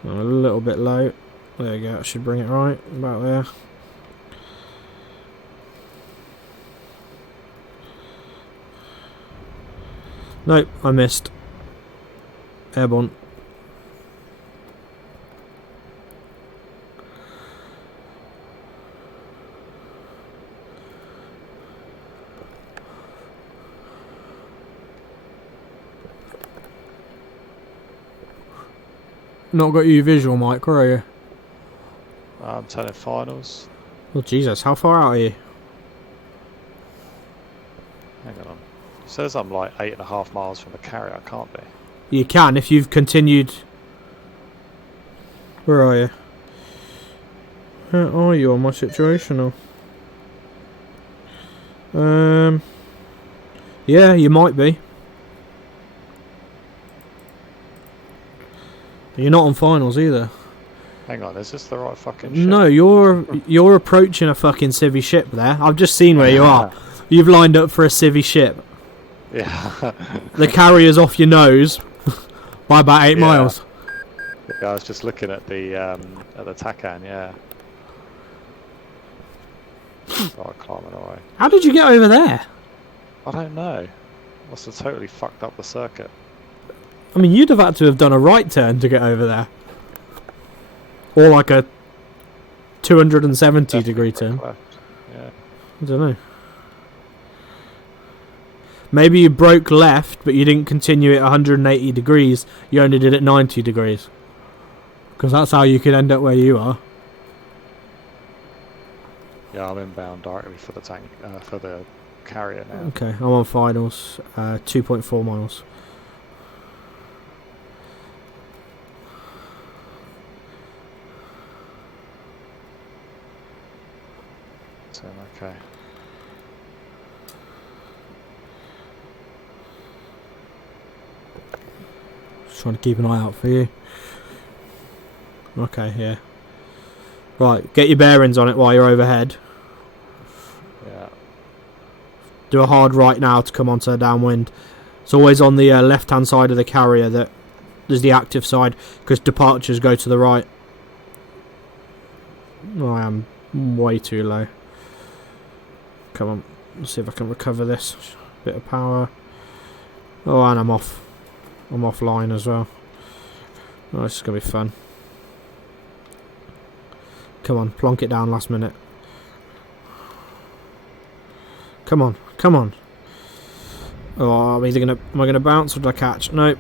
I'm a little bit low. There you go. I should bring it right about there. Nope, I missed. Airborne. Not got you visual, Mike, where are you? I'm turning finals. Oh, Jesus, how far out are you? Hang on. It says I'm like 8.5 miles from the carrier. I can't be. You can if you've continued. Where are you? Where are you on my situational? Yeah, you might be. You're not on finals either. Hang on, is this the right fucking ship? No, you're approaching a fucking civvy ship there. I've just seen where you are. You've lined up for a civvy ship. Yeah. The carrier's off your nose by about 8 miles. Yeah, I was just looking at the TACAN, yeah. Start climbing away. How did you get over there? I don't know. Must have totally fucked up the circuit. I mean, you'd have had to have done a right turn to get over there. Or like a 270 degree turn. Left. Yeah. I don't know. Maybe you broke left, but you didn't continue at 180 degrees. You only did it 90 degrees. Because that's how you could end up where you are. Yeah, I'm inbound directly for the tank, for the carrier now. Okay, I'm on finals. 2.4 miles. So, okay. Just trying to keep an eye out for you. Okay, yeah. Right, get your bearings on it while you're overhead. Yeah. Do a hard right now to come onto downwind. It's always on the left-hand side of the carrier that there's the active side, because departures go to the right. Oh, I am way too low. Come on, let's see if I can recover this. Bit of power. Oh, and I'm off. I'm offline as well. Oh, this is going to be fun. Come on, plonk it down last minute. Come on, come on. Oh, am I gonna bounce or did I catch? Nope.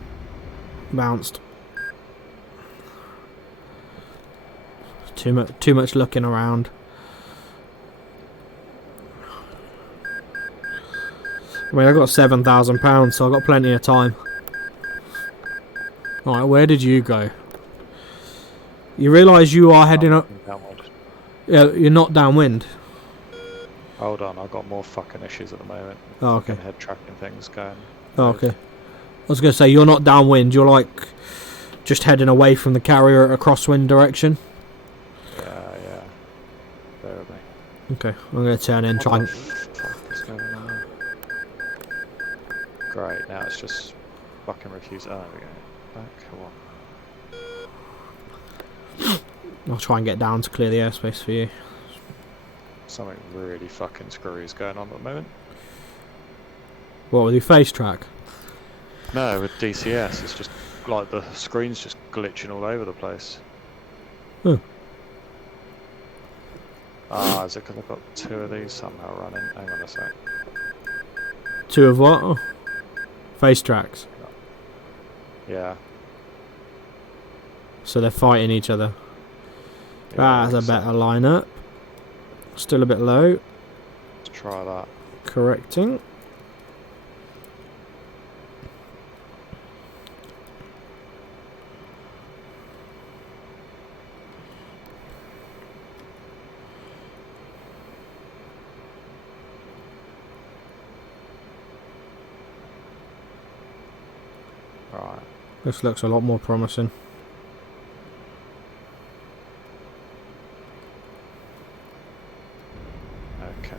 Bounced. Too much looking around. I mean, I got £7,000, so I got plenty of time. Alright, where did you go? You realise you are heading up. Downward. Yeah, you're not downwind. Hold on, I've got more fucking issues at the moment. Oh, okay. Fucking head tracking things going. Oh, okay. I was going to say, you're not downwind, you're like just heading away from the carrier at a crosswind direction. Yeah. Bear with me. Okay, I'm going to turn in, try and... What the fuck is going on? Great, now it's just fucking refuse. Oh, there we go. Back, come on. I'll try and get down to clear the airspace for you. Something really fucking screwy is going on at the moment. What, with your face track? No, with DCS, it's just like the screen's just glitching all over the place. Huh. Ah, is it because I've got 2 of these somehow running? Hang on a sec. 2 of what? Oh. Face tracks. Yeah. So they're fighting each other. Yeah, That's a better lineup. Still a bit low. Let's try that. Correcting. Right. This looks a lot more promising. Okay.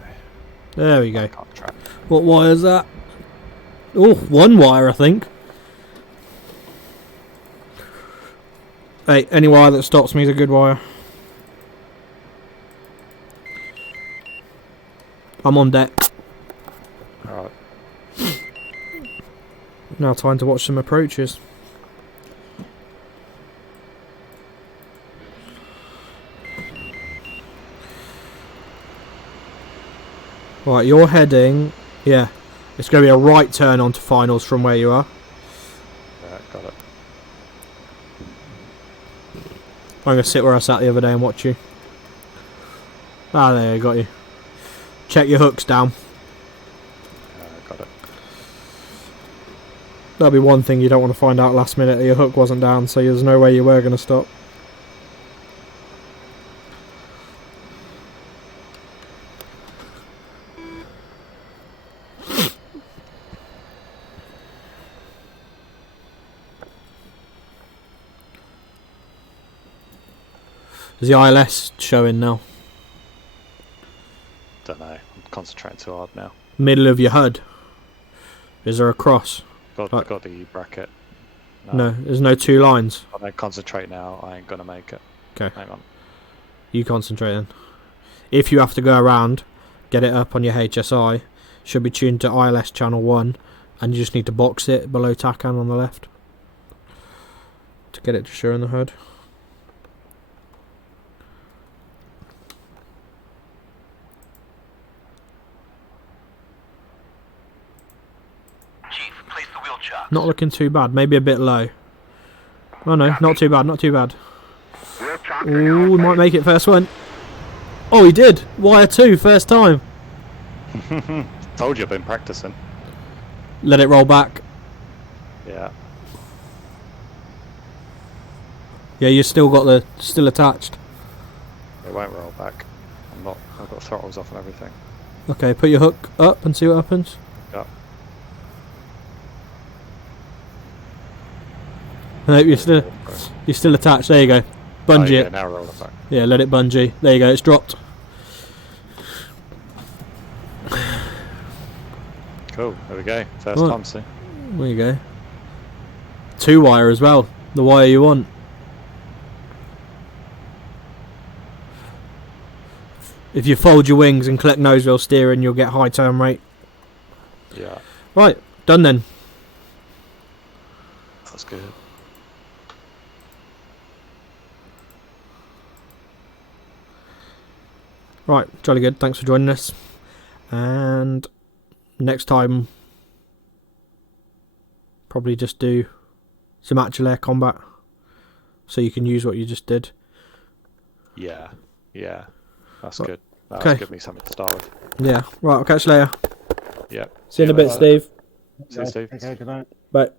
There we go. Back on track. What wire is that? Oh, one wire, I think. Hey, any wire that stops me is a good wire. I'm on deck. Alright. Now time to watch some approaches. Right, you're heading... Yeah. It's going to be a right turn onto finals from where you are. Yeah, got it. I'm going to sit where I sat the other day and watch you. Ah, there, got you. Check your hooks down. Got it. That'll be one thing you don't want to find out last minute, that your hook wasn't down, so there's no way you were going to stop. Is the ILS showing now? Don't know. I'm concentrating too hard now. Middle of your HUD. Is there a cross? Got the bracket. No, there's no two lines. I don't concentrate now. I ain't gonna make it. Okay. Hang on. You concentrate then. If you have to go around, get it up on your HSI. Should be tuned to ILS channel 1, and you just need to box it below TACAN on the left to get it to show in the HUD. Chief, place the wheel chuck. Not looking too bad. Maybe a bit low. Oh no, not too bad. Not too bad. Wheel chocks are Ooh, we now might make it first one. Oh, he did. Wire 2, first time. Told you I've been practicing. Let it roll back. Yeah. Yeah, you still attached. It won't roll back. I've got throttles off and everything. Okay, put your hook up and see what happens. Yeah. No, you're still attached. There you go. Bungee yeah, it. now roll it back. Yeah, let it bungee. There you go. It's dropped. Cool. There we go. First Right. time, see. There you go. 2 wire as well. The wire you want. If you fold your wings and collect nose wheel steering, you'll get high turn rate. Yeah. Right, done then. That's good. Right, jolly good. Thanks for joining us. And next time, probably just do some actual air combat, so you can use what you just did. Yeah. Yeah. That's Right. good. Okay. That'll give me something to start with. Yeah. Right, I'll catch you later. Yeah. See you in a bit, later. Steve. See you, Steve. Okay, good night. Bye.